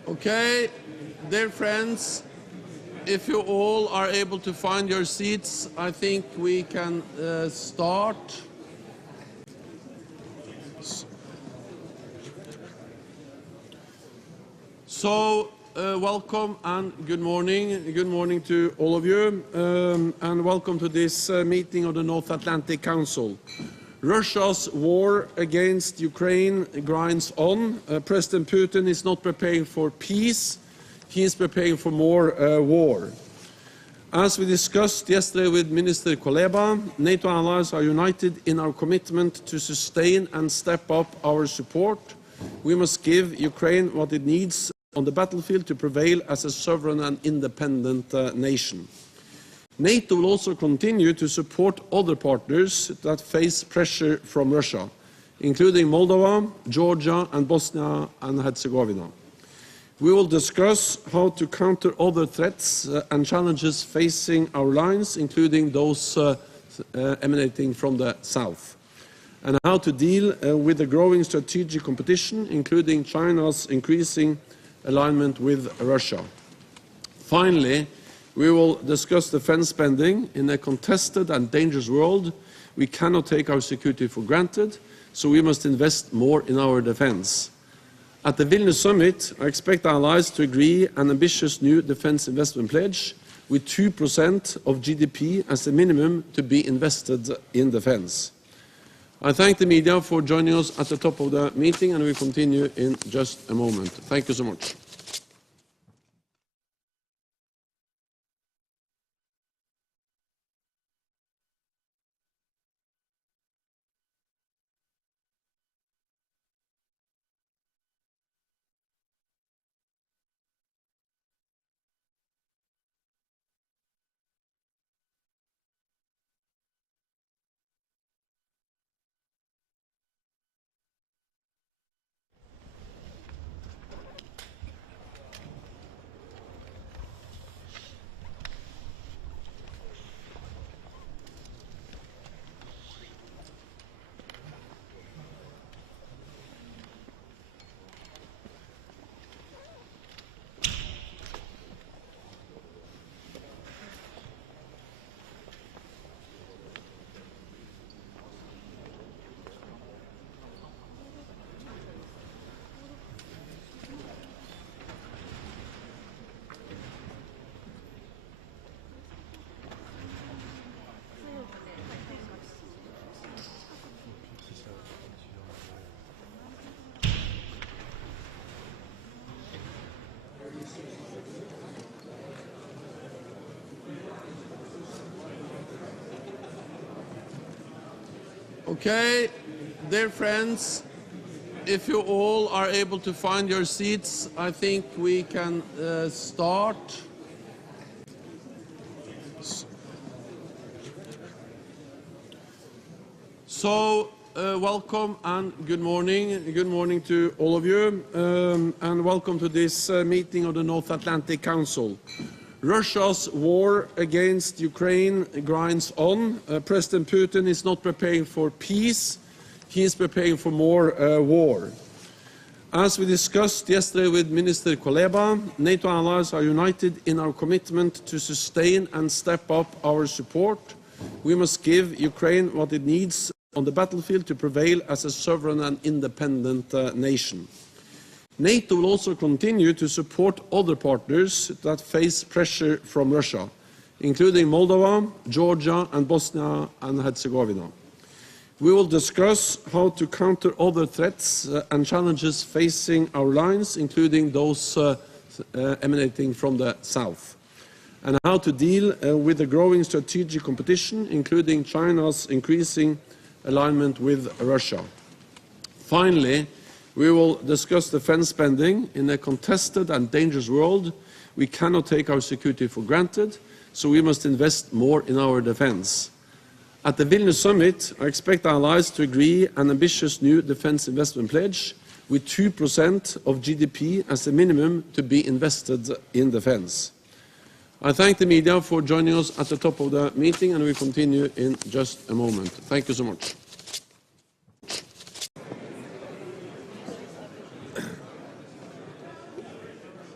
Okay, dear friends, if you all are able to find your seats, I think we can start. So, welcome and good morning. Good morning to all of you, and welcome to this meeting of the North Atlantic Council. Russia's war against Ukraine grinds on. President Putin is not preparing for peace, he is preparing for more war. As we discussed yesterday with Minister Kuleba, NATO allies are united in our commitment to sustain and step up our support. We must give Ukraine what it needs on the battlefield to prevail as a sovereign and independent nation. NATO will also continue to support other partners that face pressure from Russia, including Moldova, Georgia and Bosnia and Herzegovina. We will discuss how to counter other threats and challenges facing our lines, including those emanating from the south, and how to deal with the growing strategic competition, including China's increasing alignment with Russia. Finally, we will discuss defense spending. In a contested and dangerous world, we cannot take our security for granted, so we must invest more in our defense. At the Vilnius summit, I expect allies to agree an ambitious new defense investment pledge with 2% of GDP as a minimum to be invested in defense. I thank the media for joining us at the top of the meeting, and we continue in just a moment. Thank you so much. Okay, dear friends, if you all are able to find your seats, I think we can start. So, welcome and good morning. Good morning to all of you, and welcome to this meeting of the North Atlantic Council. Russia's war against Ukraine grinds on. President Putin is not preparing for peace, he is preparing for more war. As we discussed yesterday with Minister Kuleba, NATO allies are united in our commitment to sustain and step up our support. We must give Ukraine what it needs on the battlefield to prevail as a sovereign and independent nation. NATO will also continue to support other partners that face pressure from Russia, including Moldova, Georgia and Bosnia and Herzegovina. We will discuss how to counter other threats and challenges facing our lines, including those emanating from the south, and how to deal with the growing strategic competition, including China's increasing alignment with Russia. Finally, we will discuss defense spending. In a contested and dangerous world, we cannot take our security for granted, so we must invest more in our defense. At the Vilnius summit, I expect allies to agree an ambitious new defense investment pledge with 2% of GDP as a minimum to be invested in defense. I thank the media for joining us at the top of the meeting, and we continue in just a moment. Thank you so much.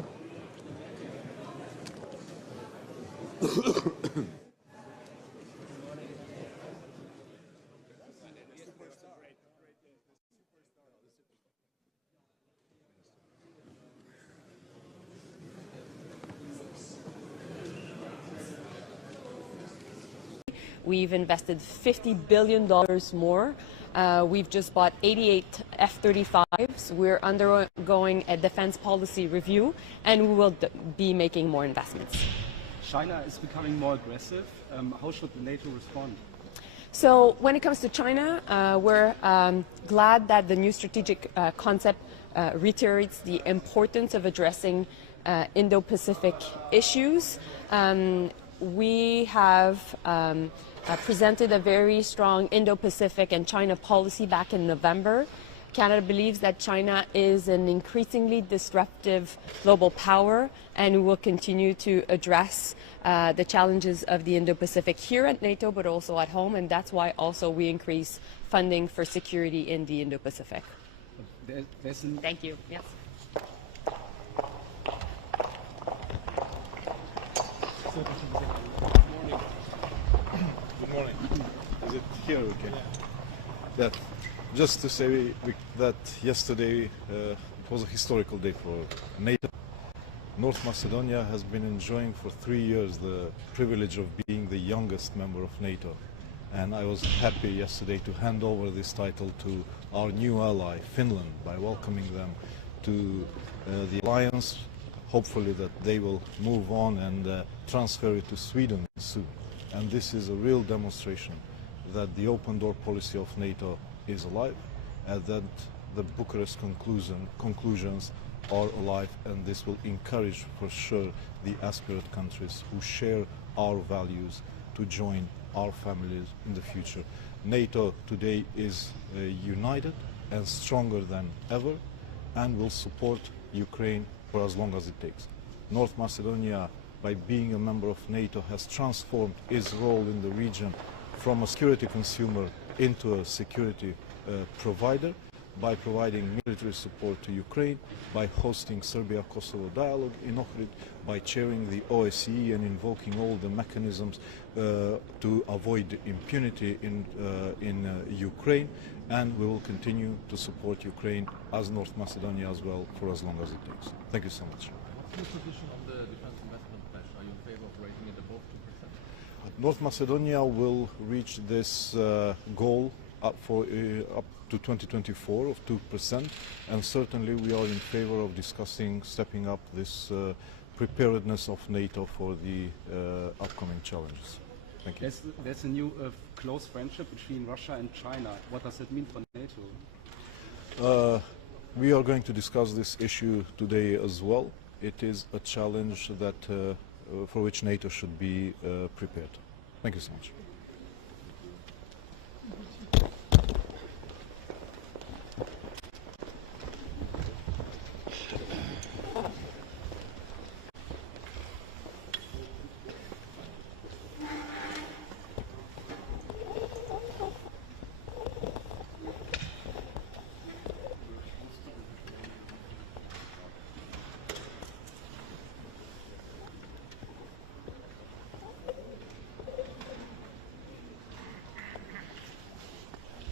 We've invested $50 billion more. We've just bought 88 F-35s. We're undergoing a defense policy review, and we will be making more investments. China is becoming more aggressive. How should NATO respond? So when it comes to China, we're glad that the new strategic concept reiterates the importance of addressing Indo-Pacific issues. We have presented a very strong Indo-Pacific and China policy back in November. Canada believes that China is an increasingly disruptive global power, and we will continue to address the challenges of the Indo-Pacific here at NATO, but also at home, and that's why also we increase funding for security in the Indo-Pacific. Thank you. Yes. Good morning. Is it here? Okay. Yeah. Just to say that yesterday it was a historical day for NATO. North Macedonia has been enjoying for 3 years the privilege of being the youngest member of NATO. And I was happy yesterday to hand over this title to our new ally, Finland, by welcoming them to the alliance. Hopefully that they will move on and transfer it to Sweden soon. And this is a real demonstration that the open door policy of NATO is alive, and that the Bucharest conclusions are alive, and this will encourage for sure the aspirant countries who share our values to join our families in the future. NATO today is united and stronger than ever, and will support Ukraine for as long as it takes. North Macedonia, by being a member of NATO, has transformed its role in the region from a security consumer into a security provider, by providing military support to Ukraine, by hosting Serbia-Kosovo dialogue in Ohrid, by chairing the OSCE and invoking all the mechanisms to avoid impunity in Ukraine, and we will continue to support Ukraine as North Macedonia as well for as long as it takes. Thank you so much. What's your position on the defense investment pledge? Are you in favor of raising it above 2%? North Macedonia will reach this goal up to 2024 of 2%, and certainly we are in favor of discussing stepping up this preparedness of NATO for the upcoming challenges. Thank you. There's a new close friendship between Russia and China. What does it mean for NATO? We are going to discuss this issue today as well. It is a challenge that for which NATO should be prepared. Thank you so much.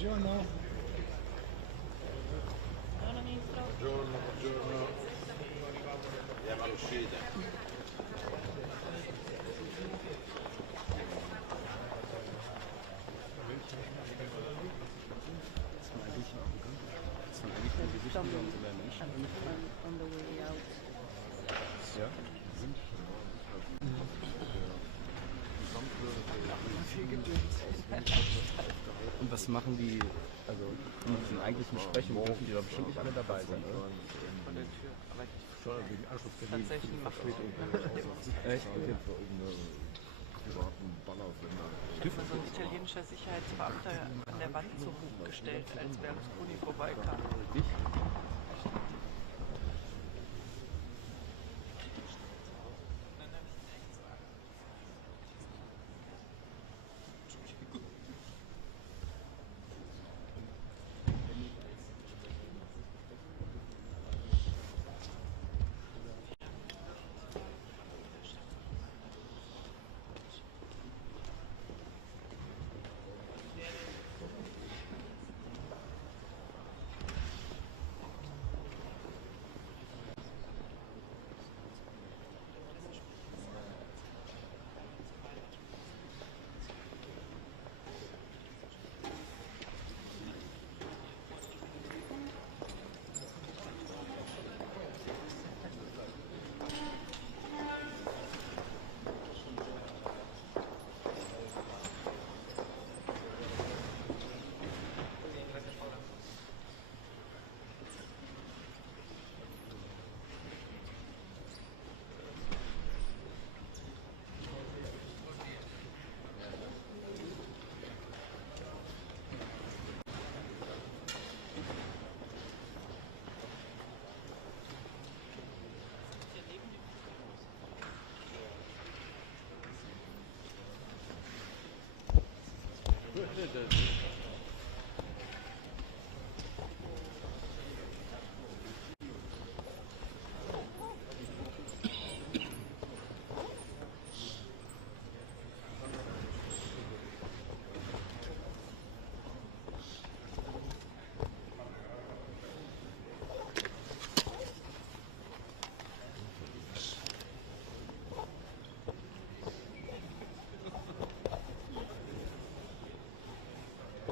Buongiorno. Buongiorno, buongiorno. Andiamo all'uscita. Und was machen die, also in diesen eigentlichen Besprechungen dürfen die doch bestimmt nicht alle dabei sein, oder? Tatsächlich Echt? Okay. So ein italienischer Sicherheitsbeamter an der Wand so hochgestellt, als Berlusconi vorbeikam.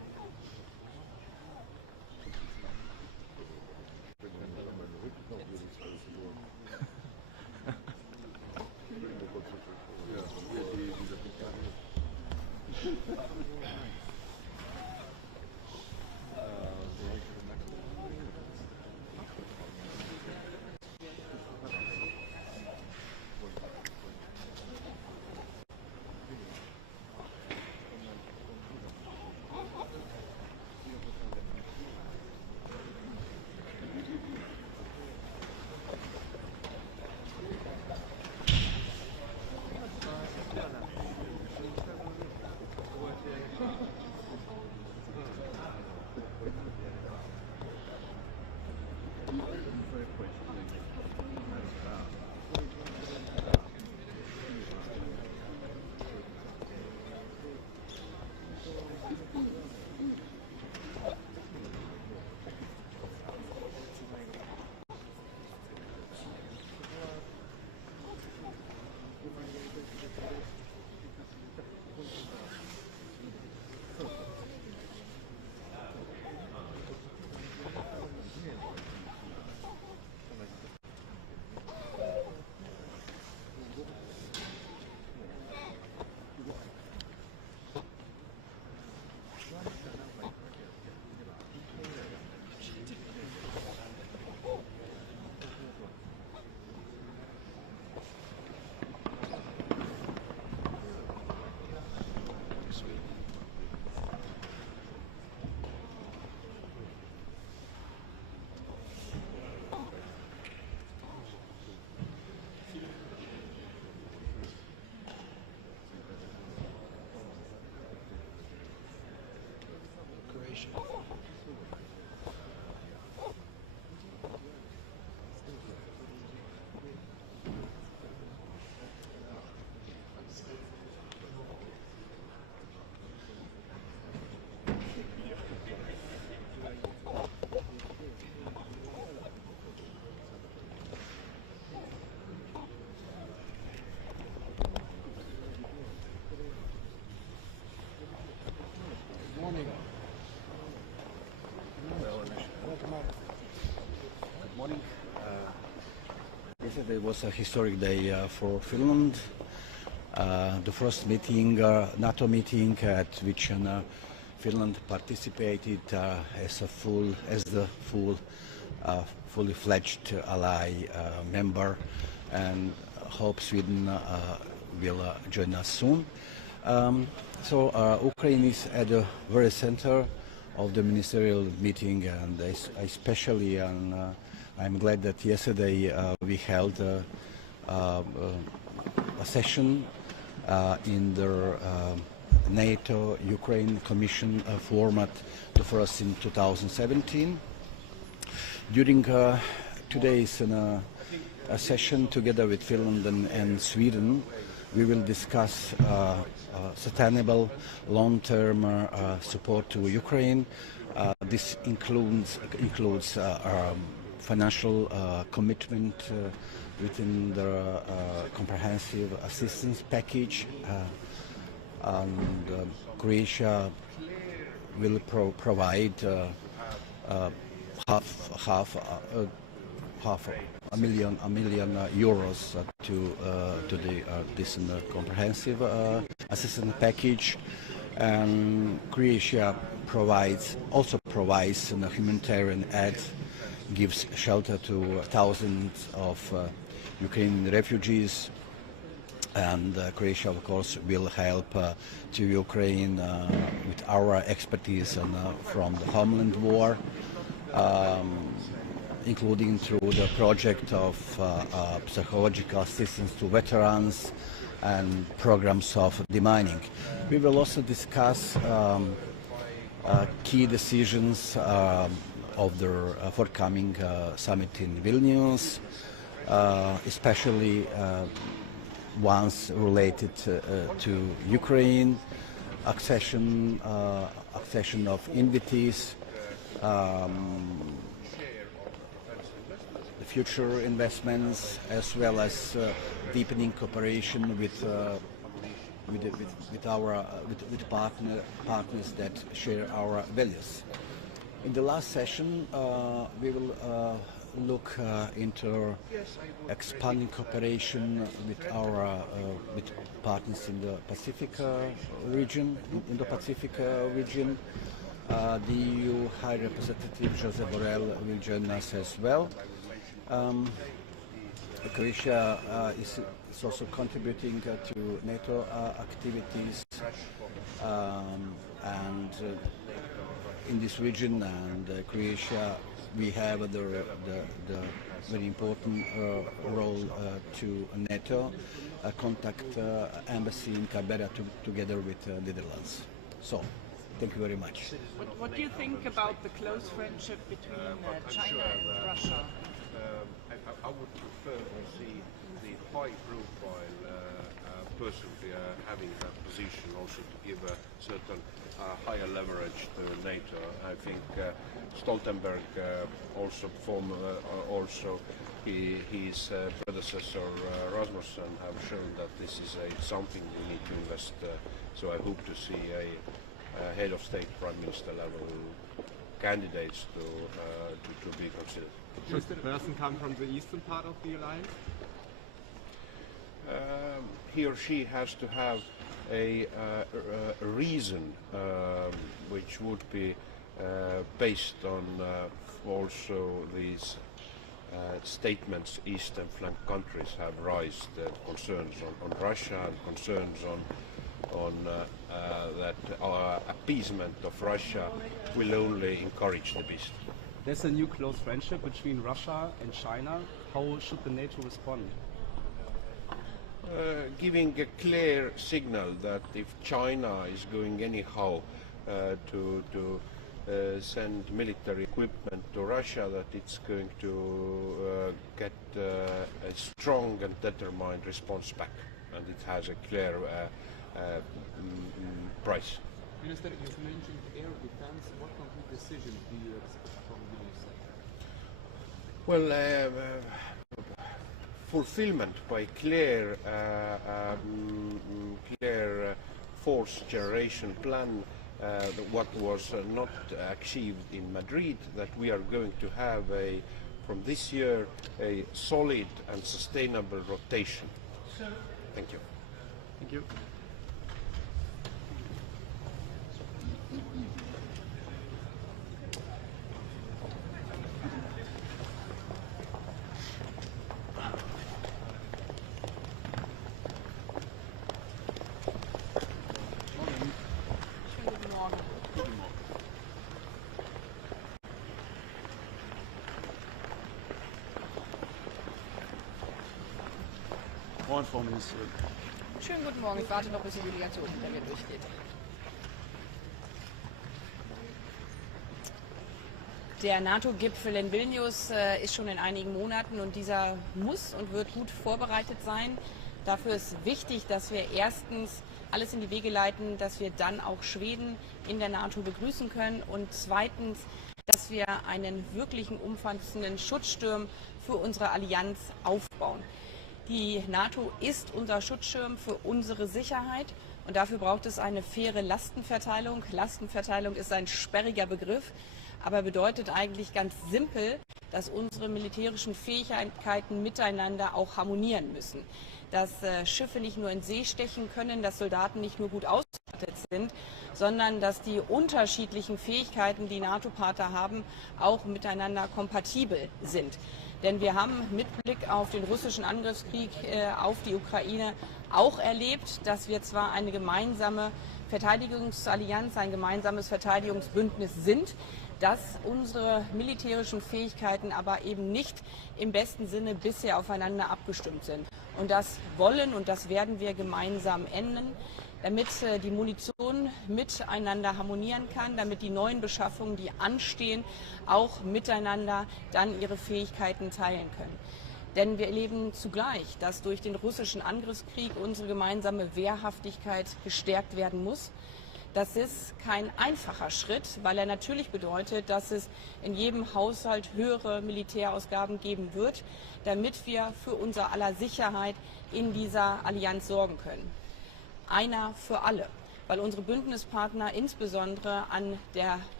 Yesterday was a historic day for Finland. The first meeting, NATO meeting, at which Finland participated as the fully fledged ally member, and hope Sweden will join us soon. Ukraine is at the very center of the ministerial meeting, and especially I'm glad that yesterday we held a session in the NATO Ukraine Commission format, the first in 2017. During today's a session together with Finland and Sweden, we will discuss sustainable long-term support to Ukraine. This includes financial commitment within the comprehensive assistance package, and Croatia will provide half a million euros to this comprehensive assistance package, and Croatia also provides humanitarian aid, gives shelter to thousands of Ukrainian refugees, and Croatia, of course, will help to Ukraine with our expertise from the homeland war, including through the project of psychological assistance to veterans and programs of demining. We will also discuss key decisions of the forthcoming summit in Vilnius, especially ones related to Ukraine, accession of invitees, the future investments, as well as deepening cooperation with partners that share our values. In the last session, we will look into expanding cooperation with our with partners in the Pacific region, Indo-Pacific region. The EU High Representative Josep Borrell will join us as well. Croatia is also contributing to NATO activities and in this region, and Croatia we have the very important role to NATO, contact embassy in Canberra together with Netherlands. So, thank you very much. What do you think about the close friendship between China and Russia? I would prefer to see the high-profile person having that position also to give a certain higher leverage to NATO. I think Stoltenberg also his predecessor Rasmussen have shown that this is something we need to invest. So I hope to see a head of state, prime minister level candidates to be considered. Should the person come from the eastern part of the alliance? He or she has to have a reason which would be based on also these statements Eastern flank countries have raised concerns on Russia and concerns on that appeasement of Russia will only encourage the beast. There's a new close friendship between Russia and China. How should the NATO respond? Giving a clear signal that if China is going anyhow to send military equipment to Russia, that it's going to get a strong and determined response back, and it has a clear price. Minister, you've mentioned air defense. What concrete decisions do you expect from the minister? Well, fulfillment by clear force generation plan, what was not achieved in Madrid, that we are going to have from this year a solid and sustainable rotation. Thank you. Thank you. Moin, Frau Ministerin. Schönen guten Morgen. Ich warte noch, bis die Delegation hinter mir durchgeht. Der NATO-Gipfel in Vilnius ist schon in einigen Monaten und dieser muss und wird gut vorbereitet sein. Dafür ist wichtig, dass wir erstens alles in die Wege leiten, dass wir dann auch Schweden in der NATO begrüßen können und zweitens, dass wir einen wirklichen umfassenden Schutzschirm für unsere Allianz aufbauen. Die NATO ist unser Schutzschirm für unsere Sicherheit und dafür braucht es eine faire Lastenverteilung. Lastenverteilung ist ein sperriger Begriff, aber bedeutet eigentlich ganz simpel, dass unsere militärischen Fähigkeiten miteinander auch harmonieren müssen. Dass Schiffe nicht nur in See stechen können, dass Soldaten nicht nur gut ausgestattet sind, sondern dass die unterschiedlichen Fähigkeiten, die NATO-Partner haben, auch miteinander kompatibel sind. Denn wir haben mit Blick auf den russischen Angriffskrieg auf die Ukraine auch erlebt, dass wir zwar eine gemeinsame Verteidigungsallianz, ein gemeinsames Verteidigungsbündnis sind, dass unsere militärischen Fähigkeiten aber eben nicht im besten Sinne bisher aufeinander abgestimmt sind. Und das wollen und das werden wir gemeinsam ändern, damit die Munition miteinander harmonieren kann, damit die neuen Beschaffungen, die anstehen, auch miteinander dann ihre Fähigkeiten teilen können. Denn wir erleben zugleich, dass durch den russischen Angriffskrieg unsere gemeinsame Wehrhaftigkeit gestärkt werden muss. Das ist kein einfacher Schritt, weil er natürlich bedeutet, dass es in jedem Haushalt höhere Militärausgaben geben wird, damit wir für unser aller Sicherheit in dieser Allianz sorgen können. Einer für alle, weil unsere Bündnispartner insbesondere an der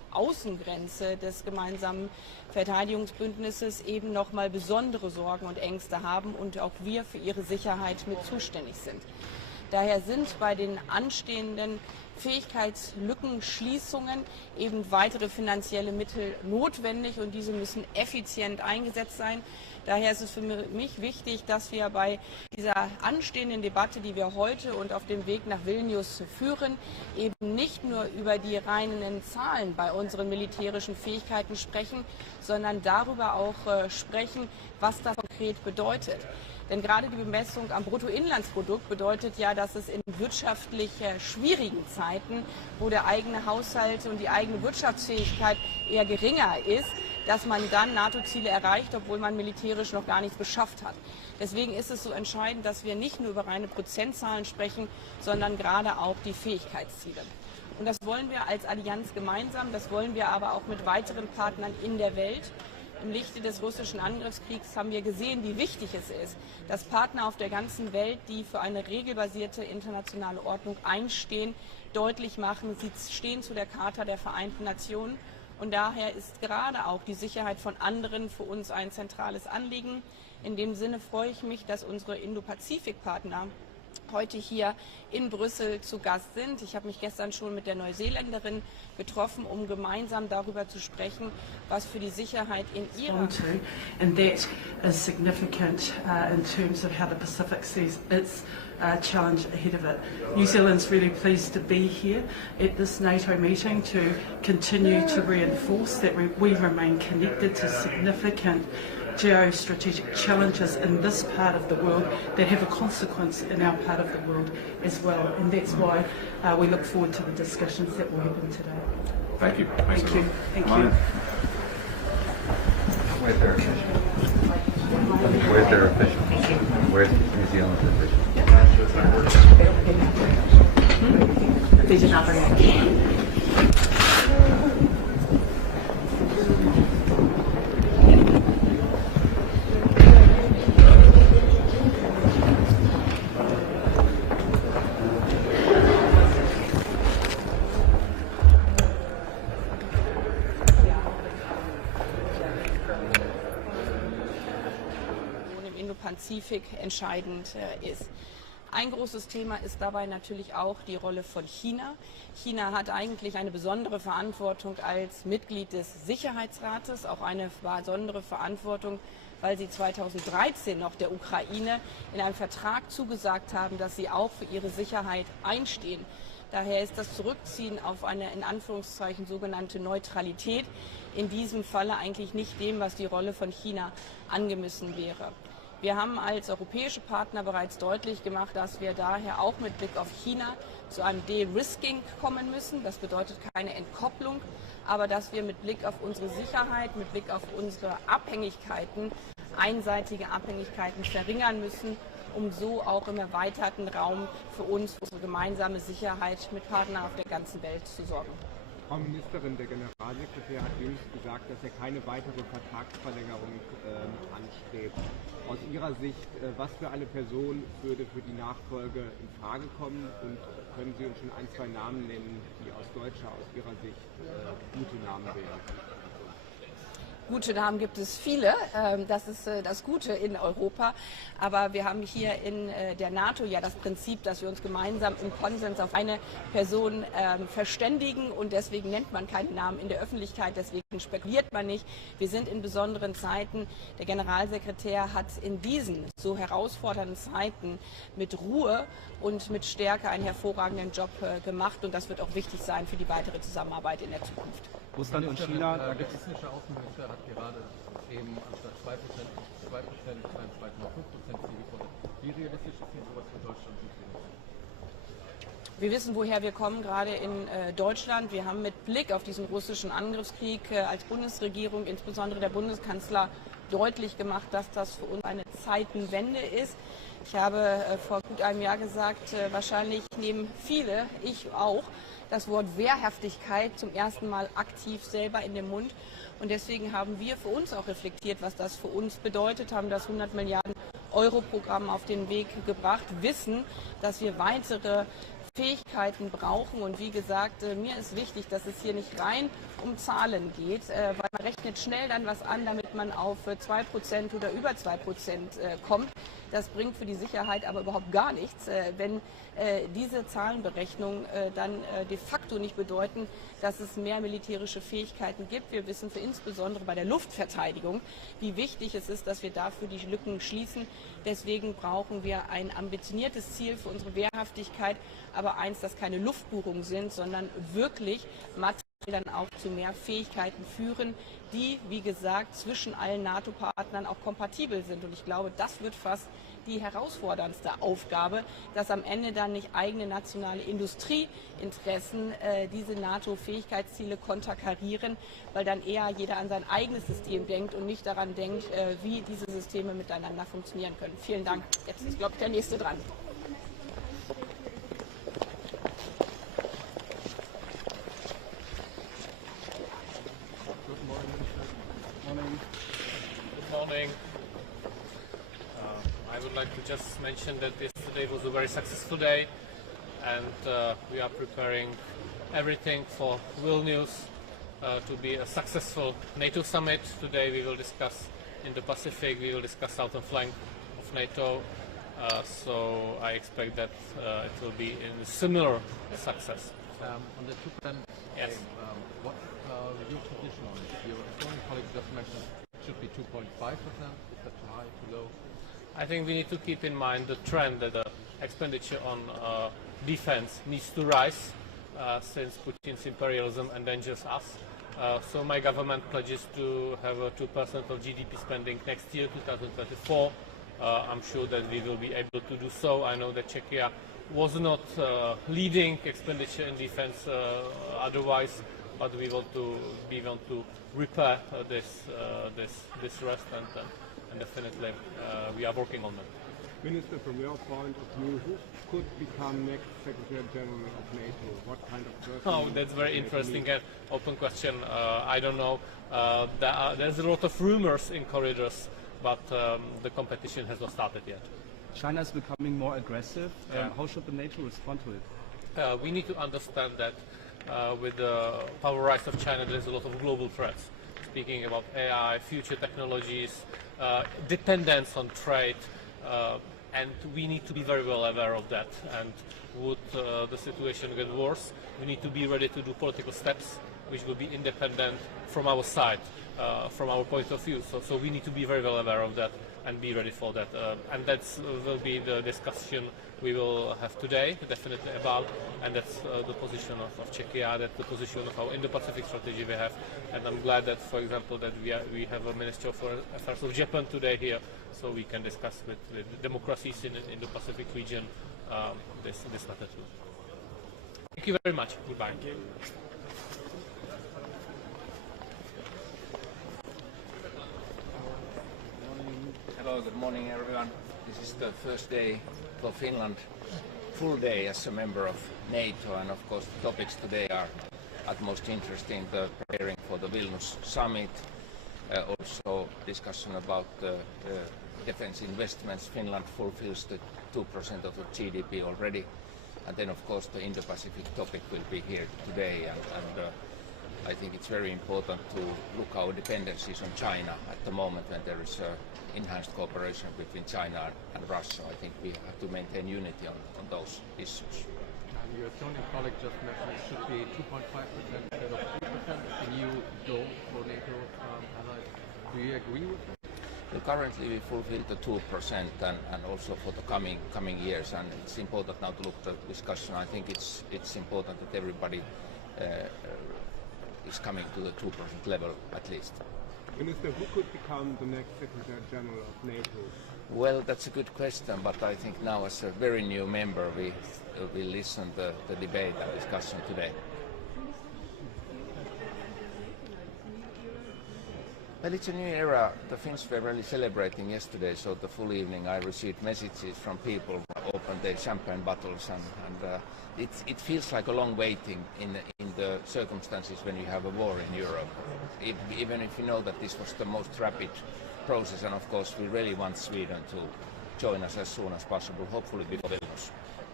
Außengrenze des gemeinsamen Verteidigungsbündnisses eben noch mal besondere Sorgen und Ängste haben und auch wir für ihre Sicherheit mit zuständig sind. Daher sind bei den anstehenden Fähigkeitslückenschließungen eben weitere finanzielle Mittel notwendig und diese müssen effizient eingesetzt sein. Daher ist es für mich wichtig, dass wir bei dieser anstehenden Debatte, die wir heute und auf dem Weg nach Vilnius führen, eben nicht nur über die reinen Zahlen bei unseren militärischen Fähigkeiten sprechen, sondern darüber auch sprechen, was das konkret bedeutet. Denn gerade die Bemessung am Bruttoinlandsprodukt bedeutet ja, dass es in wirtschaftlich schwierigen Zeiten, wo der eigene Haushalt und die eigene Wirtschaftsfähigkeit eher geringer ist, dass man dann NATO-Ziele erreicht, obwohl man militärisch noch gar nichts geschafft hat. Deswegen ist es so entscheidend, dass wir nicht nur über reine Prozentzahlen sprechen, sondern gerade auch die Fähigkeitsziele. Und das wollen wir als Allianz gemeinsam, das wollen wir aber auch mit weiteren Partnern in der Welt. Im Lichte des russischen Angriffskriegs haben wir gesehen, wie wichtig es ist, dass Partner auf der ganzen Welt, die für eine regelbasierte internationale Ordnung einstehen, deutlich machen, sie stehen zu der Charta der Vereinten Nationen. Und daher ist gerade auch die Sicherheit von anderen für uns ein zentrales Anliegen. In dem Sinne freue ich mich, dass unsere Indo-Pazifik-Partner heute hier in Brüssel zu Gast sind. Ich habe mich gestern schon mit der Neuseeländerin getroffen, um gemeinsam darüber zu sprechen, was für die Sicherheit in ihrer and that is significant in terms of how the Pacific sees its challenge ahead of it. New Zealand's really pleased to be here at this NATO meeting to continue to reinforce that we remain connected to significant geostrategic challenges in this part of the world that have a consequence in our part of the world as well, and that's why we look forward to the discussions that will happen today. Thank you. Thank you. Thank you. Where's their official? Where's their official? Where's New Zealand's official? They did not bring it. Pazifik entscheidend ist. Ein großes Thema ist dabei natürlich auch die Rolle von China. China hat eigentlich eine besondere Verantwortung als Mitglied des Sicherheitsrates, auch eine besondere Verantwortung, weil sie 2013 noch der Ukraine in einem Vertrag zugesagt haben, dass sie auch für ihre Sicherheit einstehen. Daher ist das Zurückziehen auf eine in Anführungszeichen sogenannte Neutralität in diesem Falle eigentlich nicht dem, was die Rolle von China angemessen wäre. Wir haben als europäische Partner bereits deutlich gemacht, dass wir daher auch mit Blick auf China zu einem De-Risking kommen müssen. Das bedeutet keine Entkopplung, aber dass wir mit Blick auf unsere Sicherheit, mit Blick auf unsere Abhängigkeiten, einseitige Abhängigkeiten verringern müssen, um so auch im erweiterten Raum für uns, für unsere gemeinsame Sicherheit mit Partnern auf der ganzen Welt zu sorgen. Frau Ministerin, der Generalsekretär hat jüngst gesagt, dass er keine weitere Vertragsverlängerung anstrebt. Aus Ihrer Sicht, was für eine Person würde für die Nachfolge in Frage kommen und können Sie uns schon ein, zwei Namen nennen, die aus Ihrer Sicht gute Namen wären? Gute Namen gibt es viele, das ist das Gute in Europa, aber wir haben hier in der NATO ja das Prinzip, dass wir uns gemeinsam im Konsens auf eine Person verständigen und deswegen nennt man keinen Namen in der Öffentlichkeit, deswegen spekuliert man nicht. Wir sind in besonderen Zeiten, der Generalsekretär hat in diesen so herausfordernden Zeiten mit Ruhe und mit Stärke einen hervorragenden Job gemacht und das wird auch wichtig sein für die weitere Zusammenarbeit in der Zukunft. Russland und China, der technische Außenminister hat gerade eben anstatt 2% 2%, 2,5% Ziel gefordert. Wie realistisch ist denn sowas für Deutschland? Wir wissen, woher wir kommen, gerade in Deutschland. Wir haben mit Blick auf diesen russischen Angriffskrieg als Bundesregierung, insbesondere der Bundeskanzler, deutlich gemacht, dass das für uns eine Zeitenwende ist. Ich habe vor gut einem Jahr gesagt, wahrscheinlich nehmen viele, ich auch, das Wort Wehrhaftigkeit zum ersten Mal aktiv selber in den Mund. Und deswegen haben wir für uns auch reflektiert, was das für uns bedeutet, haben das 100 Milliarden Euro Programm auf den Weg gebracht, wissen, dass wir weitere Fähigkeiten brauchen. Und wie gesagt, mir ist wichtig, dass es hier nicht rein um Zahlen geht, weil man rechnet schnell dann was an, damit man auf 2% oder über 2% kommt. Das bringt für die Sicherheit aber überhaupt gar nichts, wenn diese Zahlenberechnungen dann de facto nicht bedeuten, dass es mehr militärische Fähigkeiten gibt. Wir wissen insbesondere bei der Luftverteidigung, wie wichtig es ist, dass wir dafür die Lücken schließen. Deswegen brauchen wir ein ambitioniertes Ziel für unsere Wehrhaftigkeit, aber eins, das keine Luftbuchungen sind, sondern wirklich materiell dann auch zu mehr Fähigkeiten führen, die, wie gesagt, zwischen allen NATO-Partnern auch kompatibel sind. Und ich glaube, das wird fast die herausforderndste Aufgabe, dass am Ende dann nicht eigene nationale Industrieinteressen diese NATO-Fähigkeitsziele konterkarieren, weil dann eher jeder an sein eigenes System denkt und nicht daran denkt, wie diese Systeme miteinander funktionieren können. Vielen Dank. Jetzt ist, glaube ich, der Nächste dran. I would like to just mention that yesterday was a very successful day, and we are preparing everything for Vilnius to be a successful NATO summit. Today we will discuss Indo-Pacific, we will discuss southern flank of NATO, so I expect that it will be in a similar success. On the 2%, yes. What's your position on it? Your Estonian colleague just mentioned it should be 2.5%. Is that too high, too low? I think we need to keep in mind the trend that the expenditure on defense needs to rise since Putin's imperialism endangers us. So my government pledges to have a 2% of GDP spending next year, 2024. I'm sure that we will be able to do so. I know that Czechia was not leading expenditure in defense otherwise, but we want to repair this rest, and definitely we are working on that. Minister, from your point of view, who could become next Secretary General of NATO? What kind of person? Oh, that's very interesting and open question. I don't know. There's a lot of rumors in corridors, but the competition has not started yet. China is becoming more aggressive. How should the NATO respond to it? We need to understand that with the power rise of China, there's a lot of global threats. Speaking about AI, future technologies, dependence on trade, and we need to be very well aware of that. And would the situation get worse, we need to be ready to do political steps which will be independent from our side, from our point of view. So we need to be very well aware of that and be ready for that. And that will be the discussion we will have today, definitely about, and that's the position of Czechia, that's the position of our Indo-Pacific strategy we have. And I'm glad that, for example, that we have a Minister of Foreign Affairs of Japan today here, so we can discuss with democracies in the Indo-Pacific region this matter too. Thank you very much. Goodbye. Thank you. Hello, good morning everyone. This is the first day for Finland, full day as a member of NATO, and of course the topics today are utmost interesting, the preparing for the Vilnius summit, also discussion about defense investments. Finland fulfills the 2% of the GDP already, and then of course the Indo-Pacific topic will be here today, and I think it's very important to look our dependencies on China at the moment when there is enhanced cooperation between China and Russia. I think we have to maintain unity on those issues. And your Estonian colleague just mentioned it should be 2.5% instead of 3%, the new goal for NATO allies. Do you agree with that? Well, currently we fulfill the 2% and also for the coming years, and it's important now to look at the discussion. I think it's important that everybody is coming to the 2% level at least. Minister, who could become the next Secretary General of NATO? Well, that's a good question, but I think now as a very new member we will listen to the debate and discussion today. Well, it's a new era. The Finns were really celebrating yesterday, so the full evening I received messages from people who opened their champagne bottles, and it feels like a long waiting in the circumstances when you have a war in Europe. Even if you know that this was the most rapid process, and of course we really want Sweden to join us as soon as possible, hopefully before Vilnius.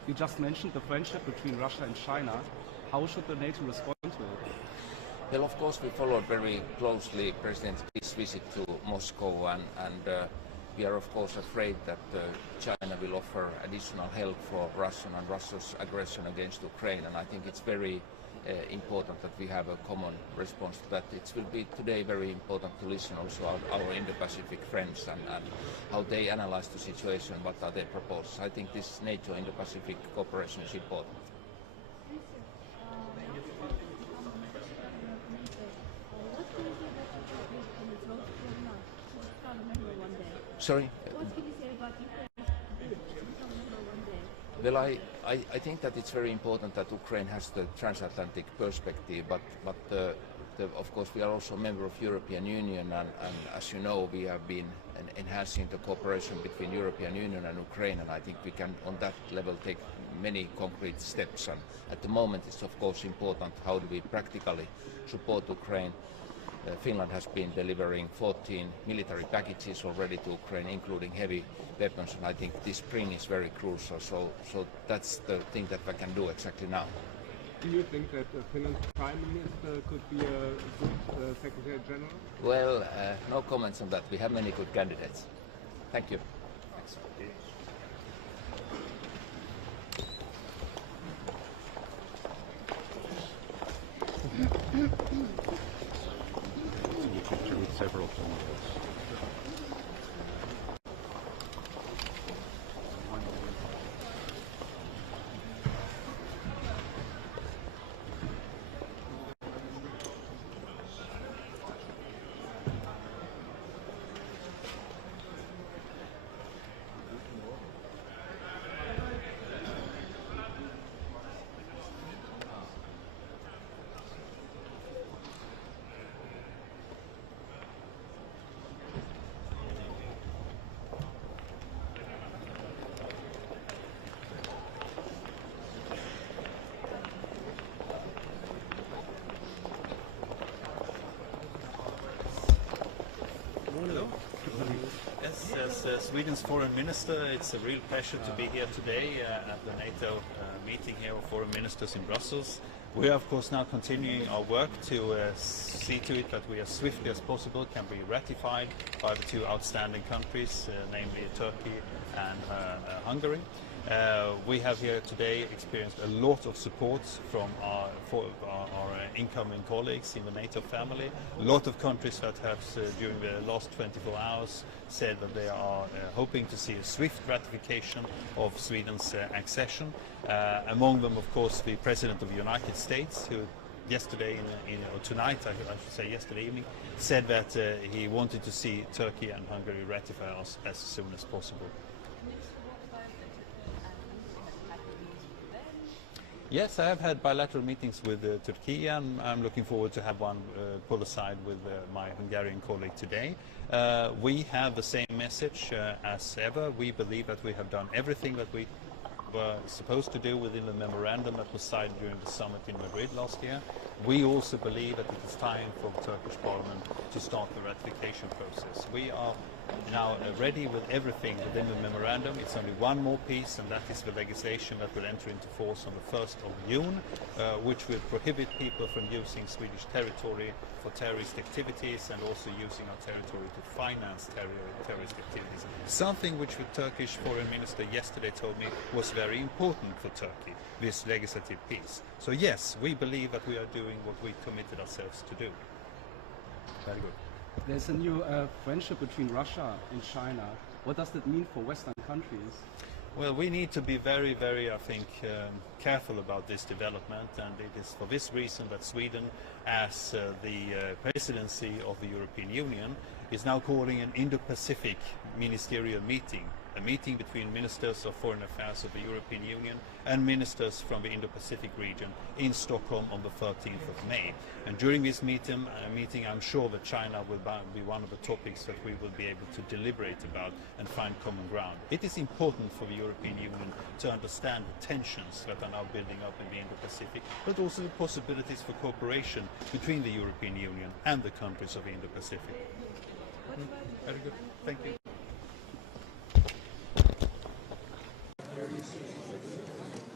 You just mentioned the friendship between Russia and China. How should the NATO respond to it? Well, of course, we followed very closely President Xi's visit to Moscow, and we are, of course, afraid that China will offer additional help for Russia's aggression against Ukraine, and I think it's very important that we have a common response to that. It will be today very important to listen also our Indo-Pacific friends and how they analyze the situation, what are their proposals. I think this NATO Indo-Pacific cooperation is important. Sorry? What can you say about Ukraine? Well, I think that it's very important that Ukraine has the transatlantic perspective, but of course we are also a member of European Union, and as you know, we have been enhancing the cooperation between European Union and Ukraine, and I think we can on that level take many concrete steps, and at the moment it's of course important how do we practically support Ukraine. Finland has been delivering 14 military packages already to Ukraine, including heavy weapons, and I think this spring is very crucial. So that's the thing that we can do exactly now. Do you think that Finland's Prime Minister could be a good Secretary General? Well, no comments on that. We have many good candidates. Thank you. Thanks. With several candidates. Yes, as Sweden's foreign minister, it's a real pleasure to be here today at the NATO meeting here of foreign ministers in Brussels. We are, of course, now continuing our work to see to it that we, as swiftly as possible, can be ratified by the two outstanding countries, namely Turkey and Hungary. We have here today experienced a lot of support from our incoming colleagues in the NATO family. A lot of countries that have, during the last 24 hours, said that they are hoping to see a swift ratification of Sweden's accession. Among them, of course, the President of the United States, who yesterday, or tonight, I should say yesterday evening, said that he wanted to see Turkey and Hungary ratify us as soon as possible. Yes, I have had bilateral meetings with Turkey, and I'm looking forward to have one pull aside with my Hungarian colleague today. We have the same message as ever. We believe that we have done everything that we were supposed to do within the memorandum that was signed during the summit in Madrid last year. We also believe that it is time for the Turkish Parliament to start the ratification process. We are now ready with everything within the memorandum. It's only one more piece, and that is the legislation that will enter into force on the 1st of June, which will prohibit people from using Swedish territory for terrorist activities and also using our territory to finance terrorist activities. Something which the Turkish foreign minister yesterday told me was very important for Turkey, this legislative piece. So yes, we believe that we are doing what we committed ourselves to do. Very good. There's a new friendship between Russia and China. What does that mean for Western countries? Well, we need to be very, very, I think, careful about this development, and it is for this reason that Sweden, as the presidency of the European Union, is now calling an Indo-Pacific ministerial meeting, a meeting between ministers of foreign affairs of the European Union and ministers from the Indo-Pacific region in Stockholm on the 13th of May. And during this meeting, I'm sure that China will be one of the topics that we will be able to deliberate about and find common ground. It is important for the European Union to understand the tensions that are now building up in the Indo-Pacific, but also the possibilities for cooperation between the European Union and the countries of the Indo-Pacific. Very good. Thank you.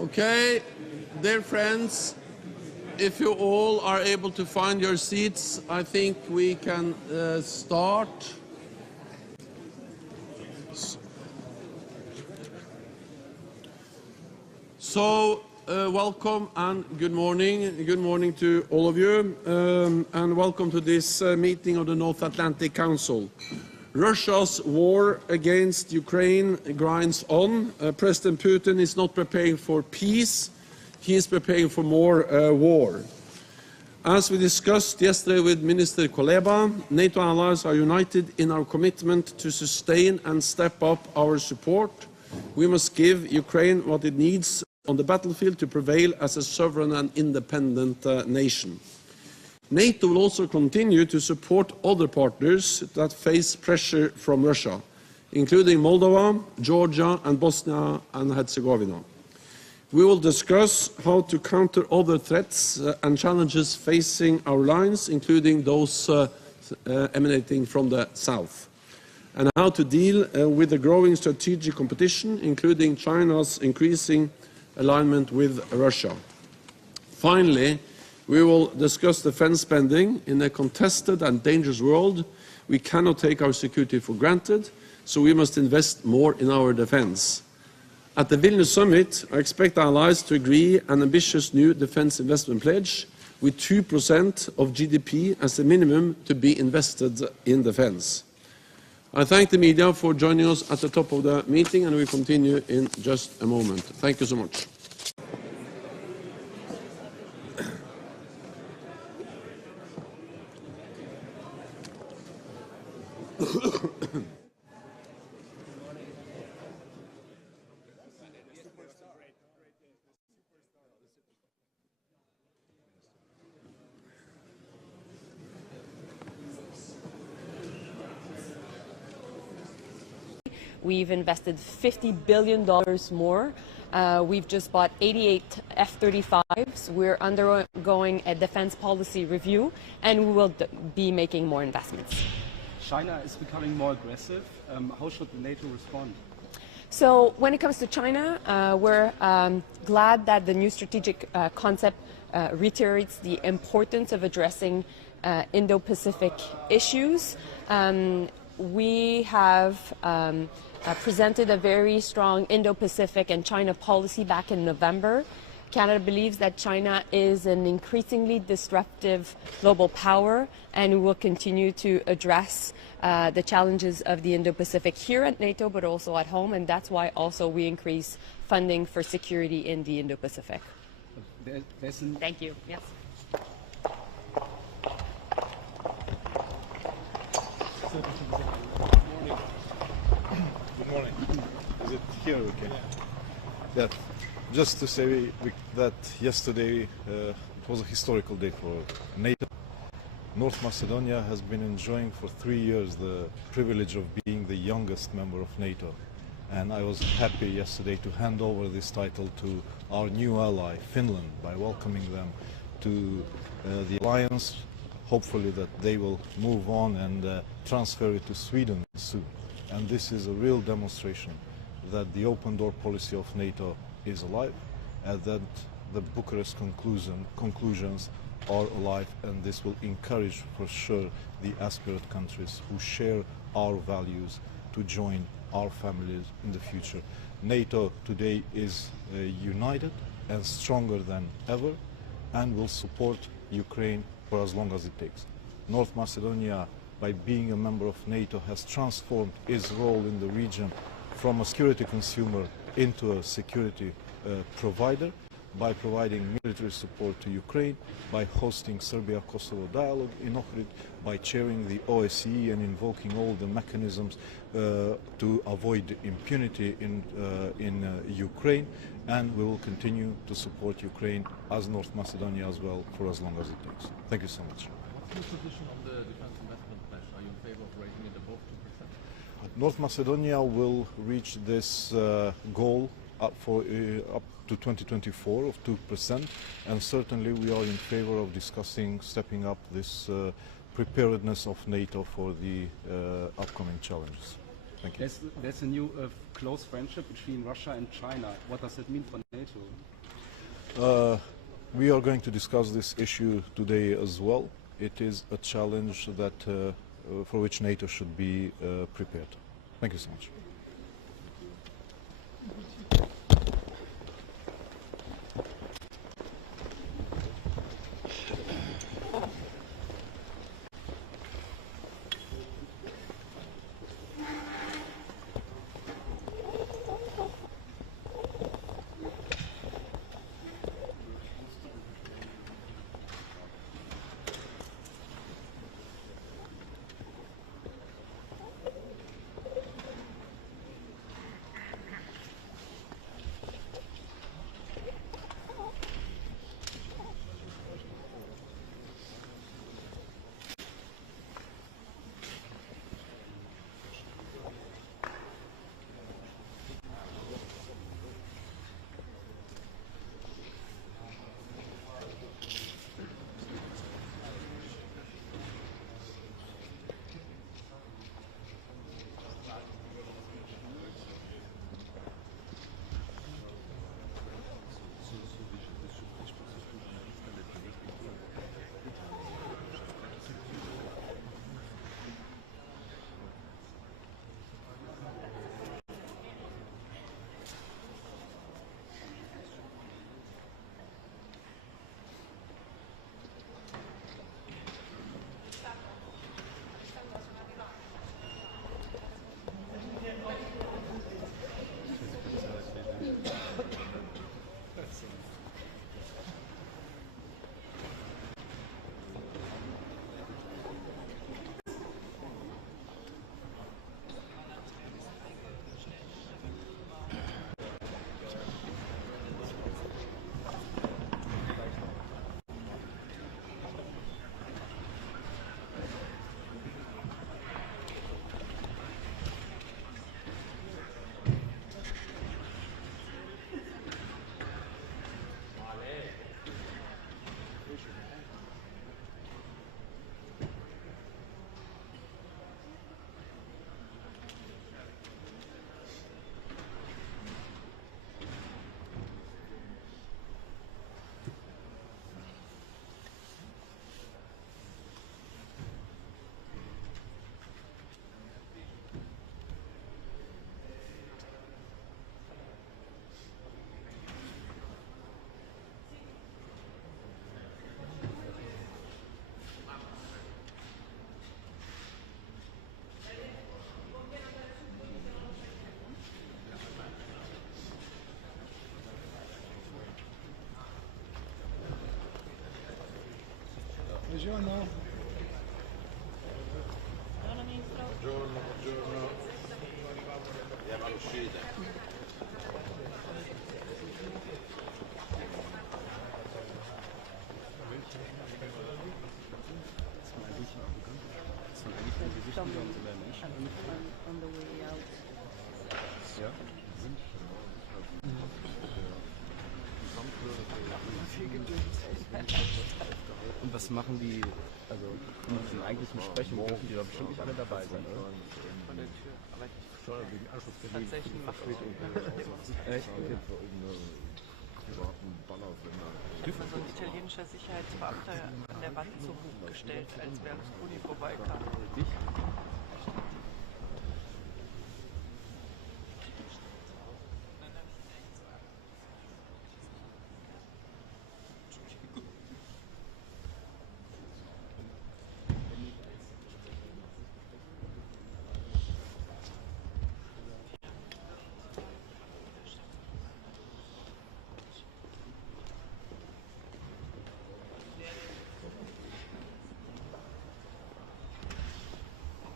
Okay, dear friends, if you all are able to find your seats, I think we can start. So, welcome and good morning. Good morning to all of you, and welcome to this meeting of the North Atlantic Council. Russia's war against Ukraine grinds on. President Putin is not preparing for peace, he is preparing for more war. As we discussed yesterday with Minister Kuleba, NATO allies are united in our commitment to sustain and step up our support. We must give Ukraine what it needs on the battlefield to prevail as a sovereign and independent nation. NATO will also continue to support other partners that face pressure from Russia, including Moldova, Georgia and Bosnia and Herzegovina. We will discuss how to counter other threats and challenges facing our lines, including those emanating from the south, and how to deal with the growing strategic competition, including China's increasing alignment with Russia. Finally, we will discuss defense spending. In a contested and dangerous world, we cannot take our security for granted, so we must invest more in our defense. At the Vilnius summit, I expect allies to agree an ambitious new defense investment pledge with 2% of GDP as a minimum to be invested in defense. I thank the media for joining us at the top of the meeting, and we continue in just a moment. Thank you so much. We've invested $50 billion more. We've just bought 88 F-35s. We're undergoing a defense policy review, and we will be making more investments. China is becoming more aggressive. How should the NATO respond? So when it comes to China, we're glad that the new strategic concept reiterates the importance of addressing Indo-Pacific issues. We have presented a very strong Indo-Pacific and China policy back in November. Canada believes that China is an increasingly disruptive global power, and we will continue to address the challenges of the Indo-Pacific here at NATO, but also at home, and that's why also we increase funding for security in the Indo-Pacific. Thank you. Yes. Good morning. Is it here? Okay. Yeah. Just to say that yesterday it was a historical day for NATO. North Macedonia has been enjoying for 3 years the privilege of being the youngest member of NATO. And I was happy yesterday to hand over this title to our new ally, Finland, by welcoming them to the alliance. Hopefully that they will move on and transfer it to Sweden soon. And this is a real demonstration that the open door policy of NATO is alive, and that the Bucharest conclusions are alive, and this will encourage for sure the aspirant countries who share our values to join our families in the future. NATO today is united and stronger than ever, and will support Ukraine for as long as it takes. North Macedonia, by being a member of NATO, has transformed its role in the region from a security consumer into a security provider, by providing military support to Ukraine, by hosting Serbia-Kosovo dialogue in Ohrid, by chairing the OSCE and invoking all the mechanisms to avoid impunity in Ukraine, and we will continue to support Ukraine as North Macedonia as well for as long as it takes. Thank you so much. What's your position on the defense investment pledge? Are you in favor of raising it above 2%? North Macedonia will reach this goal up to 2024 of 2%, and certainly we are in favor of discussing stepping up this preparedness of NATO for the upcoming challenges. Thank you. There's a new close friendship between Russia and China. What does that mean for NATO? We are going to discuss this issue today as well. It is a challenge that for which NATO should be prepared. Thank you so much. Buongiorno. Buongiorno. Andiamo all'uscita. On the way out. Ja. Und was machen die, also in diesen eigentlichen Besprechungen dürfen die doch bestimmt nicht alle dabei sein, oder? Von der Tür, aber tatsächlich Echt? Okay. so ein italienischer Sicherheitsbeamter an der Wand so hochgestellt, als Berlusconi vorbeikam.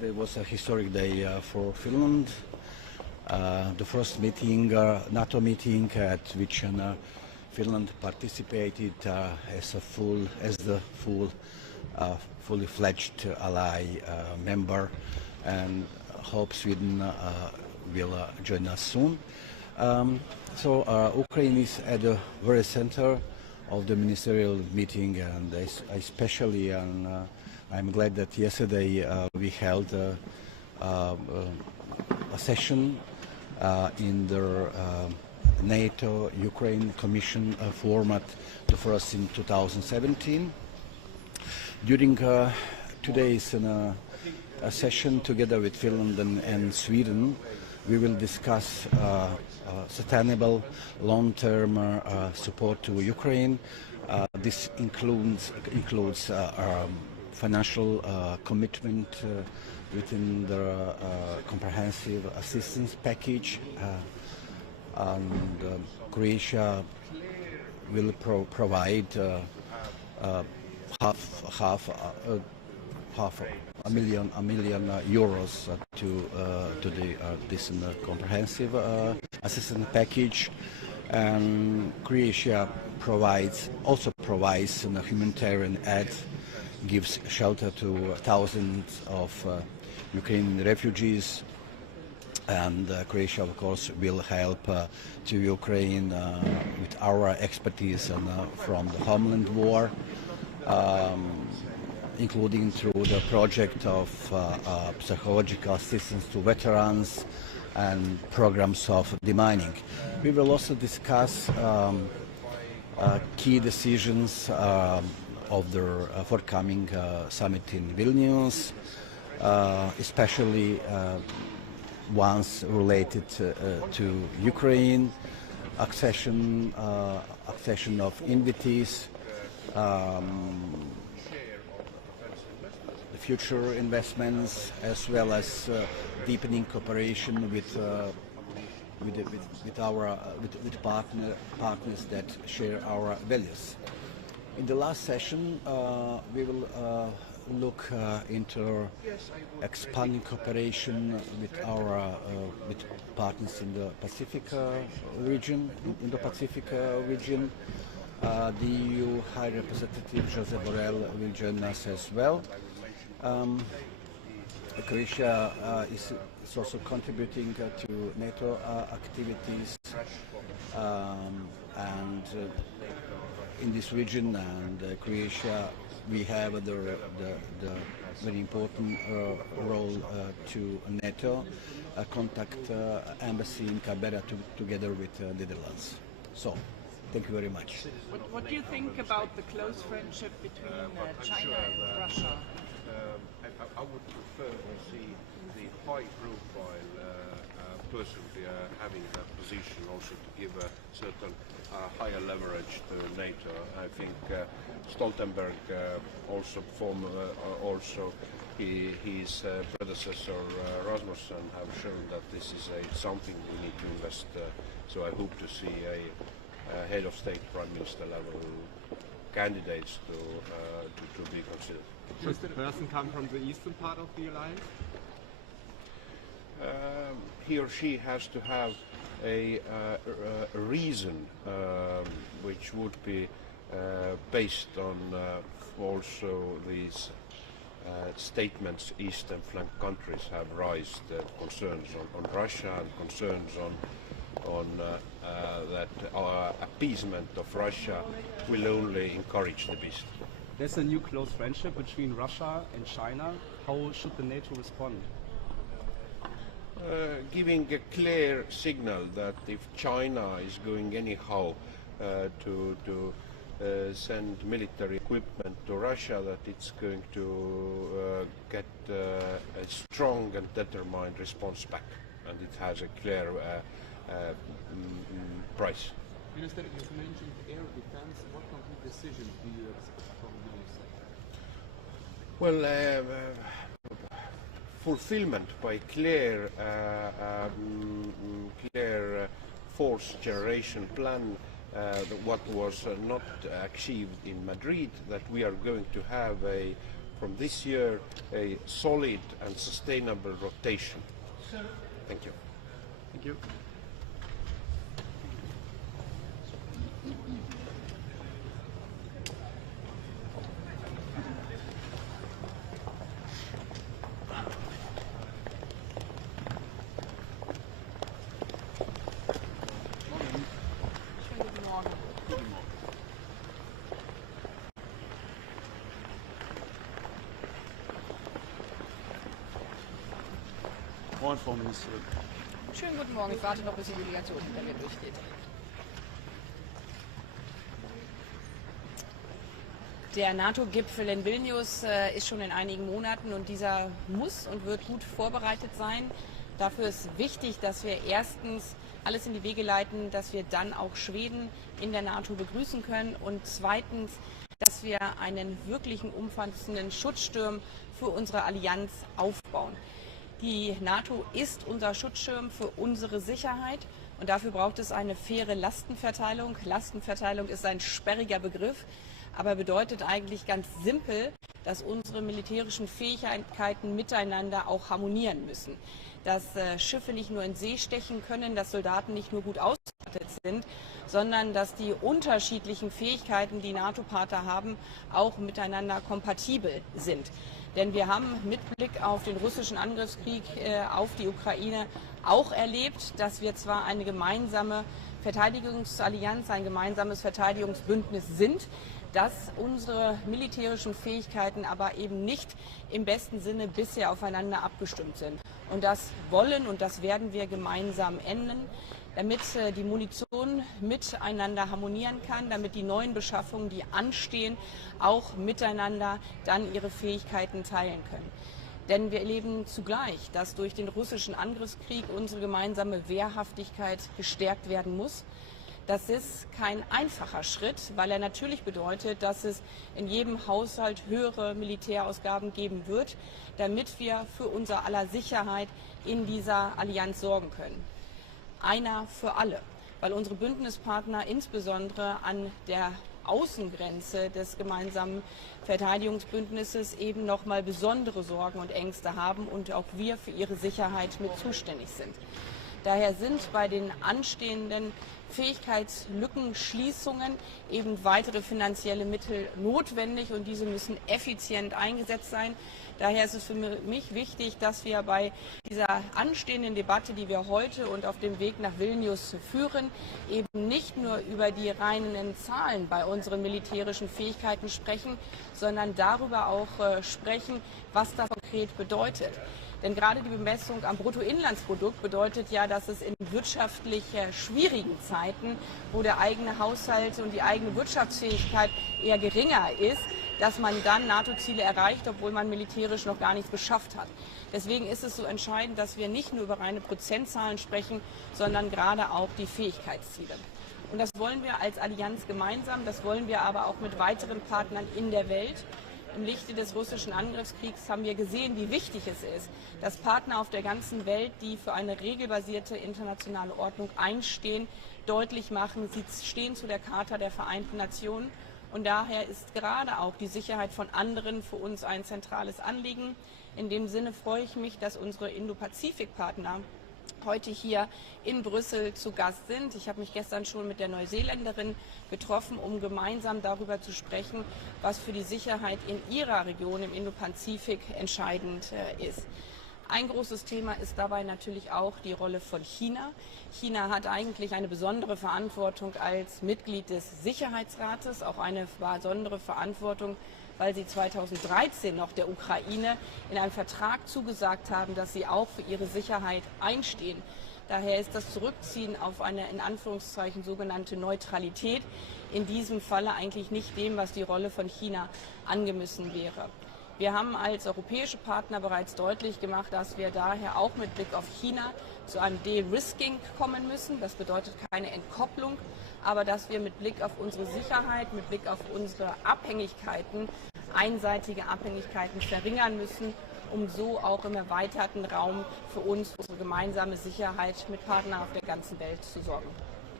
Yesterday was a historic day for Finland. The first meeting, NATO meeting, at which Finland participated as the fully fledged ally member, and hope Sweden will join us soon. Ukraine is at the very center of the ministerial meeting, and especially, I'm glad that yesterday we held a session in the NATO Ukraine Commission format, the first in 2017. During today's a session together with Finland and Sweden, we will discuss sustainable long-term support to Ukraine. This includes financial commitment within the comprehensive assistance package, and Croatia will provide half a million euros to this comprehensive assistance package, and Croatia also provides humanitarian aid, gives shelter to thousands of Ukrainian refugees, and Croatia, of course, will help to Ukraine with our expertise from the homeland war, including through the project of psychological assistance to veterans and programs of demining. We will also discuss key decisions of the forthcoming summit in Vilnius, especially ones related to Ukraine, accession of invitees, future investments, as well as deepening cooperation with partners that share our values. In the last session, we will look into expanding cooperation with partners in the Pacific region, Indo-Pacific region. The EU High Representative Josep Borrell will join us as well. Croatia is also contributing to NATO activities, and in this region, and Croatia, we have the very important role to NATO, contact embassy in Canberra together with Netherlands. So, thank you very much. What do you think about the close friendship between China and Russia? I would prefer to see the high-profile person having that position, also to give a certain higher leverage to NATO. I think Stoltenberg, also his predecessor Rasmussen, have shown that this is something we need to invest. So I hope to see a head of state, prime minister level candidates to be considered. Should the person come from the eastern part of the alliance? He or she has to have a reason which would be based on also these statements Eastern flank countries have raised, concerns on Russia and concerns on that appeasement of Russia will only encourage the beast. There's a new close friendship between Russia and China. How should the NATO respond? Giving a clear signal that if China is going anyhow to send military equipment to Russia, that it's going to get a strong and determined response back, and it has a clear price. Minister, you mentioned air defense. What concrete decisions do you expect from your side? Well, fulfillment by clear force generation plan, what was not achieved in Madrid, that we are going to have a from this year a solid and sustainable rotation. Thank you. Thank you. Moin, Frau Ministerin. Schönen guten Morgen. Ich warte noch, bis die Delegation hinter mir durchgeht. Der NATO-Gipfel in Vilnius ist schon in einigen Monaten und dieser muss und wird gut vorbereitet sein. Dafür ist wichtig, dass wir erstens alles in die Wege leiten, dass wir dann auch Schweden in der NATO begrüßen können und zweitens, dass wir einen wirklichen umfassenden Schutzschirm für unsere Allianz aufbauen. Die NATO ist unser Schutzschirm für unsere Sicherheit und dafür braucht es eine faire Lastenverteilung. Lastenverteilung ist ein sperriger Begriff, aber bedeutet eigentlich ganz simpel, dass unsere militärischen Fähigkeiten miteinander auch harmonieren müssen. Dass Schiffe nicht nur in See stechen können, dass Soldaten nicht nur gut ausgestattet sind, sondern dass die unterschiedlichen Fähigkeiten, die NATO-Partner haben, auch miteinander kompatibel sind. Denn wir haben mit Blick auf den russischen Angriffskrieg auf die Ukraine auch erlebt, dass wir zwar eine gemeinsame Verteidigungsallianz, ein gemeinsames Verteidigungsbündnis sind, dass unsere militärischen Fähigkeiten aber eben nicht im besten Sinne bisher aufeinander abgestimmt sind. Und das wollen und das werden wir gemeinsam ändern, damit die Munition miteinander harmonieren kann, damit die neuen Beschaffungen, die anstehen, auch miteinander dann ihre Fähigkeiten teilen können. Denn wir erleben zugleich, dass durch den russischen Angriffskrieg unsere gemeinsame Wehrhaftigkeit gestärkt werden muss. Das ist kein einfacher Schritt, weil er natürlich bedeutet, dass es in jedem Haushalt höhere Militärausgaben geben wird, damit wir für unser aller Sicherheit in dieser Allianz sorgen können. Einer für alle, weil unsere Bündnispartner insbesondere an der Außengrenze des gemeinsamen Verteidigungsbündnisses eben noch mal besondere Sorgen und Ängste haben und auch wir für ihre Sicherheit mit zuständig sind. Daher sind bei den anstehenden Fähigkeitslückenschließungen eben weitere finanzielle Mittel notwendig und diese müssen effizient eingesetzt sein. Daher ist es für mich wichtig, dass wir bei dieser anstehenden Debatte, die wir heute und auf dem Weg nach Vilnius führen, eben nicht nur über die reinen Zahlen bei unseren militärischen Fähigkeiten sprechen, sondern darüber auch sprechen, was das konkret bedeutet. Denn gerade die Bemessung am Bruttoinlandsprodukt bedeutet ja, dass es in wirtschaftlich schwierigen Zeiten, wo der eigene Haushalt und die eigene Wirtschaftsfähigkeit eher geringer ist, dass man dann NATO-Ziele erreicht, obwohl man militärisch noch gar nichts beschafft hat. Deswegen ist es so entscheidend, dass wir nicht nur über reine Prozentzahlen sprechen, sondern gerade auch die Fähigkeitsziele. Und das wollen wir als Allianz gemeinsam, das wollen wir aber auch mit weiteren Partnern in der Welt. Im Lichte des russischen Angriffskriegs haben wir gesehen, wie wichtig es ist, dass Partner auf der ganzen Welt, die für eine regelbasierte internationale Ordnung einstehen, deutlich machen, sie stehen zu der Charta der Vereinten Nationen. Und daher ist gerade auch die Sicherheit von anderen für uns ein zentrales Anliegen. In dem Sinne freue ich mich, dass unsere Indo-Pazifik-Partner heute hier in Brüssel zu Gast sind. Ich habe mich gestern schon mit der Neuseeländerin getroffen, um gemeinsam darüber zu sprechen, was für die Sicherheit in ihrer Region im Indo-Pazifik entscheidend ist. Ein großes Thema ist dabei natürlich auch die Rolle von China. China hat eigentlich eine besondere Verantwortung als Mitglied des Sicherheitsrates, auch eine besondere Verantwortung, weil sie 2013 noch der Ukraine in einem Vertrag zugesagt haben, dass sie auch für ihre Sicherheit einstehen. Daher ist das Zurückziehen auf eine in Anführungszeichen sogenannte Neutralität in diesem Falle eigentlich nicht dem, was die Rolle von China angemessen wäre. Wir haben als europäische Partner bereits deutlich gemacht, dass wir daher auch mit Blick auf China zu einem De-Risking kommen müssen. Das bedeutet keine Entkopplung, aber dass wir mit Blick auf unsere Sicherheit, mit Blick auf unsere Abhängigkeiten, einseitige Abhängigkeiten verringern müssen, um so auch im erweiterten Raum für uns, für unsere gemeinsame Sicherheit mit Partnern auf der ganzen Welt zu sorgen.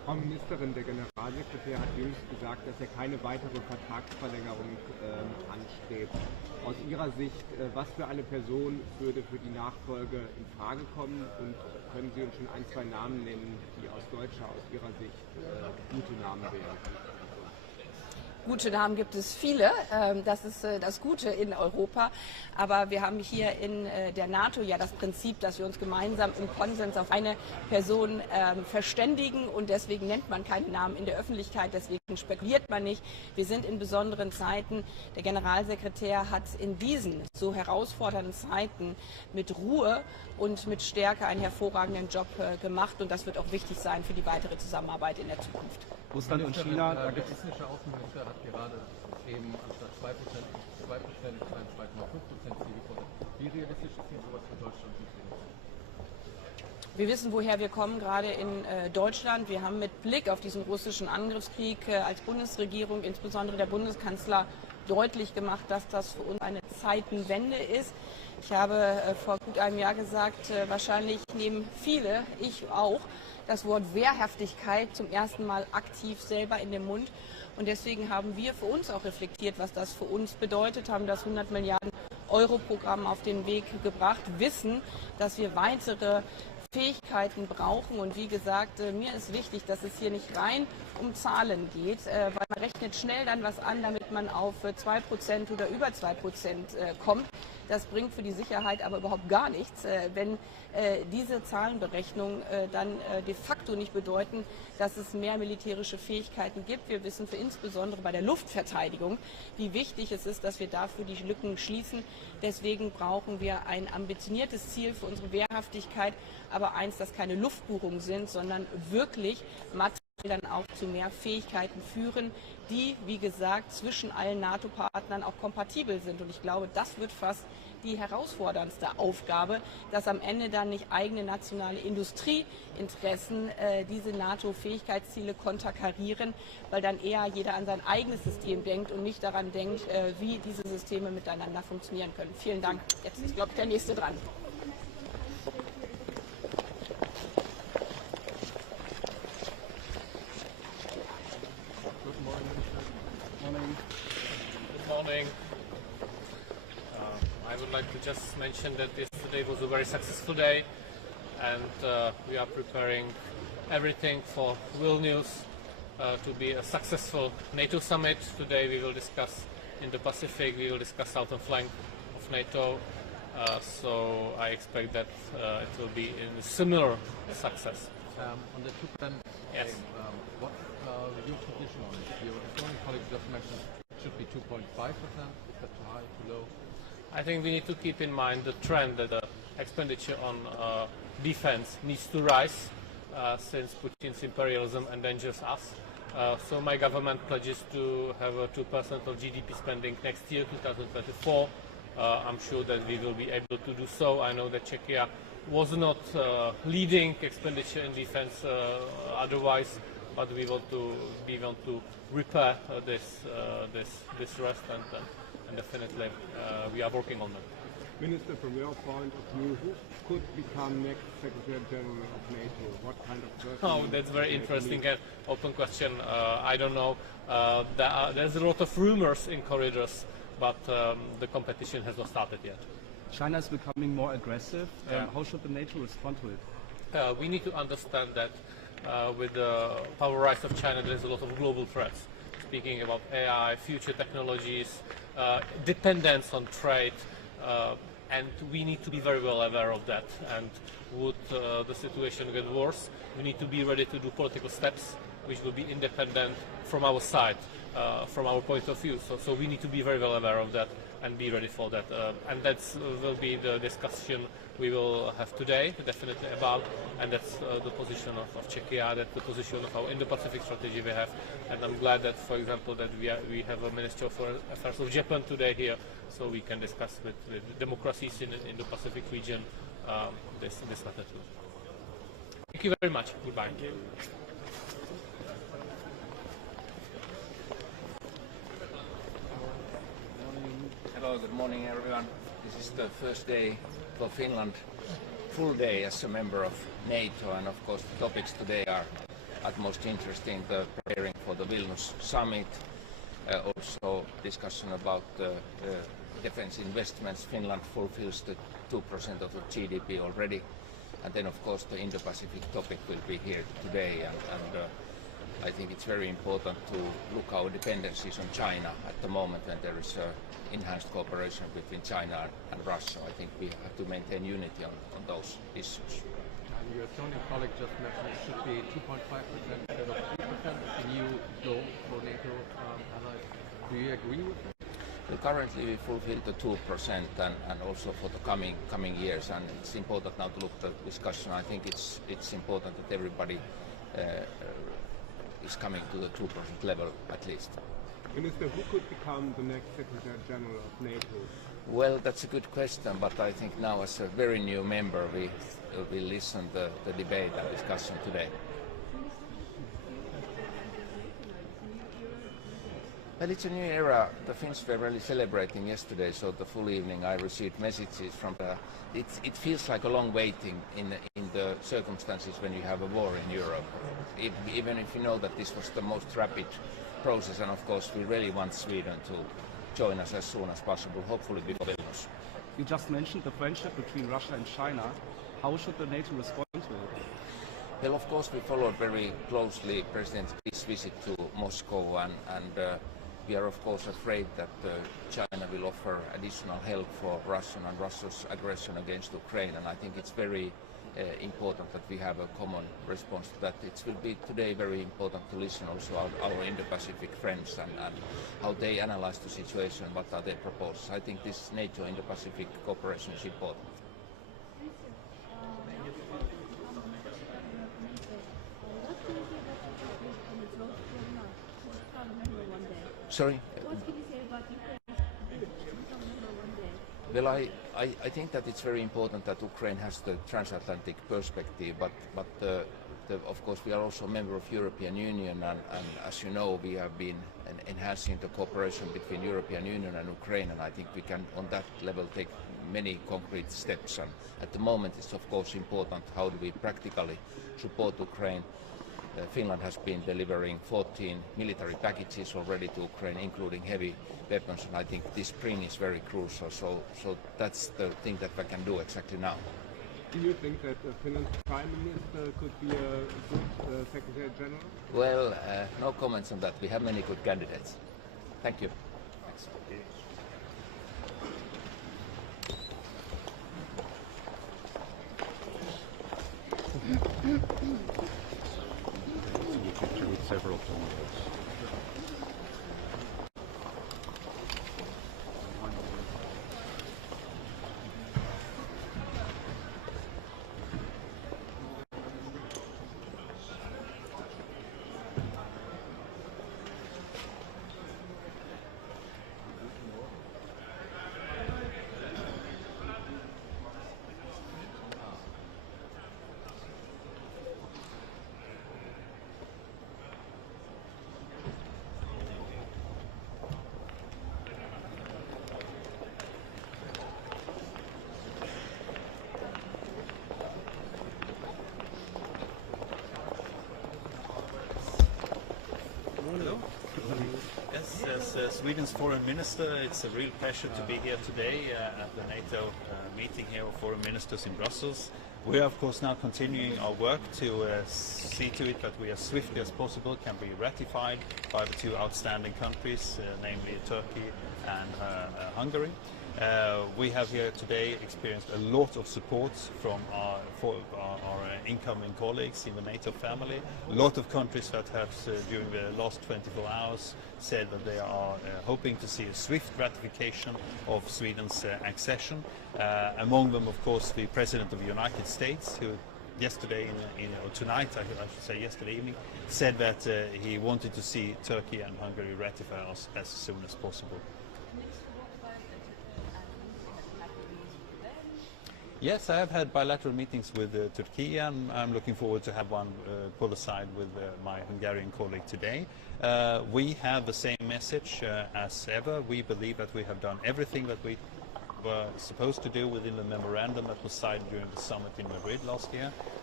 Frau Ministerin, der Generalsekretär hat jüngst gesagt, dass keine weitere Vertragsverlängerung anstrebt. Aus Ihrer Sicht, was für eine Person würde für die Nachfolge in Frage kommen? Und können Sie uns schon ein, zwei Namen nennen, die aus Ihrer Sicht gute Namen wären? Gute Namen gibt es viele, das ist das Gute in Europa, aber wir haben hier in der NATO ja das Prinzip, dass wir uns gemeinsam im Konsens auf eine Person verständigen und deswegen nennt man keine Namen in der Öffentlichkeit, deswegen spekuliert man nicht. Wir sind in besonderen Zeiten, der Generalsekretär hat in diesen so herausfordernden Zeiten mit Ruhe und mit Stärke einen hervorragenden Job gemacht und das wird auch wichtig sein für die weitere Zusammenarbeit in der Zukunft. Russland und China, der estnische Außenminister hat gerade eben anstatt 2%, 2%, 2,5% Ziel gefordert. Wie realistisch ist denn sowas für Deutschland? Wir wissen, woher wir kommen, gerade in Deutschland. Wir haben mit Blick auf diesen russischen Angriffskrieg als Bundesregierung, insbesondere der Bundeskanzler, deutlich gemacht, dass das für uns eine Zeitenwende ist. Ich habe vor gut einem Jahr gesagt, wahrscheinlich nehmen viele, ich auch, das Wort Wehrhaftigkeit zum ersten Mal aktiv selber in den Mund. Und deswegen haben wir für uns auch reflektiert, was das für uns bedeutet, haben das 100 Milliarden Euro Programm auf den Weg gebracht, wissen, dass wir weitere Fähigkeiten brauchen. Und wie gesagt, mir ist wichtig, dass es hier nicht rein um Zahlen geht, weil man rechnet schnell dann was an, damit man auf 2% oder über 2% kommt. Das bringt für die Sicherheit aber überhaupt gar nichts, wenn diese Zahlenberechnungen dann de facto nicht bedeuten, dass es mehr militärische Fähigkeiten gibt. Wir wissen für insbesondere bei der Luftverteidigung, wie wichtig es ist, dass wir dafür die Lücken schließen. Deswegen brauchen wir ein ambitioniertes Ziel für unsere Wehrhaftigkeit, aber eins, das keine Luftbuchungen sind, sondern wirklich materiell dann auch zu mehr Fähigkeiten führen, die, wie gesagt, zwischen allen NATO-Partnern auch kompatibel sind. Und ich glaube, das wird fast die herausforderndste Aufgabe, dass am Ende dann nicht eigene nationale Industrieinteressen diese NATO-Fähigkeitsziele konterkarieren, weil dann eher jeder an sein eigenes System denkt und nicht daran denkt, wie diese Systeme miteinander funktionieren können. Vielen Dank. Jetzt ist, glaube ich, der Nächste dran. I would like to just mention that yesterday was a very successful day and we are preparing everything for Vilnius to be a successful NATO summit. Today we will discuss Indo-Pacific, we will discuss southern flank of NATO, so I expect that it will be in similar success. On the 2%, yes. What your position on it? Your Estonian colleague just mentioned it should be 2.5%. Is that too high, too low? I think we need to keep in mind the trend that the expenditure on defense needs to rise since Putin's imperialism endangers us. So my government pledges to have a 2% of GDP spending next year, 2024. I'm sure that we will be able to do so. I know that Czechia was not leading expenditure in defense otherwise, but we want to repair this rest and definitely we are working on that. Minister, from your point of view, who could become next Secretary General of NATO? What kind of person? Oh, that's very interesting and open question. I don't know. There's a lot of rumors in corridors, but the competition has not started yet. China is becoming more aggressive. Yeah. How should the NATO respond to it? We need to understand that with the power rise of China, there's a lot of global threats. Speaking about AI, future technologies, dependence on trade, and we need to be very well aware of that. And would the situation get worse, we need to be ready to do political steps which will be independent from our side, from our point of view. So we need to be very well aware of that and be ready for that. And that will be the discussion we will have today, definitely about, and that's the position of Czechia, that's the position of our Indo-Pacific strategy we have. And I'm glad that, for example, that we have a Minister of Foreign Affairs of Japan today here, so we can discuss with democracies in the Pacific region this matter too. Thank you very much. Goodbye. Thank you. Hello, good morning everyone. This is the first day for Finland, full day as a member of NATO, and of course the topics today are utmost interesting, the preparing for the Vilnius summit, also discussion about defense investments. Finland fulfills the 2% of the GDP already, and then of course the Indo-Pacific topic will be here today, and I think it's very important to look our dependencies on China at the moment when there is enhanced cooperation between China and Russia. I think we have to maintain unity on those issues. And your Estonian colleague just mentioned it should be 2.5% instead of 3%, the new goal for NATO allies. Do you agree with that? Well, currently we fulfill the 2% and also for the coming years, and it's important now to look at the discussion. I think it's important that everybody is coming to the 2% level at least. Minister, who could become the next Secretary General of NATO? Well, that's a good question, but I think now as a very new member we will listen to the debate and discussion today. Well, it's a new era. The Finns were really celebrating yesterday, so the full evening I received messages from it feels like a long waiting in the circumstances when you have a war in Europe. Even if you know that this was the most rapid process, and of course we really want Sweden to join us as soon as possible, hopefully before Vilnius. You just mentioned the friendship between Russia and China. How should the NATO respond to it? Well, of course we followed very closely President Xi's visit to Moscow, and we are of course afraid that China will offer additional help for Russia and Russia's aggression against Ukraine, and I think it's very important that we have a common response to that. It will be today very important to listen also our Indo-Pacific friends and how they analyze the situation, what are their proposals. I think this NATO Indo-Pacific cooperation is important. Sorry? Well, I think that it's very important that Ukraine has the transatlantic perspective, but of course we are also a member of European Union, and as you know we have been enhancing the cooperation between European Union and Ukraine, and I think we can on that level take many concrete steps, and at the moment it's of course important how do we practically support Ukraine. Finland has been delivering 14 military packages already to Ukraine, including heavy weapons, and I think this spring is very crucial. So that's the thing that we can do exactly now. Do you think that Finland's Prime Minister could be a good Secretary General? Well, no comments on that. We have many good candidates. Thank you. Thanks. With several candidates. Yes, as Sweden's foreign minister, it's a real pleasure to be here today at the NATO meeting here of foreign ministers in Brussels. We are of course now continuing our work to see to it that we as swiftly as possible can be ratified by the two outstanding countries, namely Turkey and Hungary. We have here today experienced a lot of support from our incoming colleagues in the NATO family. A lot of countries that have during the last 24 hours said that they are hoping to see a swift ratification of Sweden's accession. Among them, of course, the President of the United States, who yesterday, or tonight, I should say yesterday evening, said that he wanted to see Turkey and Hungary ratify us as soon as possible. Yes, I have had bilateral meetings with Turkey, and I'm looking forward to have one pull aside with my Hungarian colleague today. We have the same message as ever. We believe that we have done everything that we were supposed to do within the memorandum that was signed during the summit in Madrid last year.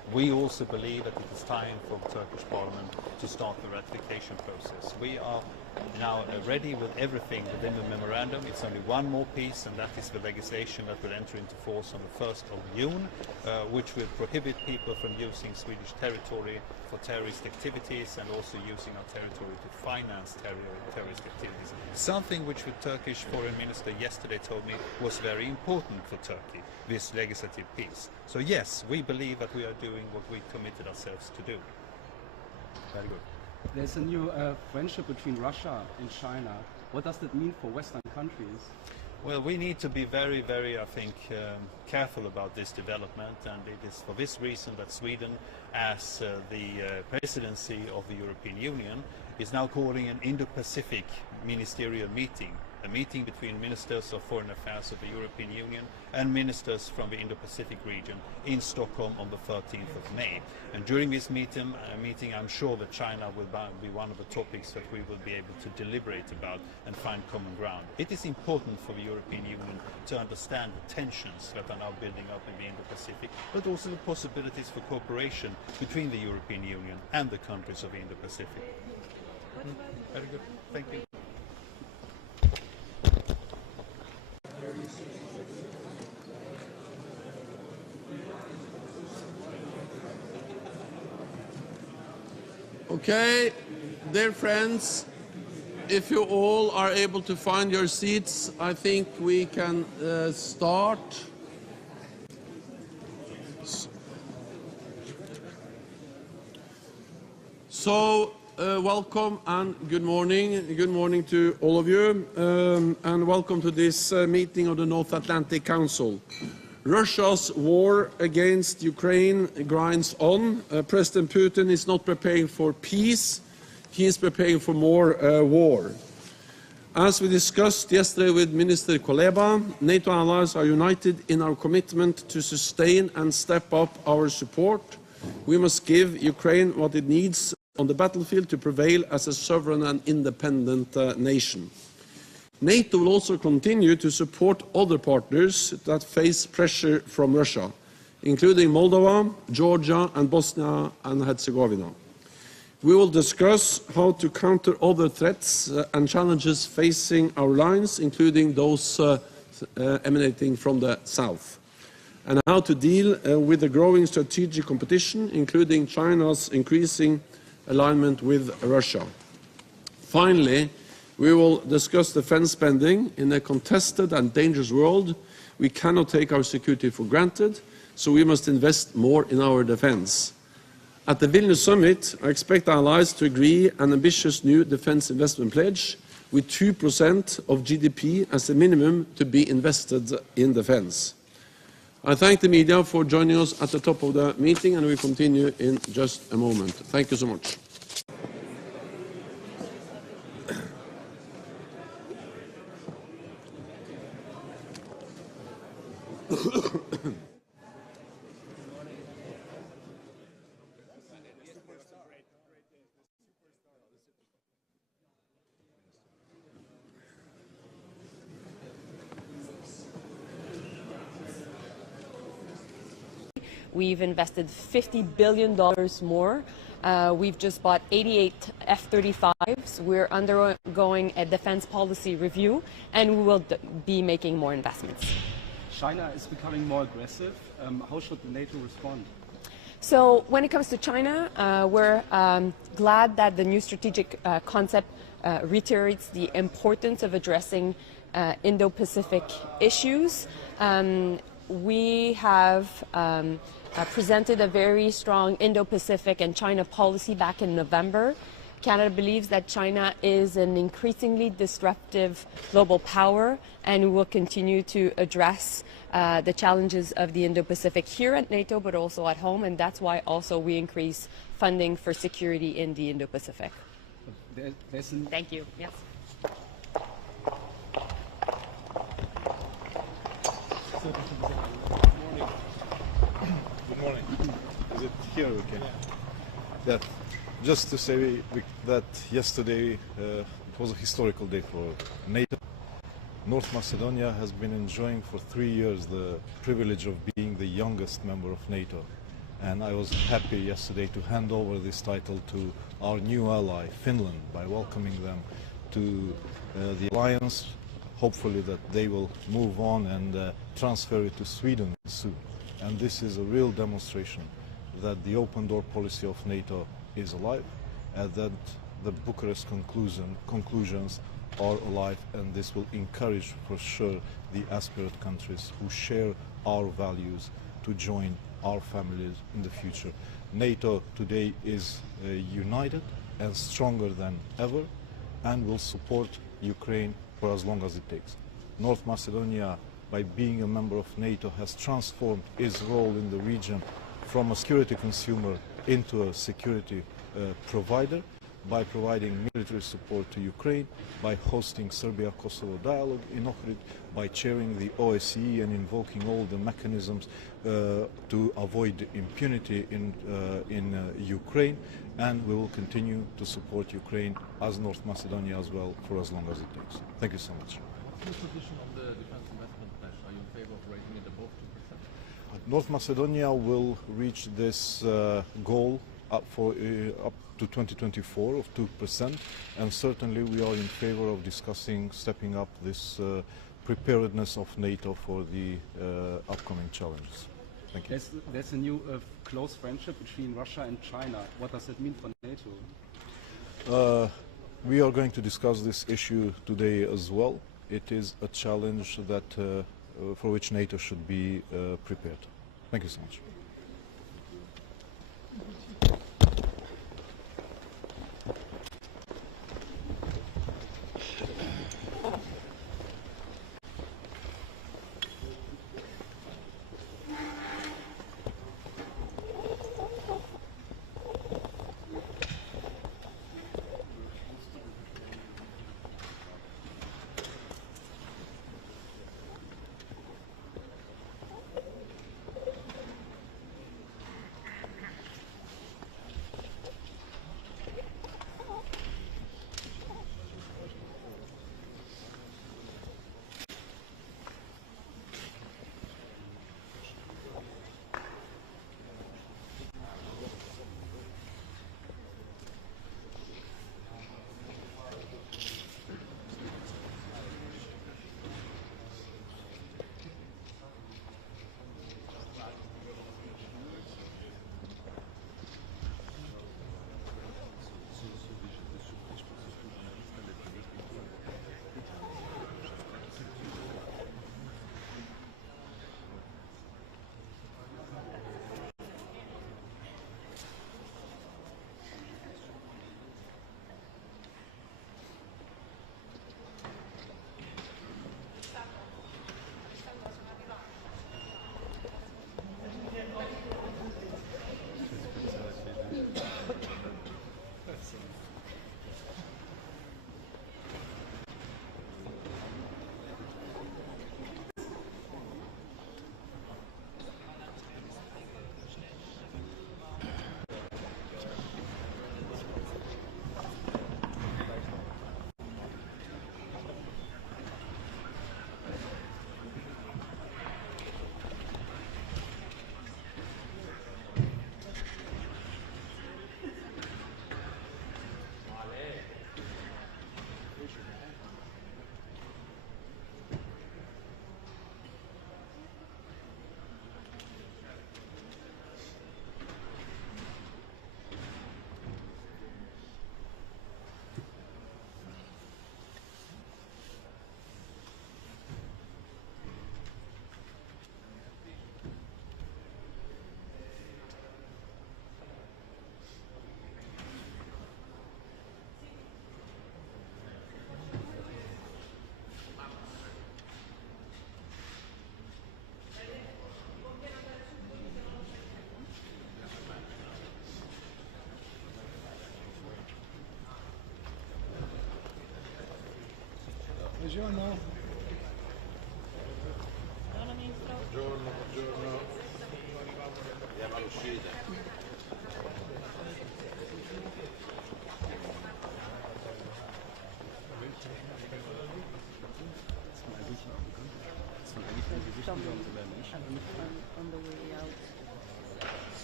we also believe that it is time for the Turkish Parliament to start the ratification process. We are now ready with everything within the memorandum. It's only one more piece, and that is the legislation that will enter into force on the 1st of June, which will prohibit people from using Swedish territory for terrorist activities and also using our territory to finance terrorist activities. Something which the Turkish Foreign Minister yesterday told me was very important for Turkey, this legislative piece. So yes, we believe that we are doing what we committed ourselves to do. Very good. There's a new friendship between Russia and China. What does that mean for Western countries? Well, we need to be very, very, I think, careful about this development, and it is for this reason that Sweden, as the presidency of the European Union, is now calling an Indo-Pacific ministerial meeting, a meeting between ministers of foreign affairs of the European Union and ministers from the Indo-Pacific region in Stockholm on the 13th of May. And during this meeting, I'm sure that China will be one of the topics that we will be able to deliberate about and find common ground. It is important for the European Union to understand the tensions that are now building up in the Indo-Pacific, but also the possibilities for cooperation between the European Union and the countries of the Indo-Pacific. Very good. Thank you. Okay, dear friends, if you all are able to find your seats, I think we can start. So, welcome and good morning. Good morning to all of you, and welcome to this meeting of the North Atlantic Council. Russia's war against Ukraine grinds on. President Putin is not preparing for peace, he is preparing for more war. As we discussed yesterday with Minister Kuleba, NATO allies are united in our commitment to sustain and step up our support. We must give Ukraine what it needs on the battlefield to prevail as a sovereign and independent nation. NATO will also continue to support other partners that face pressure from Russia, including Moldova, Georgia and Bosnia and Herzegovina. We will discuss how to counter other threats and challenges facing our lines, including those emanating from the south, and how to deal with the growing strategic competition, including China's increasing alignment with Russia. Finally, we will discuss defense spending. In a contested and dangerous world, we cannot take our security for granted, so we must invest more in our defense. At the Vilnius summit, I expect allies to agree an ambitious new defense investment pledge with 2% of GDP as a minimum to be invested in defense. I thank the media for joining us at the top of the meeting, and we continue in just a moment. Thank you so much. We've invested $50 billion more. We've just bought 88 F-35s. We're undergoing a defense policy review, and we will be making more investments. China is becoming more aggressive. How should NATO respond? So when it comes to China, we're glad that the new strategic concept reiterates the importance of addressing Indo-Pacific issues. We have presented a very strong Indo-Pacific and China policy back in November. Canada believes that China is an increasingly disruptive global power, and we will continue to address the challenges of the Indo-Pacific here at NATO, but also at home, and that's why also we increase funding for security in the Indo-Pacific. Thank you. Yes. Good morning. Is it here? Okay. Yeah. Just to say that yesterday it was a historical day for NATO. North Macedonia has been enjoying for 3 years the privilege of being the youngest member of NATO. And I was happy yesterday to hand over this title to our new ally, Finland, by welcoming them to the alliance. Hopefully that they will move on and transfer it to Sweden soon. And this is a real demonstration that the open door policy of NATO is alive, and that the Bucharest conclusions are alive, and this will encourage for sure the aspirant countries who share our values to join our families in the future. NATO today is united and stronger than ever, and will support Ukraine for as long as it takes. North Macedonia, by being a member of NATO, has transformed its role in the region from a security consumer into a security provider, by providing military support to Ukraine, by hosting Serbia-Kosovo dialogue in Ohrid, by chairing the OSCE and invoking all the mechanisms to avoid impunity in Ukraine, and we will continue to support Ukraine as North Macedonia as well for as long as it takes. Thank you so much. What's your position on the defense investment pledge? Are you in favor of raising it above 2%? North Macedonia will reach this goal up to 2024 of 2%, and certainly we are in favor of discussing stepping up this preparedness of NATO for the upcoming challenges. Thank you. There's a new close friendship between Russia and China. What does it mean for NATO? We are going to discuss this issue today as well. It is a challenge that for which NATO should be prepared. Thank you so much. Buongiorno. Buongiorno, buongiorno. Andiamo all'uscita. On the way out.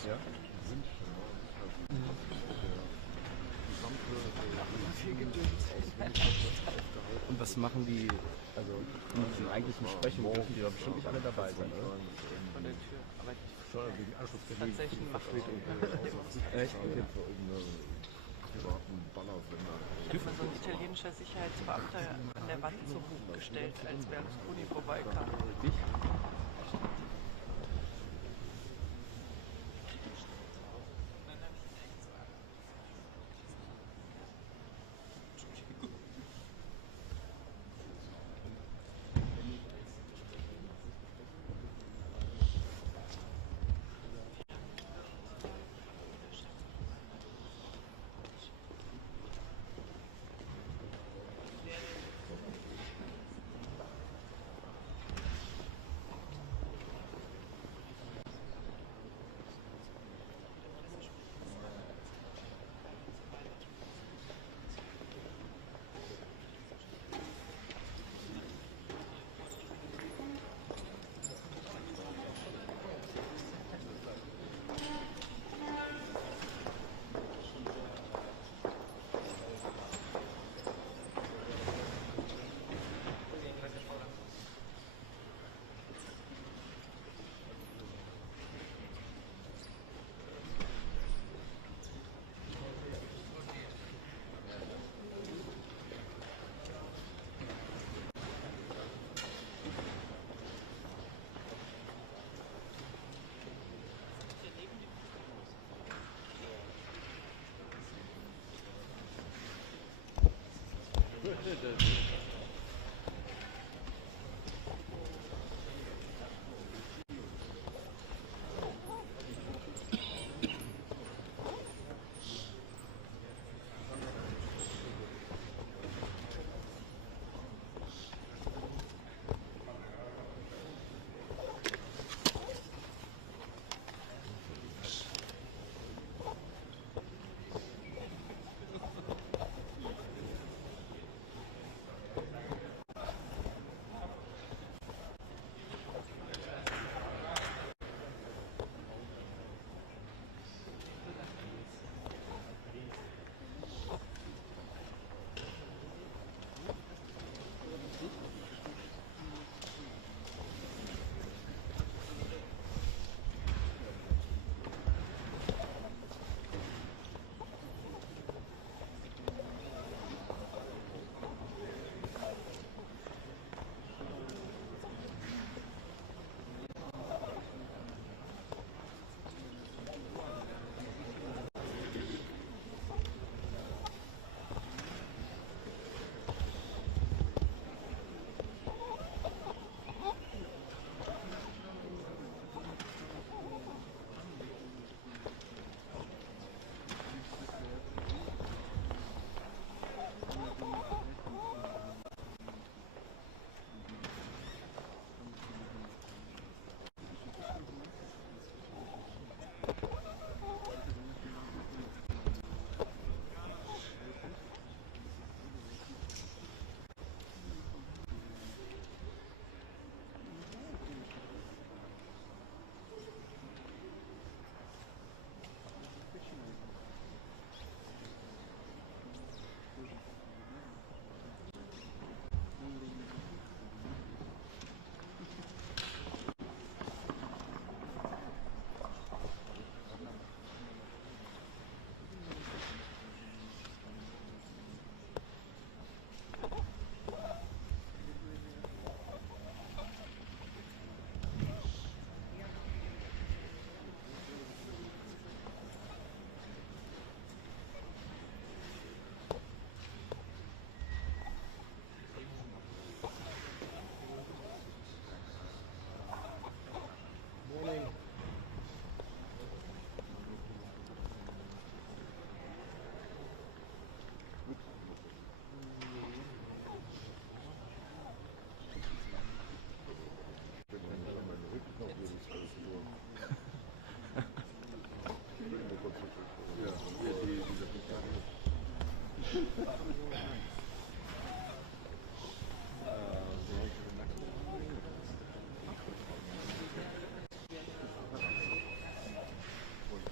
Ja, sind schon. Und was machen die, also in diesen eigentlichen Besprechungen dürfen die doch bestimmt nicht alle dabei sein, oder? Tatsächlich. Echt? Immer so ein italienischer Sicherheitsbeamter an der Wand so hochgestellt, als Berlusconi vorbeikam.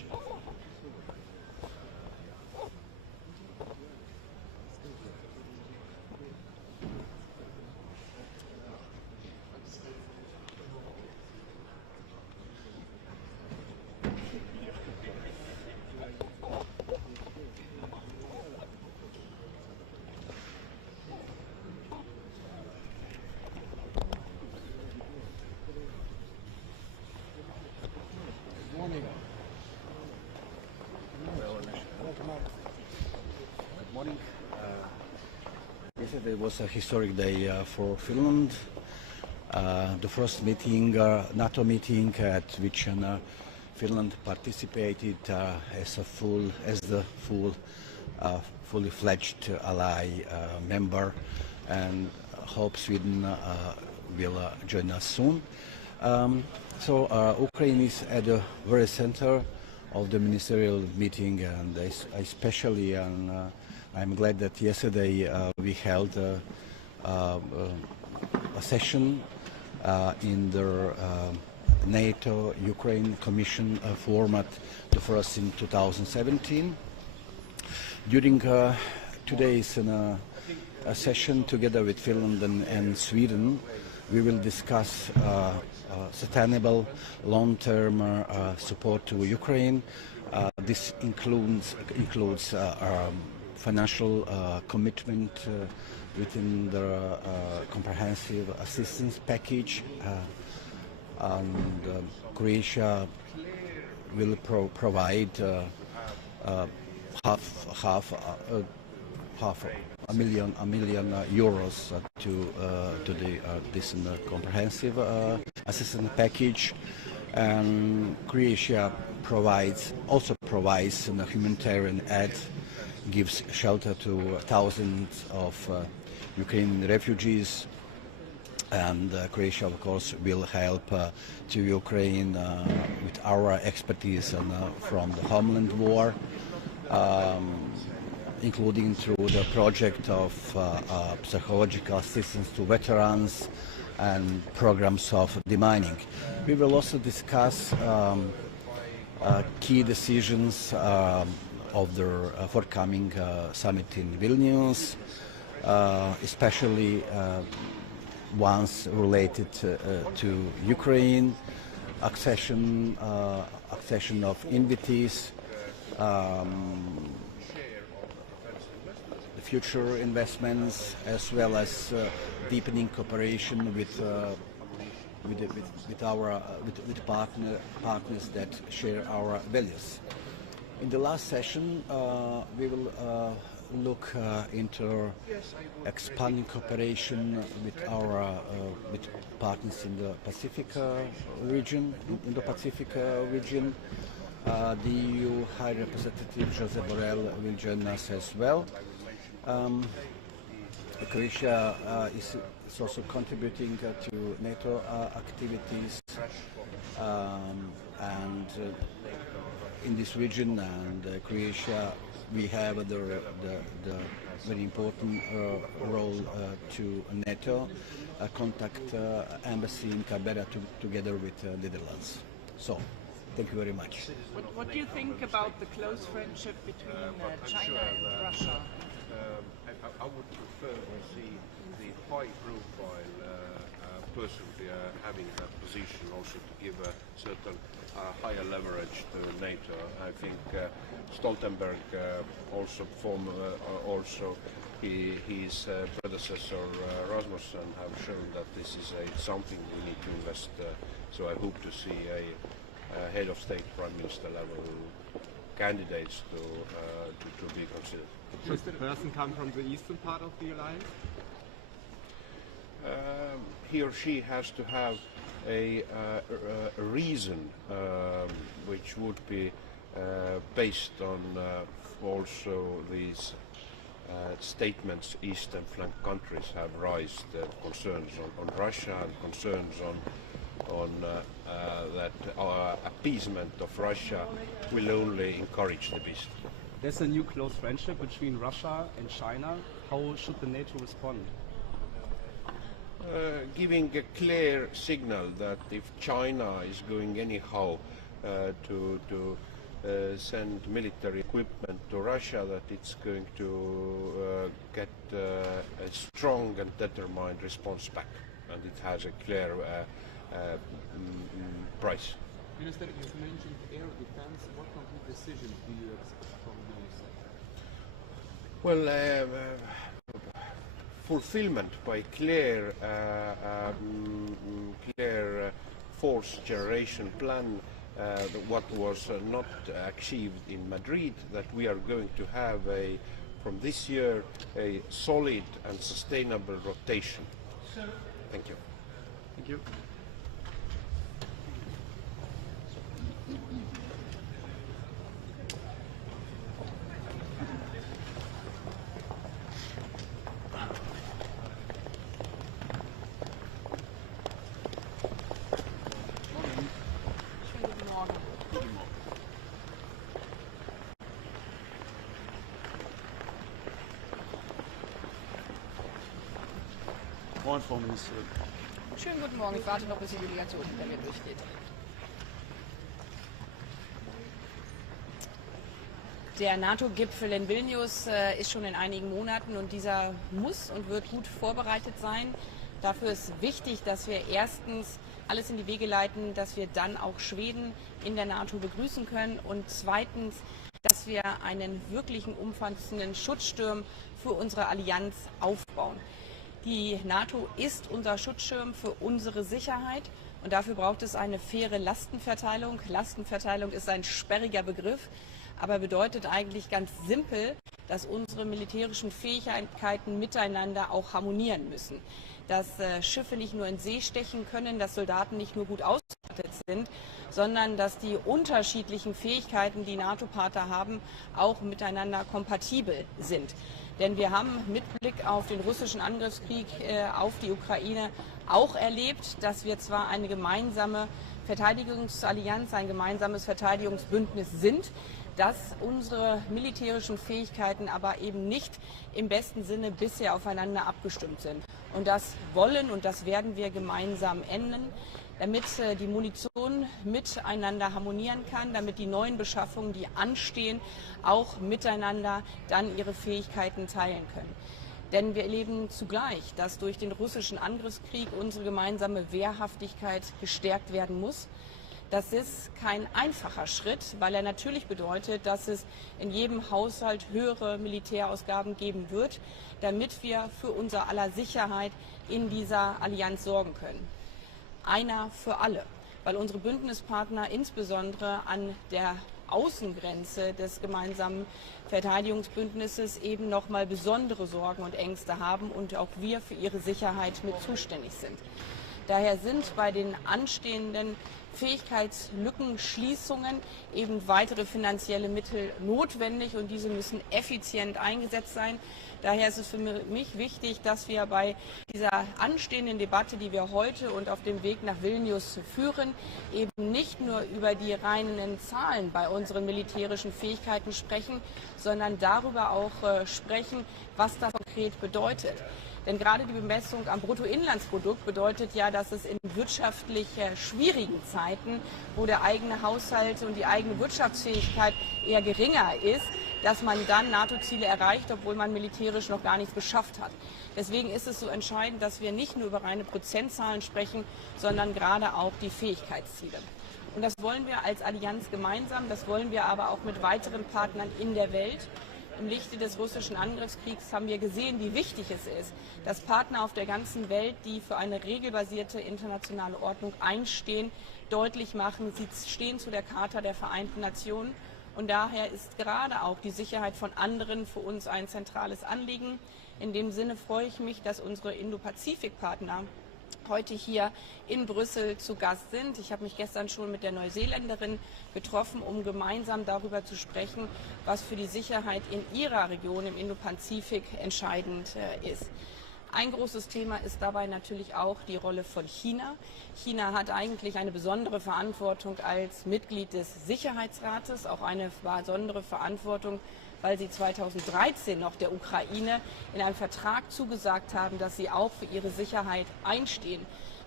Good morning. Yesterday was a historic day for Finland. The first meeting, NATO meeting, at which Finland participated as the fully fledged ally member, and hope Sweden will join us soon. So Ukraine is at the very center of the ministerial meeting, and especially, I'm glad that yesterday we held a session in the NATO Ukraine Commission format, the first in 2017. During today's session, together with Finland and Sweden, we will discuss sustainable long-term support to Ukraine. This includes financial commitment within the comprehensive assistance package, and Croatia will provide half a million euros to this comprehensive assistance package, and Croatia also provides humanitarian aid, gives shelter to thousands of Ukrainian refugees, and Croatia, of course, will help to Ukraine with our expertise from the homeland war, including through the project of psychological assistance to veterans and programs of demining. We will also discuss key decisions of the forthcoming summit in Vilnius, especially ones related to Ukraine, accession of invitees, the future investments, as well as deepening cooperation with partners that share our values. In the last session, we will look into expanding cooperation with our with partners in the Pacific region. The EU High Representative Josep Borrell will join us as well. Croatia is also contributing to NATO activities, and in this region, and Croatia, we have the very important role to NATO, contact embassy in Canberra together with Netherlands. So, thank you very much. What do you think about the close friendship between China and Russia? I would prefer to see the high-profile person having that position also to give a certain higher leverage to NATO. I think Stoltenberg also his predecessor Rasmussen have shown that this is something we need to invest. So I hope to see a head of state, prime minister level candidates to be considered. Should the person come from the eastern part of the alliance? He or she has to have a reason which would be based on also these statements Eastern flank countries have raised, concerns on Russia and concerns on that appeasement of Russia will only encourage the beast. There's a new close friendship between Russia and China. How should the NATO respond? Giving a clear signal that if China is going anyhow to send military equipment to Russia, that it's going to get a strong and determined response back, and it has a clear price. Minister, you mentioned air defense. What concrete decisions do you expect from the sector? Well, fulfillment by clear force generation plan, what was not achieved in Madrid, that we are going to have from this year a solid and sustainable rotation. Thank you. Thank you. Moin, Frau Ministerin. Schönen guten Morgen. Ich warte noch, bis die Delegation hinter mir durchgeht. Der NATO-Gipfel in Vilnius ist schon in einigen Monaten und dieser muss und wird gut vorbereitet sein. Dafür ist wichtig, dass wir erstens alles in die Wege leiten, dass wir dann auch Schweden in der NATO begrüßen können und zweitens, dass wir einen wirklichen umfassenden Schutzschirm für unsere Allianz aufbauen. Die NATO ist unser Schutzschirm für unsere Sicherheit und dafür braucht es eine faire Lastenverteilung. Lastenverteilung ist ein sperriger Begriff, aber bedeutet eigentlich ganz simpel, dass unsere militärischen Fähigkeiten miteinander auch harmonieren müssen. Dass Schiffe nicht nur in See stechen können, dass Soldaten nicht nur gut ausgestattet sind, sondern dass die unterschiedlichen Fähigkeiten, die NATO-Partner haben, auch miteinander kompatibel sind. Denn wir haben mit Blick auf den russischen Angriffskrieg auf die Ukraine auch erlebt, dass wir zwar eine gemeinsame Verteidigungsallianz, ein gemeinsames Verteidigungsbündnis sind, dass unsere militärischen Fähigkeiten aber eben nicht im besten Sinne bisher aufeinander abgestimmt sind. Und das wollen und das werden wir gemeinsam ändern, damit die Munition miteinander harmonieren kann, damit die neuen Beschaffungen, die anstehen, auch miteinander dann ihre Fähigkeiten teilen können. Denn wir erleben zugleich, dass durch den russischen Angriffskrieg unsere gemeinsame Wehrhaftigkeit gestärkt werden muss. Das ist kein einfacher Schritt, weil er natürlich bedeutet, dass es in jedem Haushalt höhere Militärausgaben geben wird, damit wir für unser aller Sicherheit in dieser Allianz sorgen können. Einer für alle, weil unsere Bündnispartner insbesondere an der Außengrenze des gemeinsamen Verteidigungsbündnisses eben noch mal besondere Sorgen und Ängste haben und auch wir für ihre Sicherheit mit zuständig sind. Daher sind bei den anstehenden Fähigkeitslückenschließungen eben weitere finanzielle Mittel notwendig und diese müssen effizient eingesetzt sein. Daher ist es für mich wichtig, dass wir bei dieser anstehenden Debatte, die wir heute und auf dem Weg nach Vilnius führen, eben nicht nur über die reinen Zahlen bei unseren militärischen Fähigkeiten sprechen, sondern darüber auch sprechen, was das konkret bedeutet. Denn gerade die Bemessung am Bruttoinlandsprodukt bedeutet ja, dass es in wirtschaftlich schwierigen Zeiten, wo der eigene Haushalt und die eigene Wirtschaftsfähigkeit eher geringer ist, dass man dann NATO-Ziele erreicht, obwohl man militärisch noch gar nichts beschafft hat. Deswegen ist es so entscheidend, dass wir nicht nur über reine Prozentzahlen sprechen, sondern gerade auch die Fähigkeitsziele. Und das wollen wir als Allianz gemeinsam, das wollen wir aber auch mit weiteren Partnern in der Welt. Im Lichte des russischen Angriffskriegs haben wir gesehen, wie wichtig es ist, dass Partner auf der ganzen Welt, die für eine regelbasierte internationale Ordnung einstehen, deutlich machen, sie stehen zu der Charta der Vereinten Nationen. Und daher ist gerade auch die Sicherheit von anderen für uns ein zentrales Anliegen. In dem Sinne freue ich mich, dass unsere Indo-Pazifik-Partner heute hier in Brüssel zu Gast sind. Ich habe mich gestern schon mit der Neuseeländerin getroffen, um gemeinsam darüber zu sprechen, was für die Sicherheit in ihrer Region im Indo-Pazifik entscheidend ist. Ein großes Thema ist dabei natürlich auch die Rolle von China. China hat eigentlich eine besondere Verantwortung als Mitglied des Sicherheitsrates, auch eine besondere Verantwortung, weil sie 2013 noch der Ukraine in einem Vertrag zugesagt haben, dass sie auch für ihre Sicherheit einstehen.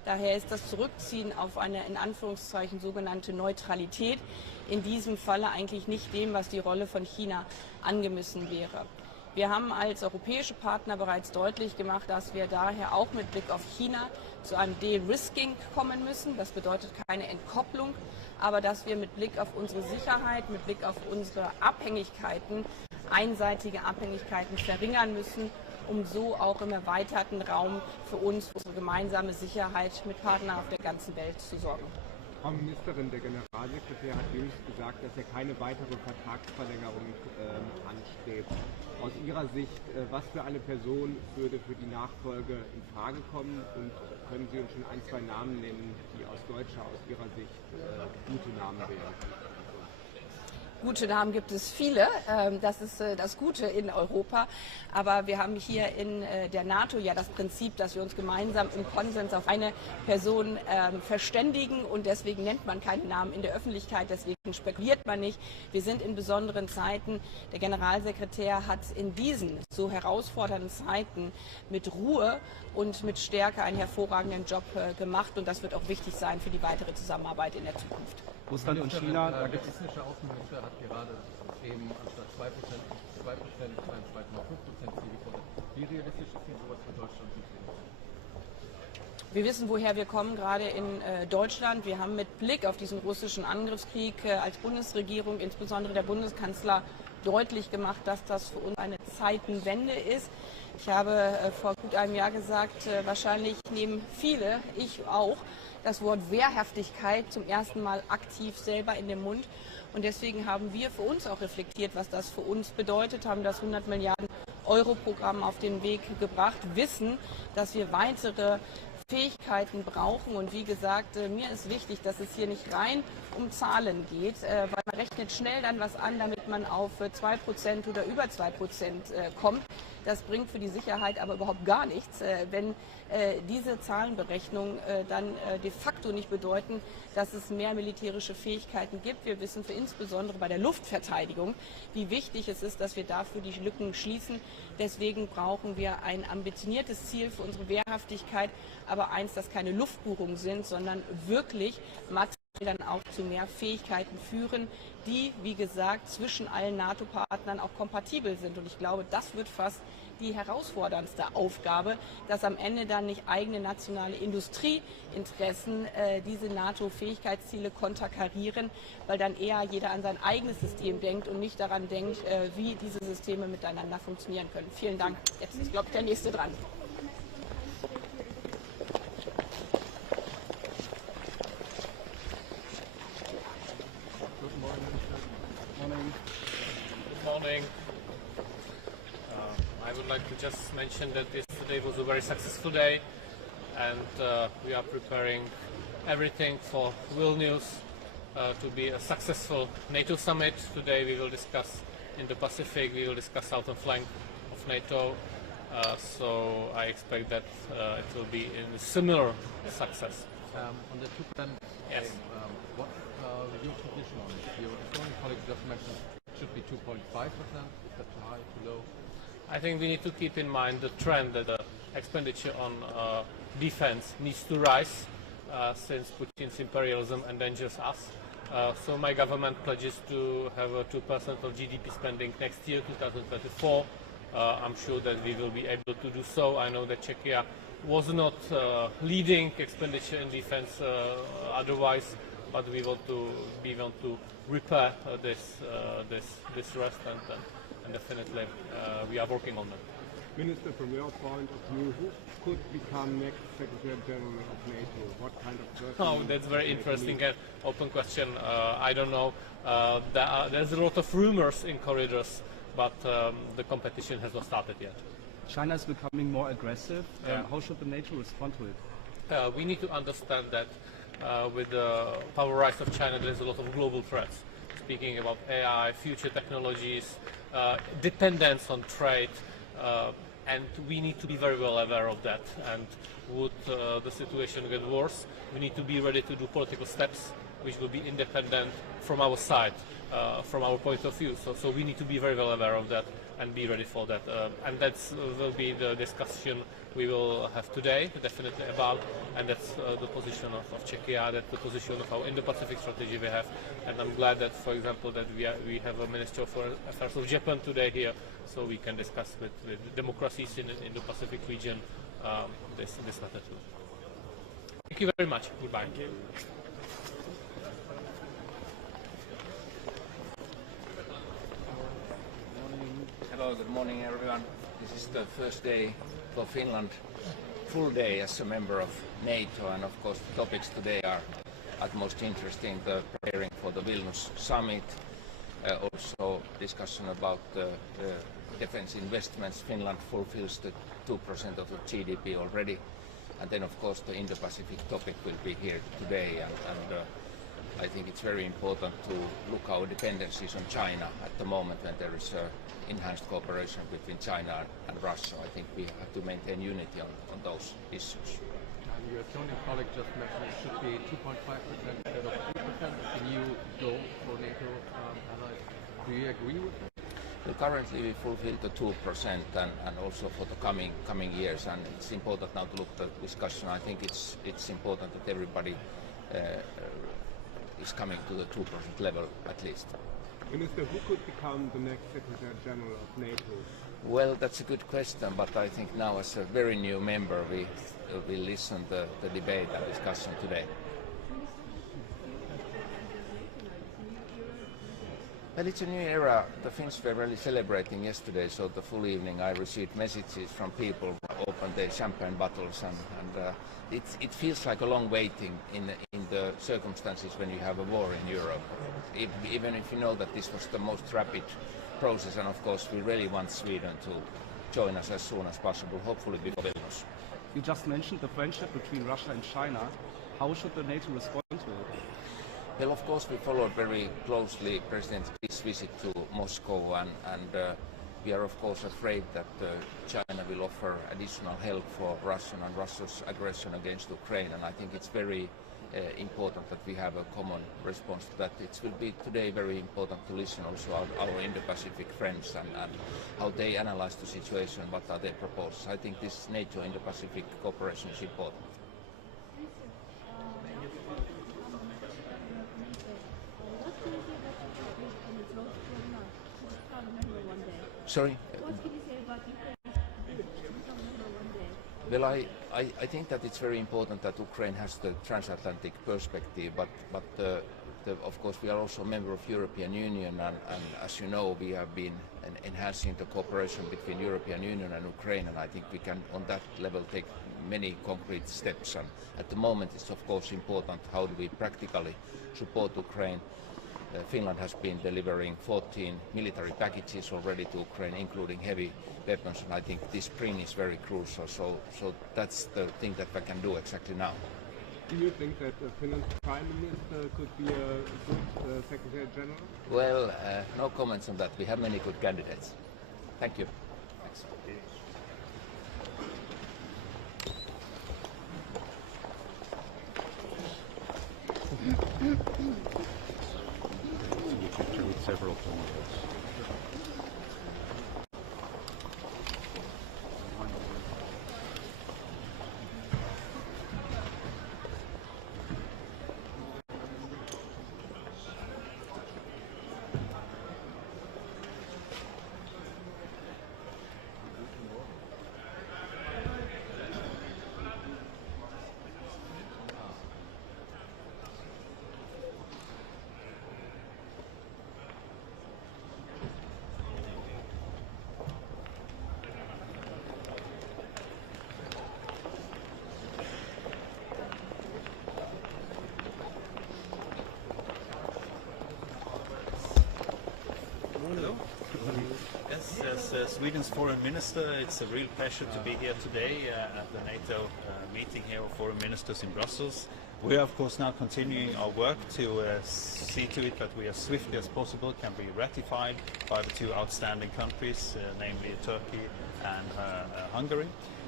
Daher ist das Zurückziehen auf eine in Anführungszeichen sogenannte Neutralität in diesem Falle eigentlich nicht dem, was die Rolle von China angemessen wäre. Wir haben als europäische Partner bereits deutlich gemacht, dass wir daher auch mit Blick auf China zu einem De-Risking kommen müssen. Das bedeutet keine Entkopplung, aber dass wir mit Blick auf unsere Sicherheit, mit Blick auf unsere Abhängigkeiten, einseitige Abhängigkeiten verringern müssen, um so auch im erweiterten Raum für uns, für unsere gemeinsame Sicherheit mit Partnern auf der ganzen Welt zu sorgen. Frau Ministerin, der Generalsekretär hat jüngst gesagt, dass keine weitere Vertragsverlängerung anstrebt. Aus Ihrer Sicht, was für eine Person würde für die Nachfolge in Frage kommen? Und können Sie uns schon ein, zwei Namen nennen, die aus Ihrer Sicht gute Namen wären? Gute Namen gibt es viele, das ist das Gute in Europa, aber wir haben hier in der NATO ja das Prinzip, dass wir uns gemeinsam im Konsens auf eine Person verständigen und deswegen nennt man keine Namen in der Öffentlichkeit, deswegen spekuliert man nicht. Wir sind in besonderen Zeiten, der Generalsekretär hat in diesen so herausfordernden Zeiten mit Ruhe und mit Stärke einen hervorragenden Job gemacht und das wird auch wichtig sein für die weitere Zusammenarbeit in der Zukunft. Russland und China, der estnische Außenminister hat gerade eben anstatt 2%, 2%, 2,5% Ziel gefordert. Wie realistisch ist denn sowas für Deutschland? Wir wissen, woher wir kommen, gerade in Deutschland. Wir haben mit Blick auf diesen russischen Angriffskrieg als Bundesregierung, insbesondere der Bundeskanzler, deutlich gemacht, dass das für uns eine Zeitenwende ist. Ich habe vor gut einem Jahr gesagt, wahrscheinlich nehmen viele, ich auch, das Wort Wehrhaftigkeit zum ersten Mal aktiv selber in den Mund. Und deswegen haben wir für uns auch reflektiert, was das für uns bedeutet, haben das 100 Milliarden Euro Programm auf den Weg gebracht, wissen, dass wir weitere Fähigkeiten brauchen. Und wie gesagt, mir ist wichtig, dass es hier nicht rein um Zahlen geht, weil man rechnet schnell dann was an, damit man auf 2% oder über 2% kommt. Das bringt für die Sicherheit aber überhaupt gar nichts, wenn diese Zahlenberechnungen dann de facto nicht bedeuten, dass es mehr militärische Fähigkeiten gibt. Wir wissen für insbesondere bei der Luftverteidigung, wie wichtig es ist, dass wir dafür die Lücken schließen. Deswegen brauchen wir ein ambitioniertes Ziel für unsere Wehrhaftigkeit, aber eins, das keine Luftbuchungen sind, sondern wirklich materiell dann auch zu mehr Fähigkeiten führen, die, wie gesagt, zwischen allen NATO-Partnern auch kompatibel sind. Und ich glaube, das wird fast die herausforderndste Aufgabe, dass am Ende dann nicht eigene nationale Industrieinteressen diese NATO-Fähigkeitsziele konterkarieren, weil dann eher jeder an sein eigenes System denkt und nicht daran denkt, wie diese Systeme miteinander funktionieren können. Vielen Dank. Jetzt ist, glaube ich, der Nächste dran. Good morning. I would like to just mention that yesterday was a very successful day, and we are preparing everything for Vilnius to be a successful NATO summit. Today we will discuss Indo-Pacific, we will discuss southern flank of NATO, so I expect that it will be in similar success. On the 2%, yes. What your position on it? Your Estonian colleague just mentioned it should be 2.5%. Is that too high, too low? I think we need to keep in mind the trend that the expenditure on defense needs to rise since Putin's imperialism endangers us. So my government pledges to have a 2% of GDP spending next year, 2024. I'm sure that we will be able to do so. I know that Czechia was not leading expenditure in defense otherwise, but we want to repair this rest, and definitely we are working on that. Minister, from your point of view, who could become next Secretary General of NATO? What kind of person? Oh, that's very interesting and open question. I don't know. There's a lot of rumors in corridors, but the competition has not started yet. China is becoming more aggressive. Yeah. How should the NATO respond to it? We need to understand that with the power rise of China, there's a lot of global threats. Speaking about AI, future technologies, dependence on trade, and we need to be very well aware of that. And would the situation get worse, we need to be ready to do political steps which will be independent from our side, from our point of view. So we need to be very well aware of that. and be ready for that. And that will be the discussion we will have today, definitely about, and that's the position of Czechia, that's the position of our Indo-Pacific strategy we have. And I'm glad that, for example, that we have a Minister of Foreign Affairs of Japan today here, so we can discuss with democracies in the Indo-Pacific region this matter too. Thank you very much. Goodbye. Thank you. Hello, good morning everyone. This is the first day for Finland, full day as a member of NATO, and of course the topics today are utmost interesting, the preparing for the Vilnius summit, also discussion about defense investments. Finland fulfills the 2% of the GDP already, and then of course the Indo-Pacific topic will be here today, and I think it's very important to look our dependencies on China at the moment when there is enhanced cooperation between China and Russia. I think we have to maintain unity on those issues. Your Estonian colleague just mentioned it should be 2.5% instead of 3% of the new goal for NATO allies. Do you agree with that? Well, currently we fulfill the 2% and also for the coming years, and it's important now to look at the discussion. I think it's important that everybody is coming to the 2% level at least. Minister, who could become the next Secretary General of NATO? Well, that's a good question, but I think now as a very new member we will listen to the debate and discussion today. Well, it's a new era. The Finns were really celebrating yesterday, so the full evening I received messages from people who opened their champagne bottles, and it feels like a long waiting in the circumstances when you have a war in Europe. Even if you know that this was the most rapid process, and of course we really want Sweden to join us as soon as possible, hopefully before Vilnius. You just mentioned the friendship between Russia and China. How should the NATO respond to it? Well, of course, we followed very closely President Xi's visit to Moscow, and we are, of course, afraid that China will offer additional help for Russia and Russia's aggression against Ukraine. And I think it's very important that we have a common response to that. It will be today very important to listen also our Indo-Pacific friends and how they analyze the situation, what are their proposals. I think this NATO Indo-Pacific cooperation is important. Sorry? What can you say about Ukraine? Well, I think that it's very important that Ukraine has the transatlantic perspective, but of course we are also a member of European Union, and as you know we have been enhancing the cooperation between European Union and Ukraine, and I think we can on that level take many concrete steps. And at the moment it's of course important how do we practically support Ukraine. Finland has been delivering 14 military packages already to Ukraine, including heavy weapons, and I think this spring is very crucial. So that's the thing that we can do exactly now. Do you think that Finland's Prime Minister could be a good Secretary General? Well, no comments on that. We have many good candidates. Thank you. Thanks. With several candidates. Yes, as Sweden's foreign minister, it's a real pleasure to be here today at the NATO meeting here of foreign ministers in Brussels. We are of course now continuing our work to see to it that we as swiftly as possible can be ratified by the two outstanding countries, namely Turkey and Hungary.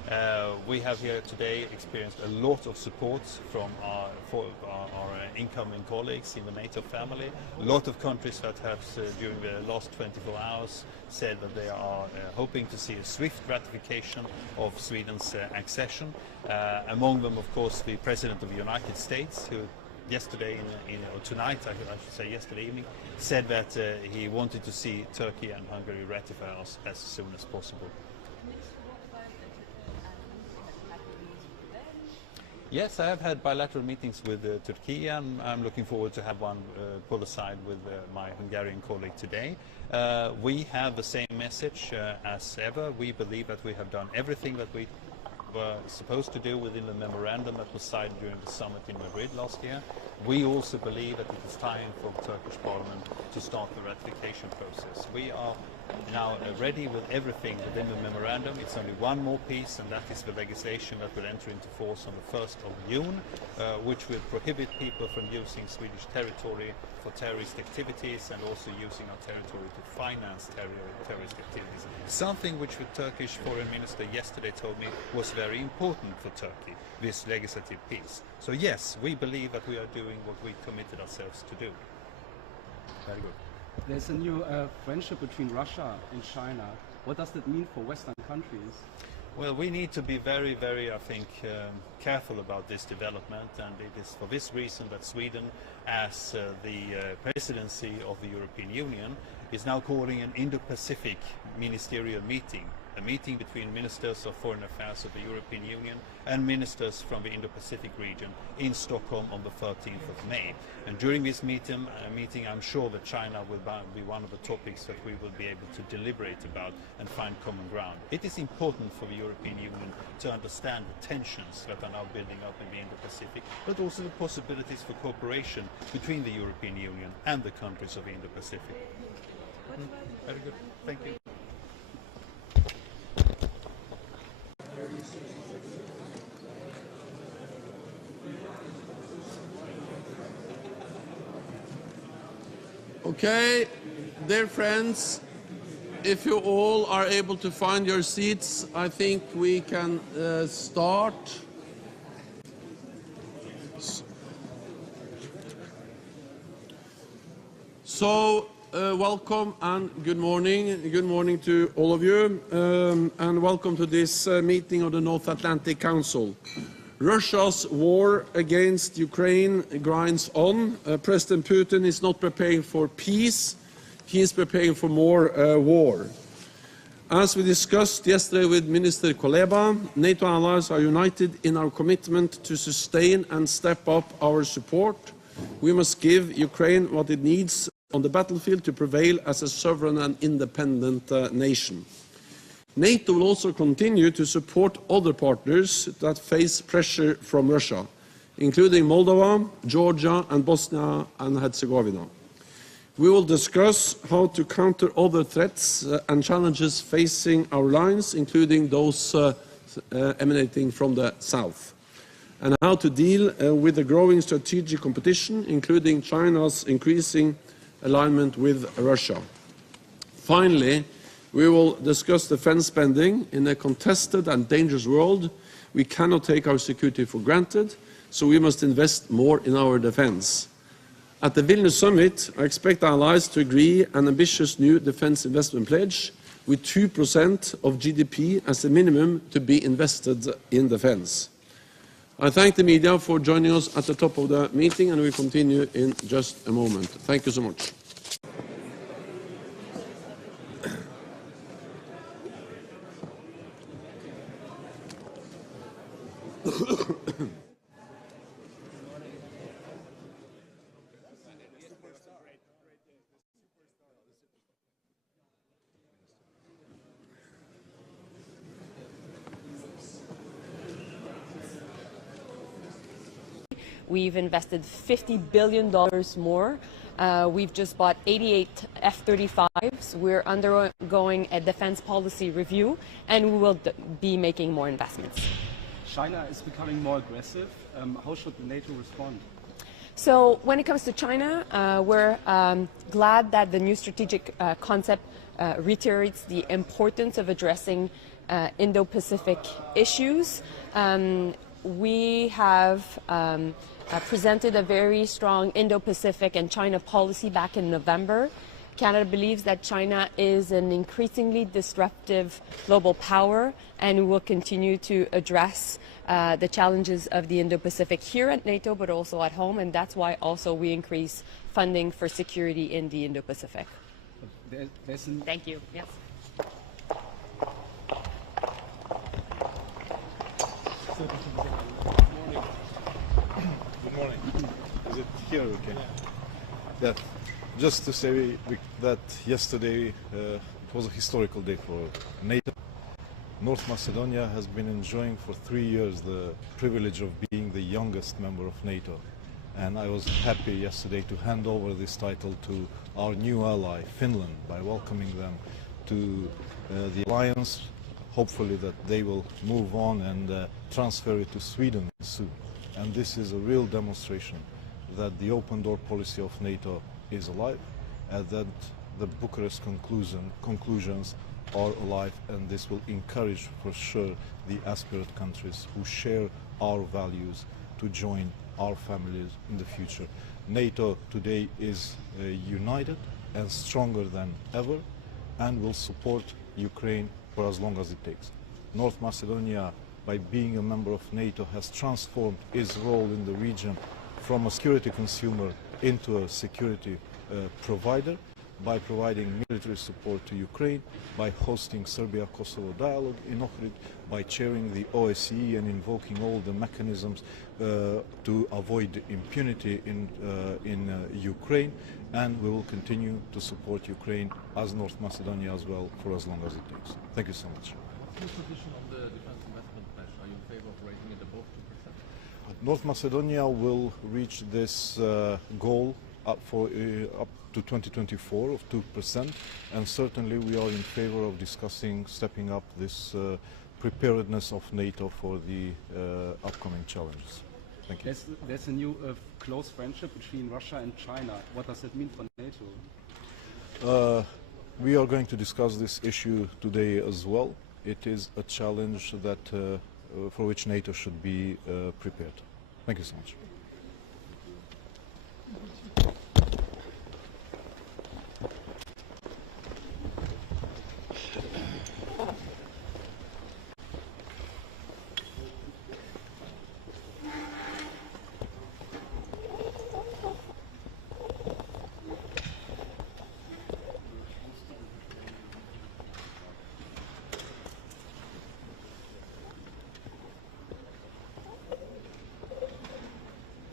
We have here today experienced a lot of support from our incoming colleagues in the NATO family. A lot of countries that have, during the last 24 hours, said that they are hoping to see a swift ratification of Sweden's accession. Among them, of course, the President of the United States, who yesterday, or tonight, I should say yesterday evening, said that he wanted to see Turkey and Hungary ratify us as soon as possible. Yes, I have had bilateral meetings with Turkey, and I'm looking forward to have one pull aside with my Hungarian colleague today. We have the same message as ever. We believe that we have done everything that we were supposed to do within the memorandum that was signed during the summit in Madrid last year. We also believe that it is time for the Turkish Parliament to start the ratification process. We are now ready with everything within the memorandum. It's only one more piece, and that is the legislation that will enter into force on the 1st of June, which will prohibit people from using Swedish territory for terrorist activities and also using our territory to finance terrorist activities. Something which the Turkish foreign minister yesterday told me was very important for Turkey, this legislative piece. So yes, we believe that we are doing what we committed ourselves to do. Very good. There's a new friendship between Russia and China. What does that mean for Western countries? Well, we need to be very, very, I think, careful about this development, and it is for this reason that Sweden, as the presidency of the European Union, is now calling an Indo-Pacific ministerial meeting, a meeting between ministers of foreign affairs of the European Union and ministers from the Indo-Pacific region in Stockholm on the 13th of May. And during this meeting, I'm sure that China will be one of the topics that we will be able to deliberate about and find common ground. It is important for the European Union to understand the tensions that are now building up in the Indo-Pacific, but also the possibilities for cooperation between the European Union and the countries of the Indo-Pacific. Very good. Thank you. Okay, dear friends, if you all are able to find your seats, I think we can start. So, welcome and good morning. Good morning to all of you, and welcome to this meeting of the North Atlantic Council. Russia's war against Ukraine grinds on. President Putin is not preparing for peace, he is preparing for more war. As we discussed yesterday with Minister Kuleba, NATO allies are united in our commitment to sustain and step up our support. We must give Ukraine what it needs on the battlefield to prevail as a sovereign and independent nation. NATO will also continue to support other partners that face pressure from Russia, including Moldova, Georgia and Bosnia and Herzegovina. We will discuss how to counter other threats and challenges facing our lines, including those emanating from the south, and how to deal with the growing strategic competition, including China's increasing alignment with Russia. Finally, we will discuss defense spending. In a contested and dangerous world, we cannot take our security for granted, so we must invest more in our defense. At the Vilnius summit, I expect allies to agree an ambitious new defense investment pledge with 2% of GDP as a minimum to be invested in defense. I thank the media for joining us at the top of the meeting, and we continue in just a moment. Thank you so much. We've invested $50 billion more. We've just bought 88 F-35s. We're undergoing a defense policy review, and we will be making more investments. China is becoming more aggressive. How should the NATO respond? So when it comes to China, we're glad that the new strategic concept reiterates the importance of addressing Indo-Pacific issues. We have presented a very strong Indo-Pacific and China policy back in November. Canada believes that China is an increasingly disruptive global power, and we will continue to address the challenges of the Indo-Pacific here at NATO, but also at home, and that's why also we increase funding for security in the Indo-Pacific. Thank you. Yes. Good morning. Is it here? Okay. Yeah. Just to say that yesterday it was a historical day for NATO. North Macedonia has been enjoying for 3 years the privilege of being the youngest member of NATO. And I was happy yesterday to hand over this title to our new ally, Finland, by welcoming them to the alliance. Hopefully that they will move on and transfer it to Sweden soon. And this is a real demonstration that the open door policy of NATO is alive, and that the Bucharest conclusions are alive, and this will encourage for sure the aspirant countries who share our values to join our families in the future. NATO today is united and stronger than ever, and will support Ukraine for as long as it takes. North Macedonia, by being a member of NATO, has transformed its role in the region from a security consumer into a security provider, by providing military support to Ukraine, by hosting Serbia-Kosovo dialogue in Ohrid, by chairing the OSCE and invoking all the mechanisms to avoid impunity in Ukraine, and we will continue to support Ukraine as North Macedonia as well for as long as it takes. Thank you so much. What's your position on the defense investment pledge? Are you in favor of raising it above 2%? North Macedonia will reach this goal up to 2024 of 2%, and certainly we are in favor of discussing stepping up this preparedness of NATO for the upcoming challenges. Thank you. There's a new close friendship between Russia and China. What does that mean for NATO? We are going to discuss this issue today as well. It is a challenge that for which NATO should be prepared. Thank you so much.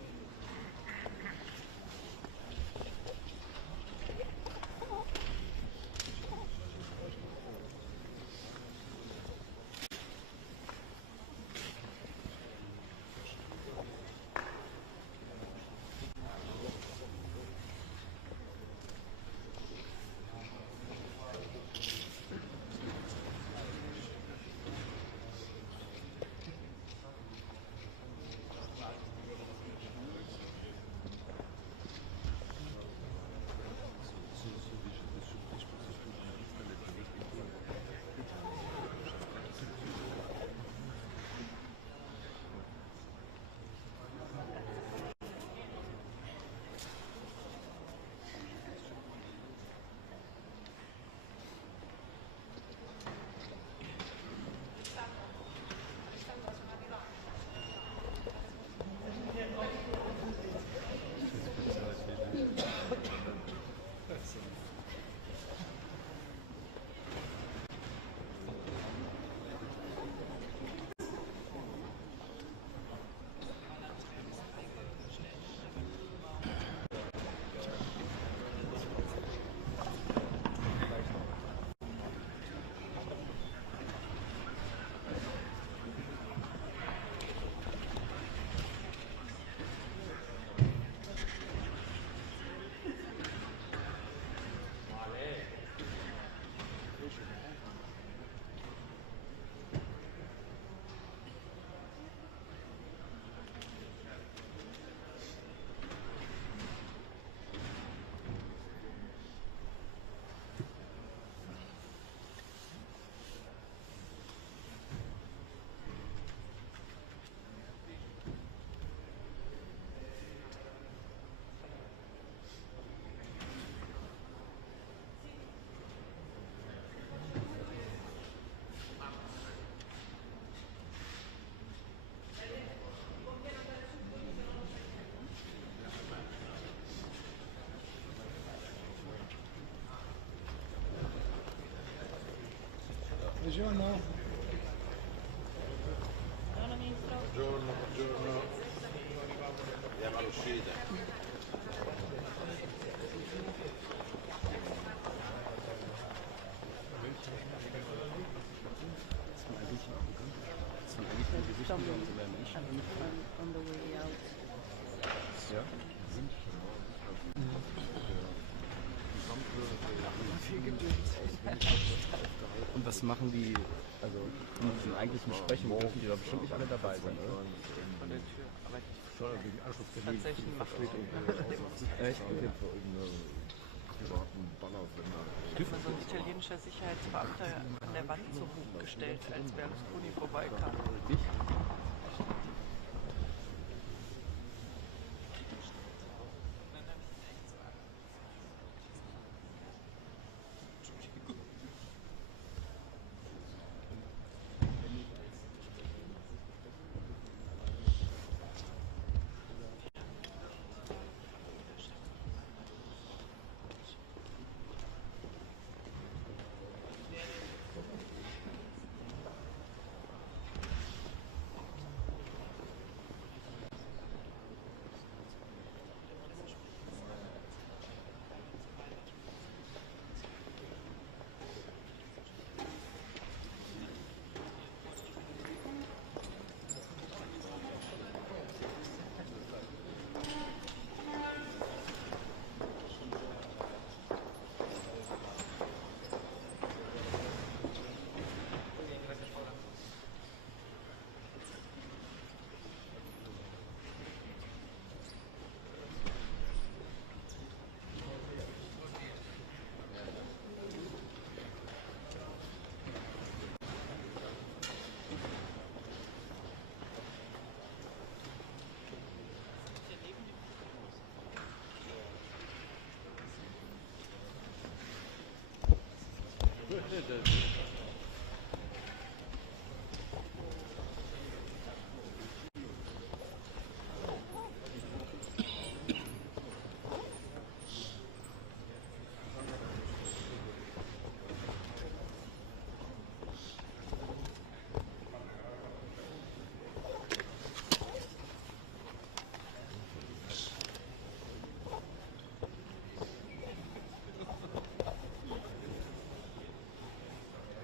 Buongiorno. Buongiorno, buongiorno. Andiamo all'uscita. Und was machen die, also in diesen eigentlichen Besprechungen dürfen die doch bestimmt nicht alle dabei sein, oder? Von der Tür, aber Gegen Anschlusstermin für die tatsächlich macht Vertretung. Echt? Okay. immer so ein italienischer Sicherheitsbeamter an der Wand so hochgestellt, als Berlusconi vorbeikam.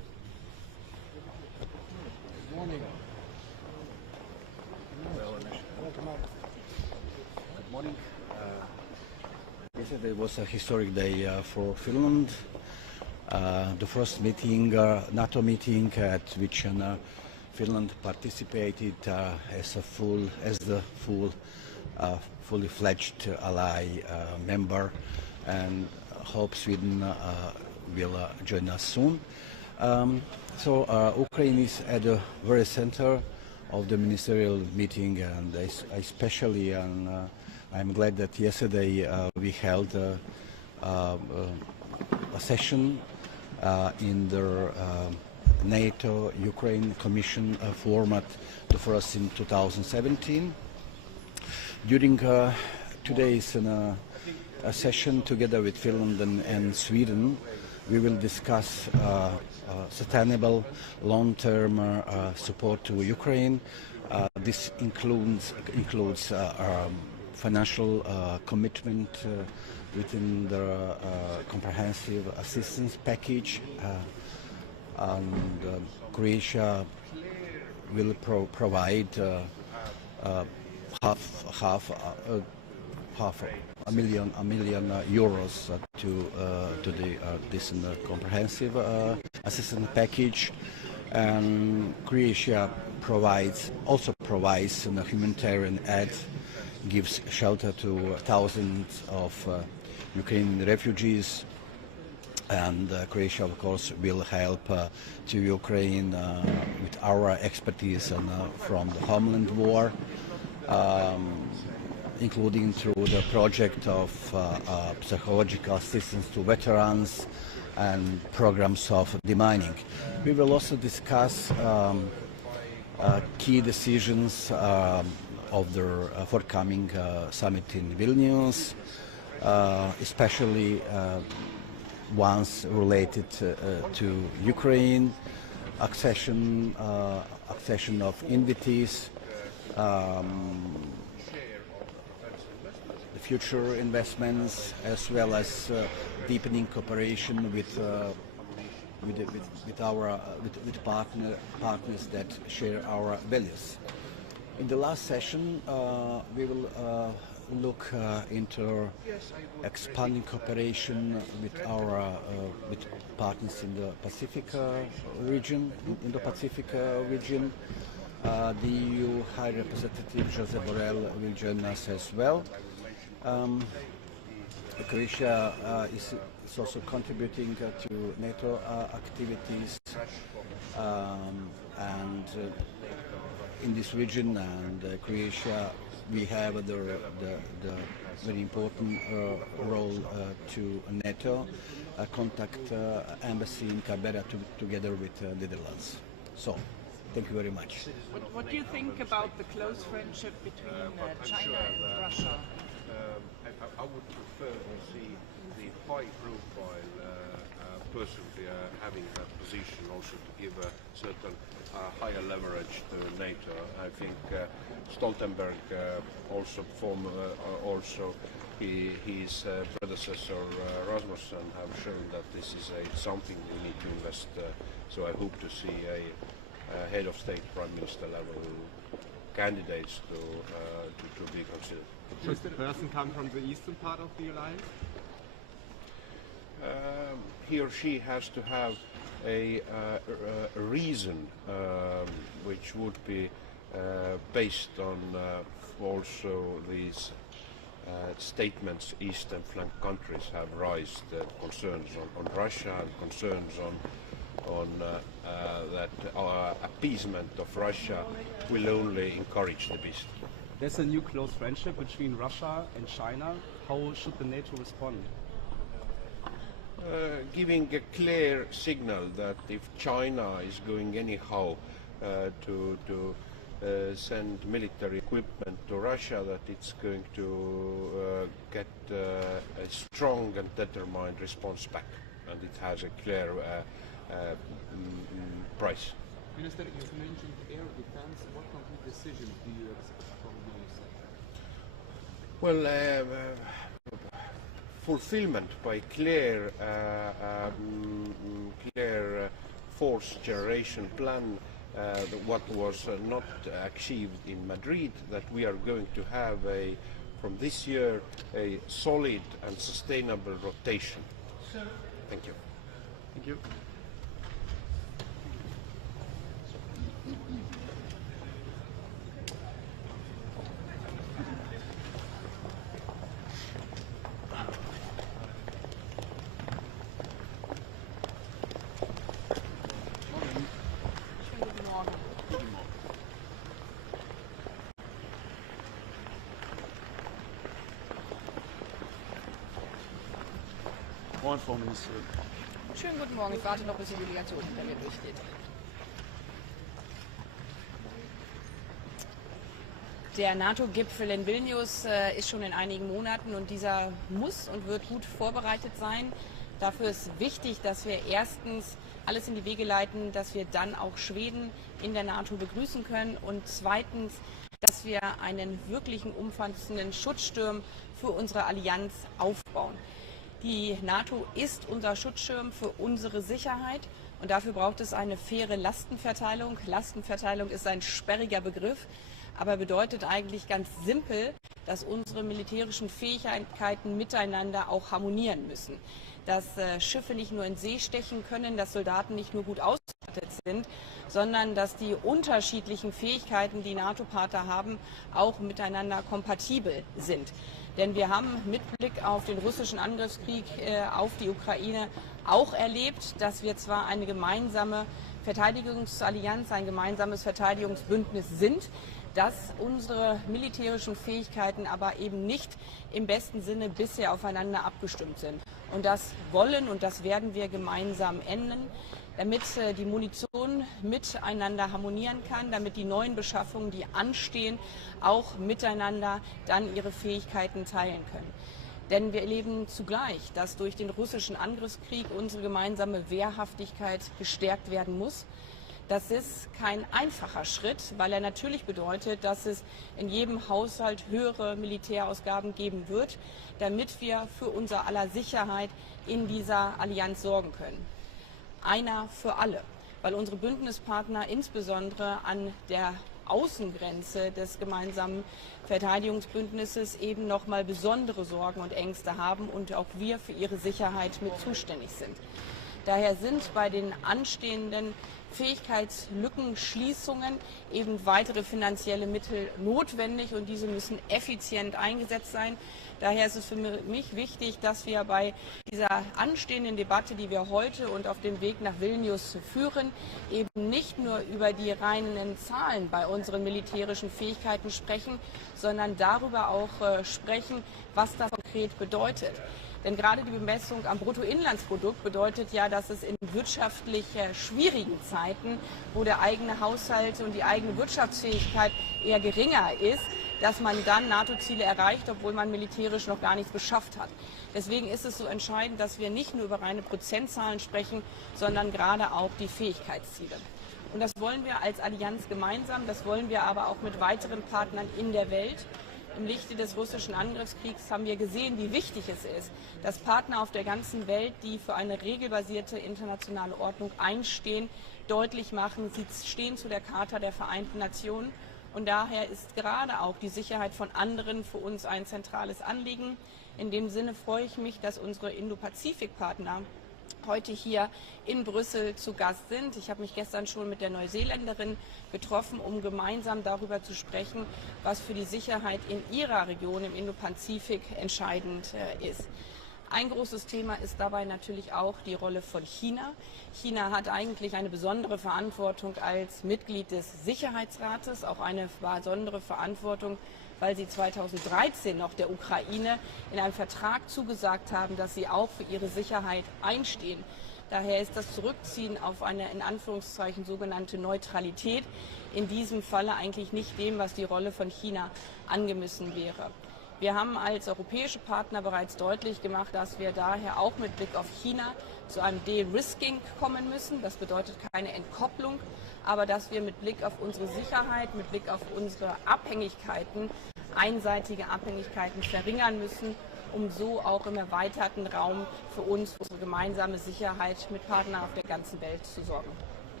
morning. Yesterday was a historic day for Finland. The first meeting, NATO meeting, at which Finland participated as the fully fledged ally member, and hope Sweden will join us soon. Ukraine is at the very center of the ministerial meeting, and especially, I'm glad that yesterday we held a session in the NATO Ukraine Commission format, the first in 2017. During today's session, together with Finland and Sweden, we will discuss sustainable long-term support to Ukraine. This includes financial commitment within the comprehensive assistance package, and Croatia will provide half a million euros to this comprehensive assistance package, and Croatia also provides humanitarian aid, gives shelter to thousands of Ukrainian refugees, and Croatia, of course, will help to Ukraine with our expertise from the homeland war, including through the project of psychological assistance to veterans and programs of demining. We will also discuss key decisions of the forthcoming summit in Vilnius, especially ones related to Ukraine, accession of invitees, the future investments, as well as deepening cooperation with partners that share our values. In the last session, we will look into expanding cooperation with partners in the Pacific region, Indo-Pacific region. The EU High Representative Josep Borrell will join us as well. Croatia is also contributing to NATO activities, and in this region and Croatia, we have the very important role to NATO, contact embassy in Canberra together with Netherlands. So, thank you very much. What do you think about the close friendship between China and Russia? I would prefer to see the high-profile person having that position, also to give a certain higher leverage to NATO. I think Stoltenberg, his predecessor Rasmussen, have shown that this is something we need to invest. So I hope to see a head of state, prime minister level candidates to be considered. Should the person come from the eastern part of the alliance? He or she has to have a reason which would be based on also these statements Eastern flank countries have raised, concerns on Russia and concerns on that appeasement of Russia will only encourage the beast. There's a new close friendship between Russia and China. How should the NATO respond? Giving a clear signal that if China is going anyhow to send military equipment to Russia, that it's going to get a strong and determined response back, and it has a clear price. Minister, you mentioned air defense. What concrete decisions do you expect from the sector? Well, fulfillment by clear force generation plan, what was not achieved in Madrid, that we are going to have a from this year a solid and sustainable rotation. Thank you. Thank you. Moin, Frau Ministerin. Schönen guten Morgen. Ich warte noch, bis die Delegation hinter mir durchgeht. Der NATO-Gipfel in Vilnius ist schon in einigen Monaten und dieser muss und wird gut vorbereitet sein. Dafür ist wichtig, dass wir erstens alles in die Wege leiten, dass wir dann auch Schweden in der NATO begrüßen können und zweitens, dass wir einen wirklichen umfassenden Schutzschirm für unsere Allianz aufbauen. Die NATO ist unser Schutzschirm für unsere Sicherheit und dafür braucht es eine faire Lastenverteilung. Lastenverteilung ist ein sperriger Begriff, aber bedeutet eigentlich ganz simpel, dass unsere militärischen Fähigkeiten miteinander auch harmonieren müssen. Dass Schiffe nicht nur in See stechen können, dass Soldaten nicht nur gut ausgestattet sind, sondern dass die unterschiedlichen Fähigkeiten, die NATO-Partner haben, auch miteinander kompatibel sind. Denn wir haben mit Blick auf den russischen Angriffskrieg auf die Ukraine auch erlebt, dass wir zwar eine gemeinsame Verteidigungsallianz, ein gemeinsames Verteidigungsbündnis sind, dass unsere militärischen Fähigkeiten aber eben nicht im besten Sinne bisher aufeinander abgestimmt sind. Und das wollen und das werden wir gemeinsam ändern, damit die Munition miteinander harmonieren kann, damit die neuen Beschaffungen, die anstehen, auch miteinander dann ihre Fähigkeiten teilen können. Denn wir erleben zugleich, dass durch den russischen Angriffskrieg unsere gemeinsame Wehrhaftigkeit gestärkt werden muss. Das ist kein einfacher Schritt, weil er natürlich bedeutet, dass es in jedem Haushalt höhere Militärausgaben geben wird, damit wir für unser aller Sicherheit in dieser Allianz sorgen können. Einer für alle, weil unsere Bündnispartner insbesondere an der Außengrenze des gemeinsamen Verteidigungsbündnisses eben noch mal besondere Sorgen und Ängste haben und auch wir für ihre Sicherheit mit zuständig sind. Daher sind bei den anstehenden Fähigkeitslückenschließungen eben weitere finanzielle Mittel notwendig und diese müssen effizient eingesetzt sein. Daher ist es für mich wichtig, dass wir bei dieser anstehenden Debatte, die wir heute und auf dem Weg nach Vilnius führen, eben nicht nur über die reinen Zahlen bei unseren militärischen Fähigkeiten sprechen, sondern darüber auch sprechen, was das konkret bedeutet. Denn gerade die Bemessung am Bruttoinlandsprodukt bedeutet ja, dass es in wirtschaftlich schwierigen Zeiten, wo der eigene Haushalt und die eigene Wirtschaftsfähigkeit eher geringer ist, dass man dann NATO-Ziele erreicht, obwohl man militärisch noch gar nichts beschafft hat. Deswegen ist es so entscheidend, dass wir nicht nur über reine Prozentzahlen sprechen, sondern gerade auch die Fähigkeitsziele. Und das wollen wir als Allianz gemeinsam, das wollen wir aber auch mit weiteren Partnern in der Welt. Im Lichte des russischen Angriffskriegs haben wir gesehen, wie wichtig es ist, dass Partner auf der ganzen Welt, die für eine regelbasierte internationale Ordnung einstehen, deutlich machen, sie stehen zu der Charta der Vereinten Nationen. Und daher ist gerade auch die Sicherheit von anderen für uns ein zentrales Anliegen. In dem Sinne freue ich mich, dass unsere Indo-Pazifik-Partner heute hier in Brüssel zu Gast sind. Ich habe mich gestern schon mit der Neuseeländerin getroffen, um gemeinsam darüber zu sprechen, was für die Sicherheit in ihrer Region im Indo-Pazifik entscheidend ist. Ein großes Thema ist dabei natürlich auch die Rolle von China. China hat eigentlich eine besondere Verantwortung als Mitglied des Sicherheitsrates, auch eine besondere Verantwortung, weil sie 2013 noch der Ukraine in einem Vertrag zugesagt haben, dass sie auch für ihre Sicherheit einstehen. Daher ist das Zurückziehen auf eine in Anführungszeichen sogenannte Neutralität in diesem Falle eigentlich nicht dem, was die Rolle von China angemessen wäre. Wir haben als europäische Partner bereits deutlich gemacht, dass wir daher auch mit Blick auf China zu einem De-Risking kommen müssen. Das bedeutet keine Entkopplung, aber dass wir mit Blick auf unsere Sicherheit, mit Blick auf unsere Abhängigkeiten, einseitige Abhängigkeiten verringern müssen, um so auch im erweiterten Raum für uns, für unsere gemeinsame Sicherheit mit Partnern auf der ganzen Welt zu sorgen.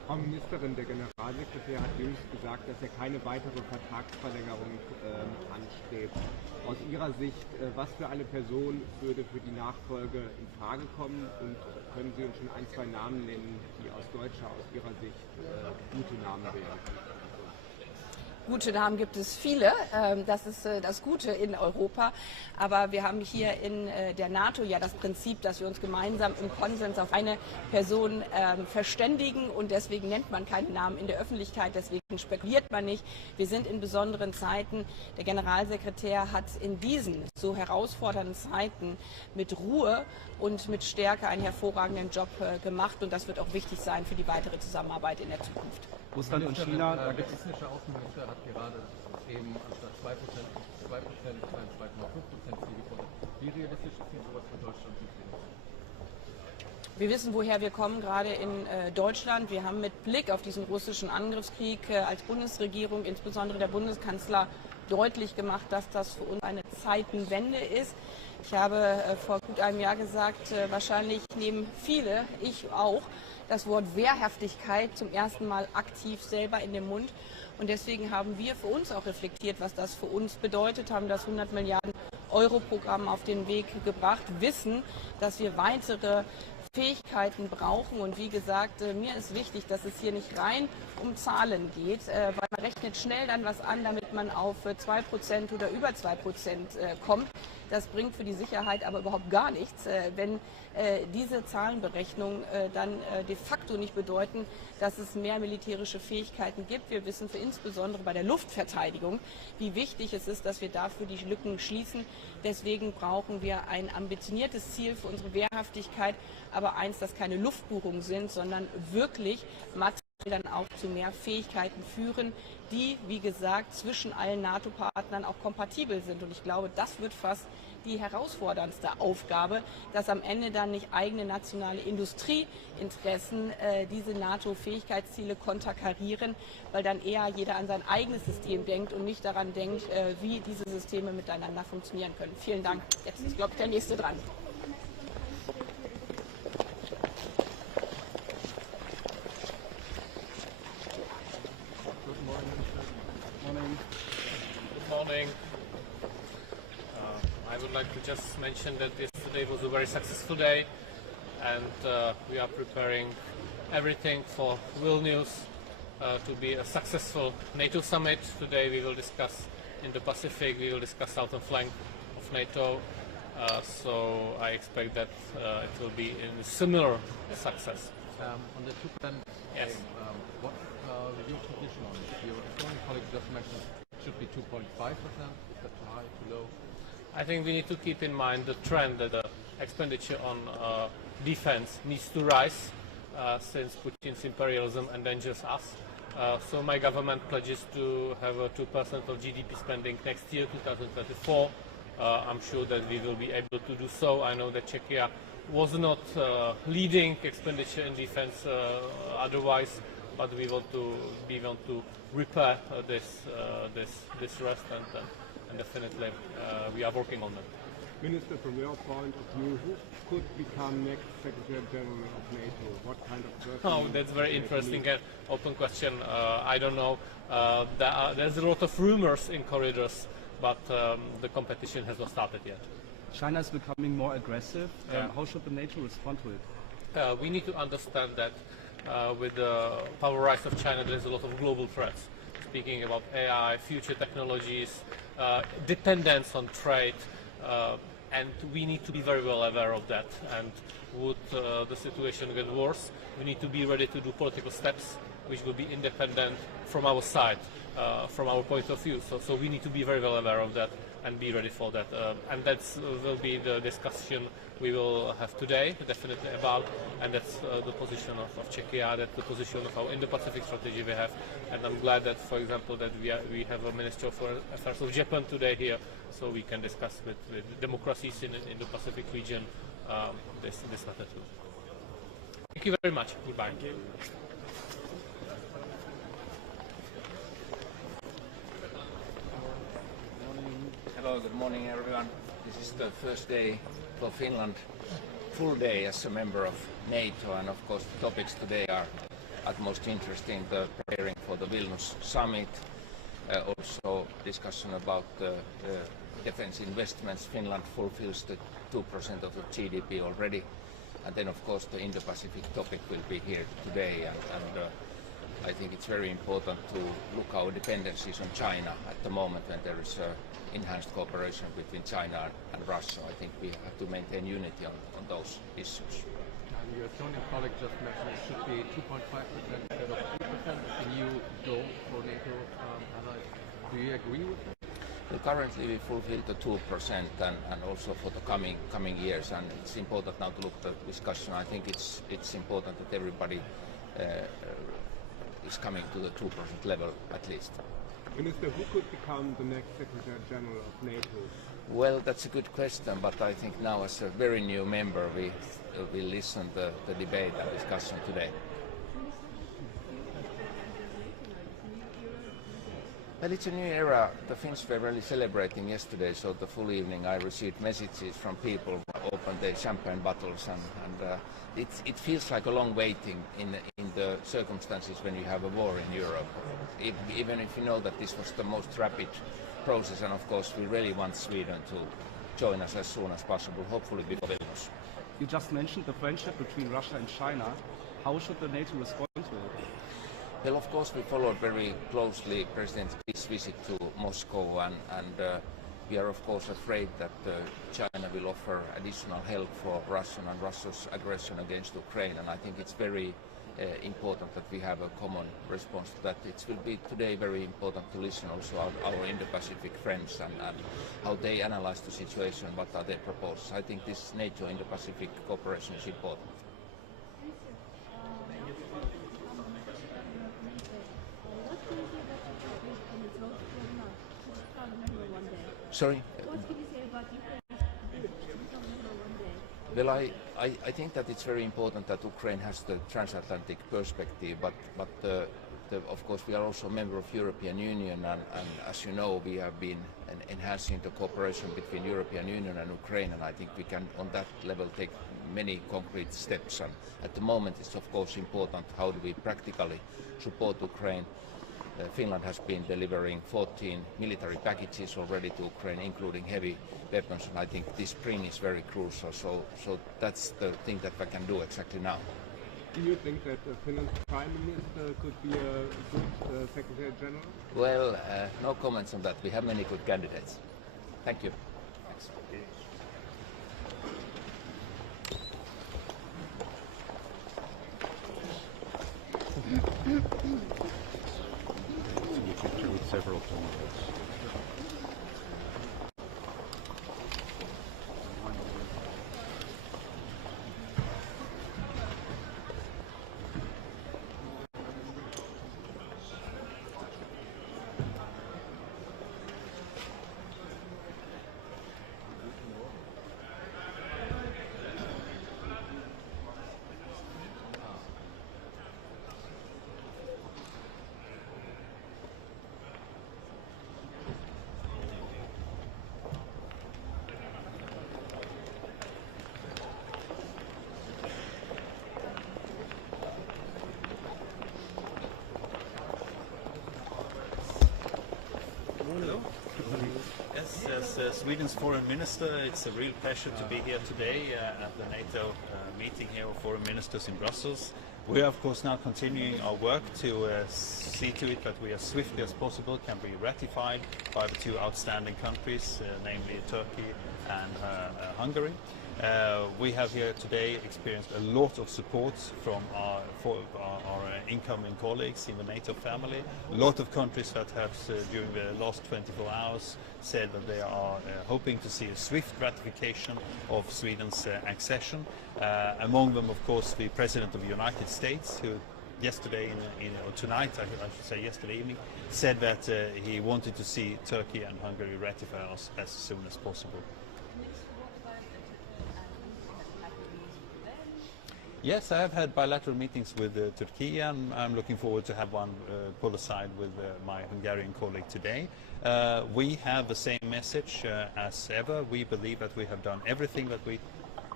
Frau Ministerin, der Generalsekretär hat jüngst gesagt, dass keine weitere Vertragsverlängerung anstrebt. Aus Ihrer Sicht, was für eine Person würde für die Nachfolge in Frage kommen? Und können Sie uns schon ein, zwei Namen nennen, die aus Ihrer Sicht gute Namen wären? Gute Namen gibt es viele, das ist das Gute in Europa, aber wir haben hier in der NATO ja das Prinzip, dass wir uns gemeinsam im Konsens auf eine Person verständigen und deswegen nennt man keine Namen in der Öffentlichkeit, deswegen spekuliert man nicht. Wir sind in besonderen Zeiten, der Generalsekretär hat in diesen so herausfordernden Zeiten mit Ruhe und mit Stärke einen hervorragenden Job gemacht und das wird auch wichtig sein für die weitere Zusammenarbeit in der Zukunft. Russland und China, der technische Außenminister hat gerade eben anstatt 2%, 2%, 2,5% Ziel gefordert. Wie realistisch ist denn sowas für Deutschland? Wir wissen, woher wir kommen, gerade in Deutschland. Wir haben mit Blick auf diesen russischen Angriffskrieg als Bundesregierung, insbesondere der Bundeskanzler, deutlich gemacht, dass das für uns eine Zeitenwende ist. Ich habe vor gut einem Jahr gesagt, wahrscheinlich nehmen viele, ich auch, das Wort Wehrhaftigkeit zum ersten Mal aktiv selber in den Mund. Und deswegen haben wir für uns auch reflektiert, was das für uns bedeutet, haben das 100 Milliarden Euro Programm auf den Weg gebracht, wissen, dass wir weitere Fähigkeiten brauchen. Und wie gesagt, mir ist wichtig, dass es hier nicht rein um Zahlen geht, weil man rechnet schnell dann was an, damit man auf 2% oder über 2% kommt. Das bringt für die Sicherheit aber überhaupt gar nichts, wenn diese Zahlenberechnungen dann de facto nicht bedeuten, dass es mehr militärische Fähigkeiten gibt. Wir wissen für insbesondere bei der Luftverteidigung, wie wichtig es ist, dass wir dafür die Lücken schließen. Deswegen brauchen wir ein ambitioniertes Ziel für unsere Wehrhaftigkeit, aber eins, das keine Luftbuchungen sind, sondern wirklich materiell dann auch zu mehr Fähigkeiten führen, die, wie gesagt, zwischen allen NATO-Partnern auch kompatibel sind. Und ich glaube, das wird fast die herausforderndste Aufgabe, dass am Ende dann nicht eigene nationale Industrieinteressen diese NATO-Fähigkeitsziele konterkarieren, weil dann eher jeder an sein eigenes System denkt und nicht daran denkt, wie diese Systeme miteinander funktionieren können. Vielen Dank. Jetzt ist, glaube ich, der Nächste dran. Good morning. I would like to just mention that yesterday was a very successful day and we are preparing everything for Vilnius to be a successful NATO summit. Today we will discuss Indo-Pacific, we will discuss southern flank of NATO, so I expect that it will be a similar success. On the 2%, yes. What your position on it? Your foreign colleague just mentioned it should be 2.5%. Is that too high, too low? I think we need to keep in mind the trend that the expenditure on defense needs to rise since Putin's imperialism endangers us. So my government pledges to have a 2% of GDP spending next year, 2024. I'm sure that we will be able to do so. I know that Czechia was not leading expenditure in defense otherwise, but we want to repair this rest and definitely we are working on that. Minister, from your point of view, who could become next Secretary General of NATO? What kind of person? Oh, that's very interesting and open question. I don't know. There's a lot of rumors in corridors, but the competition has not started yet. China is becoming more aggressive. Yeah. How should the NATO respond to it? We need to understand that with the power rise of China, there's a lot of global threats. Speaking about AI, future technologies, dependence on trade, and we need to be very well aware of that. And would the situation get worse, we need to be ready to do political steps which will be independent from our side, from our point of view. So we need to be very well aware of that and be ready for that. And that will be the discussion we will have today, definitely about, and that's the position of Czechia, that's the position of our Indo-Pacific strategy we have. And I'm glad that, for example, that we have a Minister of Foreign Affairs of Japan today here, so we can discuss with democracies in the Pacific region this matter too. Thank you very much. Goodbye. Thank you. Hello, good morning everyone. This is the first day for Finland, full day as a member of NATO, and of course the topics today are utmost interesting, the preparing for the Vilnius summit, also discussion about defense investments. Finland fulfills the 2% of the GDP already, and then of course the Indo-Pacific topic will be here today, and I think it's very important to look our dependencies on China at the moment when there is enhanced cooperation between China and Russia. I think we have to maintain unity on those issues. And your Estonian colleague just mentioned it should be 2.5% instead of 3% of the new goal for NATO allies. Do you agree with that? Well, currently we fulfill the 2% and also for the coming years, and it's important now to look at the discussion. I think it's important that everybody is coming to the 2% level at least. Minister, who could become the next Secretary General of NATO? Well, that's a good question, but I think now as a very new member we will listen to the debate and discussion today. Well, it's a new era. The Finns were really celebrating yesterday, so the full evening I received messages from people who opened their champagne bottles, and it feels like a long waiting in the circumstances when you have a war in Europe. Even if you know that this was the most rapid process, and of course we really want Sweden to join us as soon as possible, hopefully before Vilnius. You just mentioned the friendship between Russia and China. How should the NATO respond to it? Well, of course, we followed very closely President Xi's visit to Moscow, and we are, of course, afraid that China will offer additional help for Russia and Russia's aggression against Ukraine. And I think it's very important that we have a common response to that. It will be today very important to listen also our Indo-Pacific friends and how they analyze the situation, what are their proposals. I think this NATO Indo-Pacific cooperation is important. Sorry? What can you say about Ukraine? Well, I think that it's very important that Ukraine has the transatlantic perspective, but of course we are also a member of European Union, and as you know we have been enhancing the cooperation between European Union and Ukraine, and I think we can on that level take many concrete steps, and at the moment it's of course important how do we practically support Ukraine. Finland has been delivering 14 military packages already to Ukraine, including heavy weapons, and I think this spring is very crucial. So that's the thing that we can do exactly now. Do you think that Finland's Prime Minister could be a good Secretary General? Well, no comments on that. We have many good candidates. Thank you. Thanks. Picture with several cameras. Yes, as Sweden's foreign minister, it's a real pleasure to be here today at the NATO meeting here of foreign ministers in Brussels. We are of course now continuing our work to see to it that we as swiftly as possible can be ratified by the two outstanding countries, namely Turkey and Hungary. We have here today experienced a lot of support from our incoming colleagues in the NATO family. A lot of countries that have during the last 24 hours said that they are hoping to see a swift ratification of Sweden's accession. Among them, of course, the President of the United States, who yesterday, or tonight, I should say yesterday evening, said that he wanted to see Turkey and Hungary ratify us as soon as possible. Yes, I have had bilateral meetings with Turkey, and I'm looking forward to have one pull aside with my Hungarian colleague today. We have the same message as ever. We believe that we have done everything that we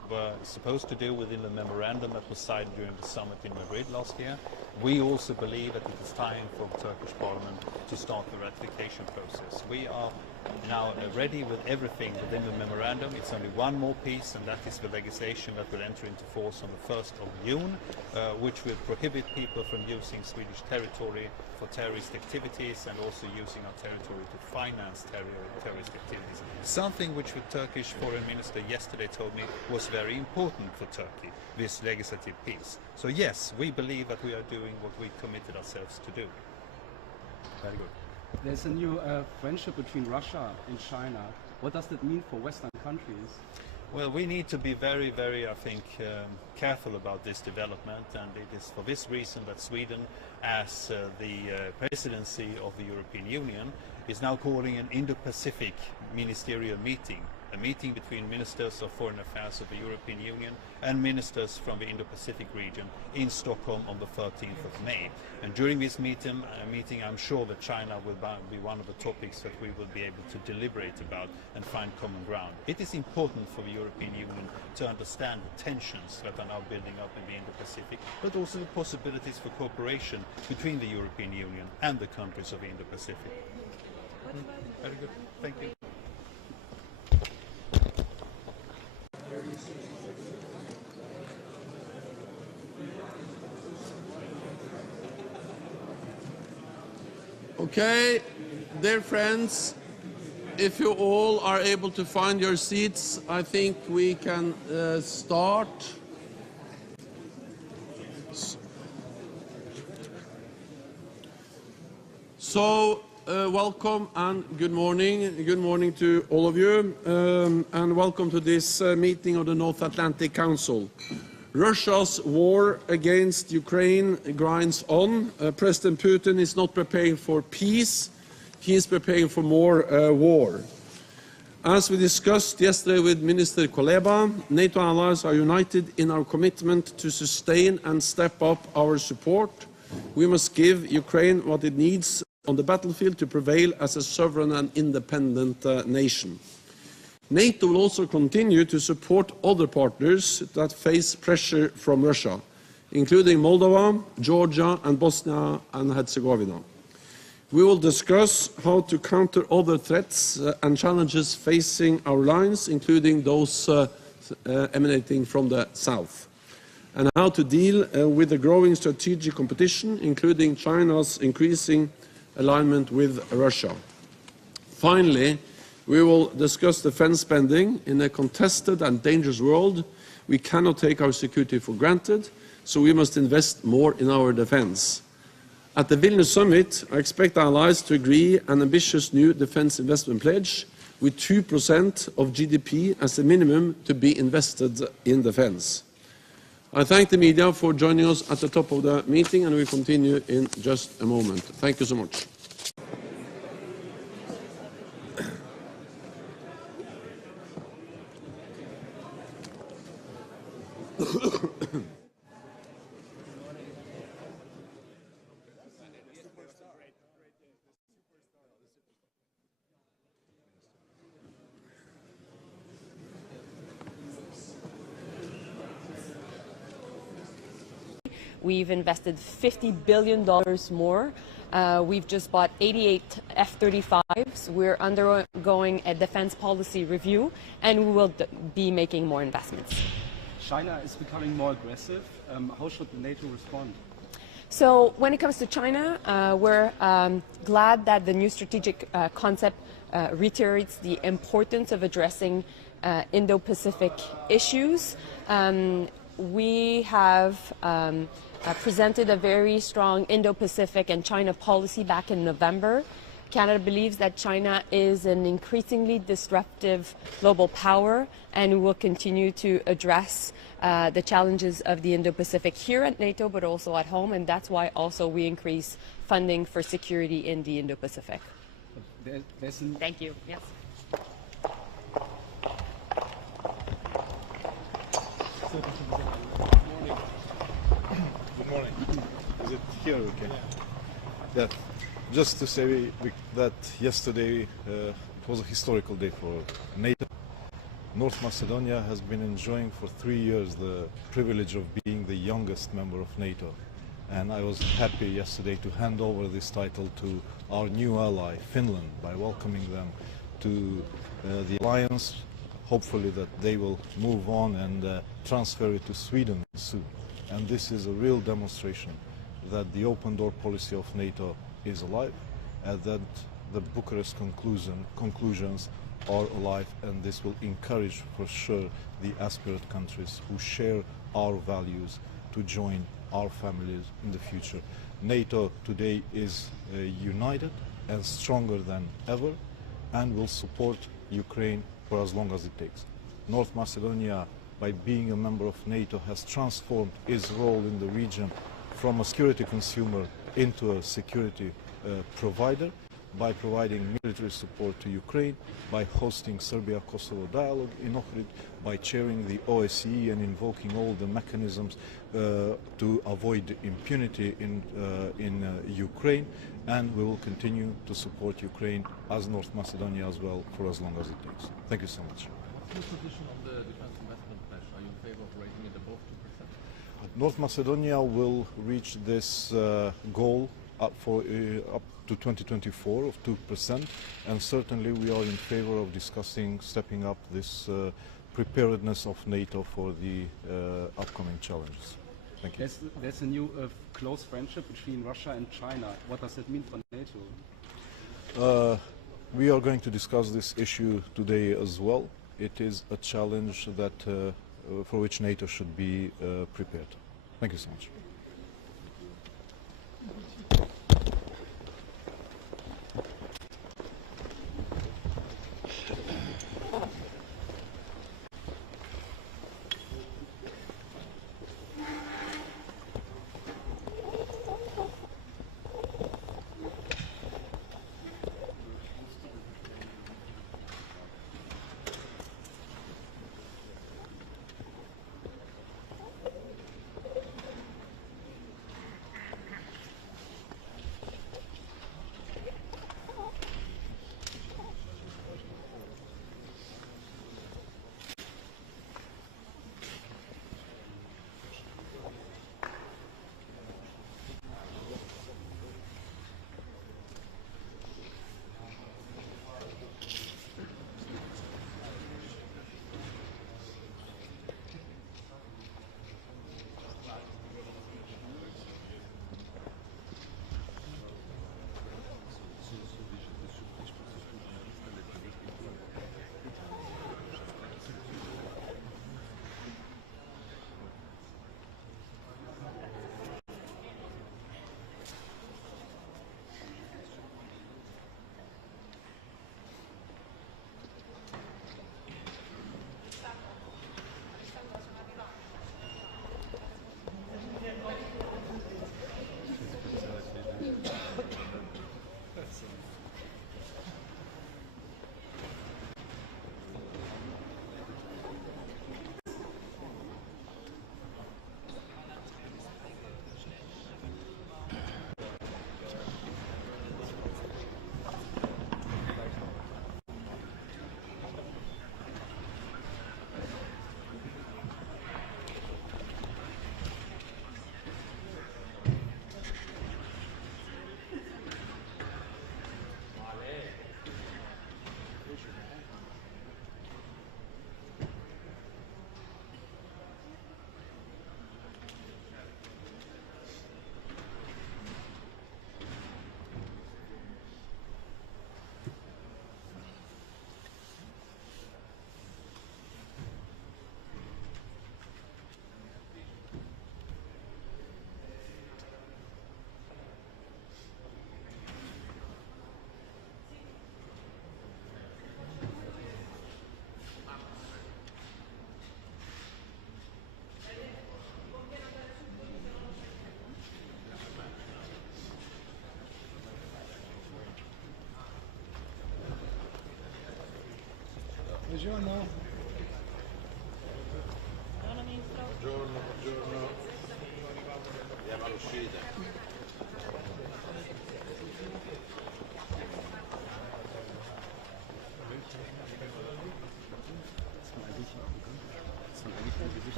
were supposed to do within the memorandum that was signed during the summit in Madrid last year. We also believe that it is time for the Turkish Parliament to start the ratification process. We are now ready with everything within the memorandum. It's only one more piece, and that is the legislation that will enter into force on the 1st of June, which will prohibit people from using Swedish territory for terrorist activities and also using our territory to finance terrorist activities. Something which the Turkish Foreign Minister yesterday told me was very important for Turkey, this legislative piece. So yes, we believe that we are doing what we committed ourselves to do. Very good. There's a new friendship between Russia and China. What does that mean for Western countries? Well, we need to be very, very, I think, careful about this development, and it is for this reason that Sweden, as the presidency of the European Union, is now calling an Indo-Pacific ministerial meeting, a meeting between ministers of foreign affairs of the European Union and ministers from the Indo-Pacific region in Stockholm on the 13th of May. And during this meeting, I'm sure that China will be one of the topics that we will be able to deliberate about and find common ground. It is important for the European Union to understand the tensions that are now building up in the Indo-Pacific, but also the possibilities for cooperation between the European Union and the countries of the Indo-Pacific. Very good. Thank you. Okay, dear friends, if you all are able to find your seats, I think we can start. So, welcome and good morning. Good morning to all of you, and welcome to this meeting of the North Atlantic Council. Russia's war against Ukraine grinds on. President Putin is not preparing for peace, he is preparing for more war. As we discussed yesterday with Minister Kuleba, NATO allies are united in our commitment to sustain and step up our support. We must give Ukraine what it needs on the battlefield to prevail as a sovereign and independent nation. NATO will also continue to support other partners that face pressure from Russia, including Moldova, Georgia and Bosnia and Herzegovina. We will discuss how to counter other threats and challenges facing our lines, including those emanating from the south, and how to deal with the growing strategic competition, including China's increasing alignment with Russia. Finally, we will discuss defense spending. In a contested and dangerous world, we cannot take our security for granted, so we must invest more in our defense. At the Vilnius summit, I expect allies to agree an ambitious new defense investment pledge with 2% of GDP as a minimum to be invested in defense. I thank the media for joining us at the top of the meeting, and we continue in just a moment. Thank you so much. We've invested $50 billion more. We've just bought 88 F-35s. We're undergoing a defense policy review, and we will be making more investments. China is becoming more aggressive. How should NATO respond? So when it comes to China, we're glad that the new strategic concept reiterates the importance of addressing Indo-Pacific issues. We have presented a very strong Indo-Pacific and China policy back in November. Canada believes that China is an increasingly disruptive global power, and we will continue to address the challenges of the Indo-Pacific here at NATO, but also at home, and that's why also we increase funding for security in the Indo-Pacific. Thank you. Yes. Good morning. Is it here? Okay. Yeah. Just to say that yesterday it was a historical day for NATO, North Macedonia has been enjoying for 3 years the privilege of being the youngest member of NATO. And I was happy yesterday to hand over this title to our new ally, Finland, by welcoming them to the alliance. Hopefully that they will move on and transfer it to Sweden soon. And this is a real demonstration that the open door policy of NATO is alive, and that the Bucharest conclusions are alive, and this will encourage for sure the aspirant countries who share our values to join our families in the future. NATO today is united and stronger than ever, and will support Ukraine for as long as it takes. North Macedonia, by being a member of NATO, has transformed its role in the region from a security consumer into a security provider, by providing military support to Ukraine, by hosting Serbia-Kosovo dialogue in Ohrid, by chairing the OSCE and invoking all the mechanisms to avoid impunity in Ukraine, and we will continue to support Ukraine as North Macedonia as well for as long as it takes. Thank you so much. What's your position on the defense investment pledge? Are you in favor of raising it above 2%? North Macedonia will reach this goal up to 2024 of 2%, and certainly we are in favor of discussing stepping up this preparedness of NATO for the upcoming challenges. Thank you. There's a new close friendship between Russia and China. What does it mean for NATO? We are going to discuss this issue today as well. It is a challenge that for which NATO should be prepared. Thank you so much. Buongiorno. Buongiorno, buongiorno. Andiamo all'uscita.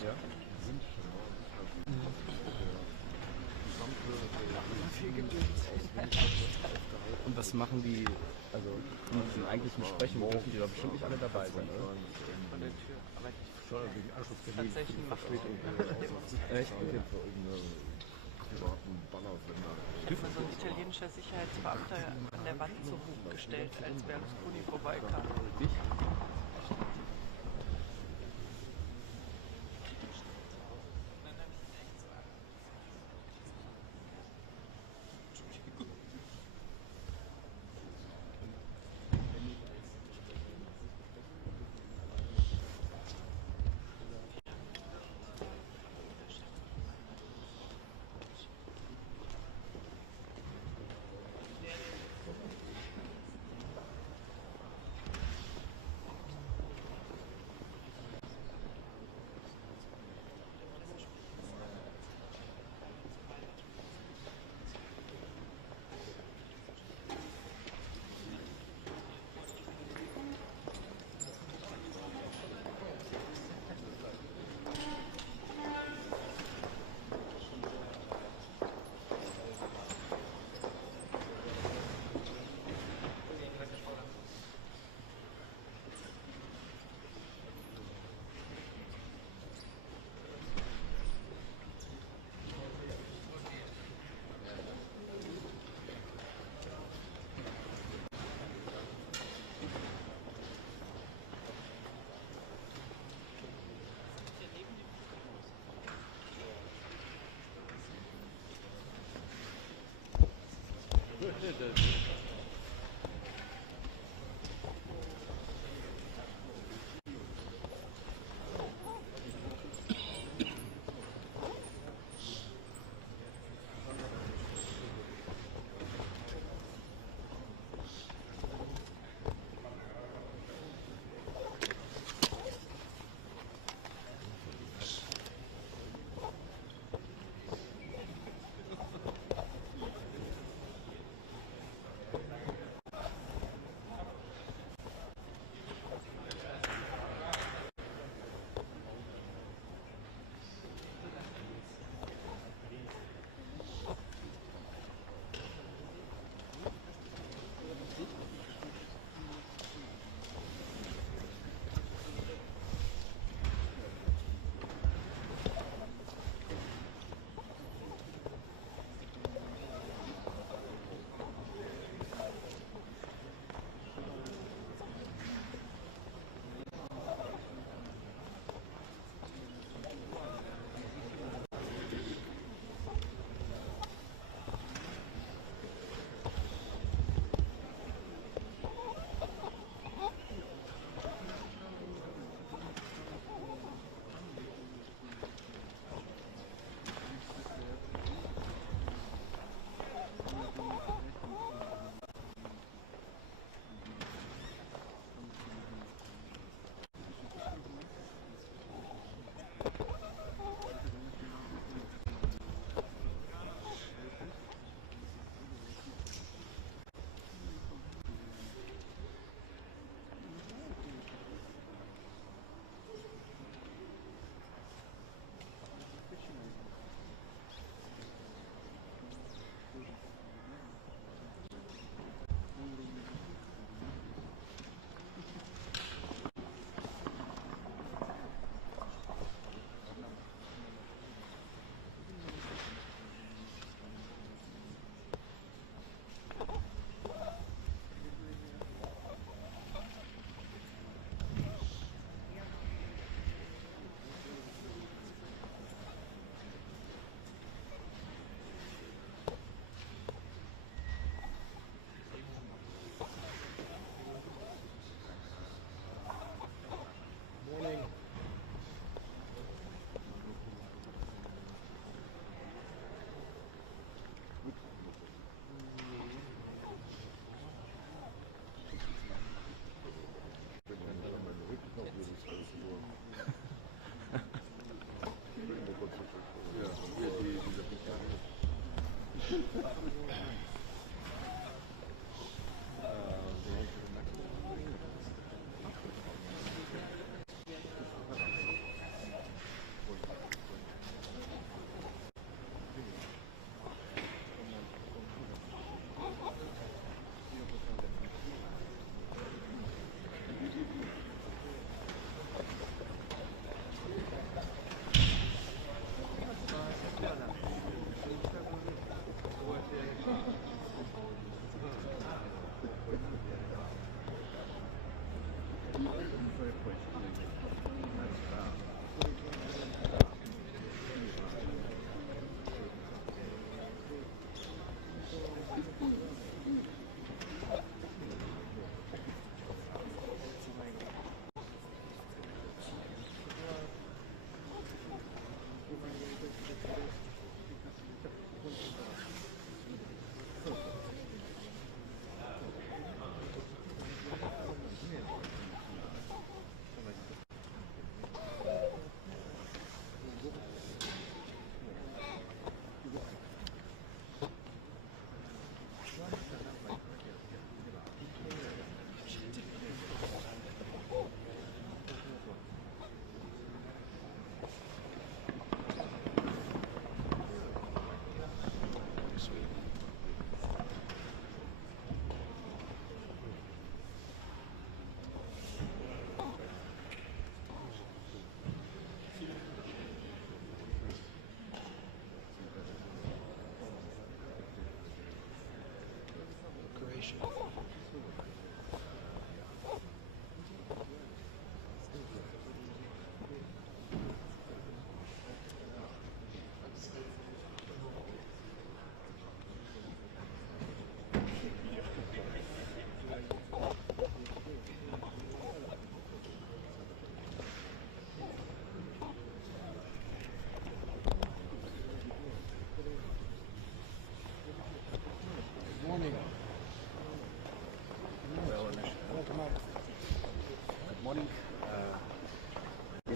Ja. Und was machen die, also in diesen eigentlichen Besprechungen dürfen die da bestimmt nicht alle dabei sein, oder? Tatsächlich macht Echt? so ein italienischer Sicherheitsbeamter an der Wand so hochgestellt, als Berlusconi vorbeikam.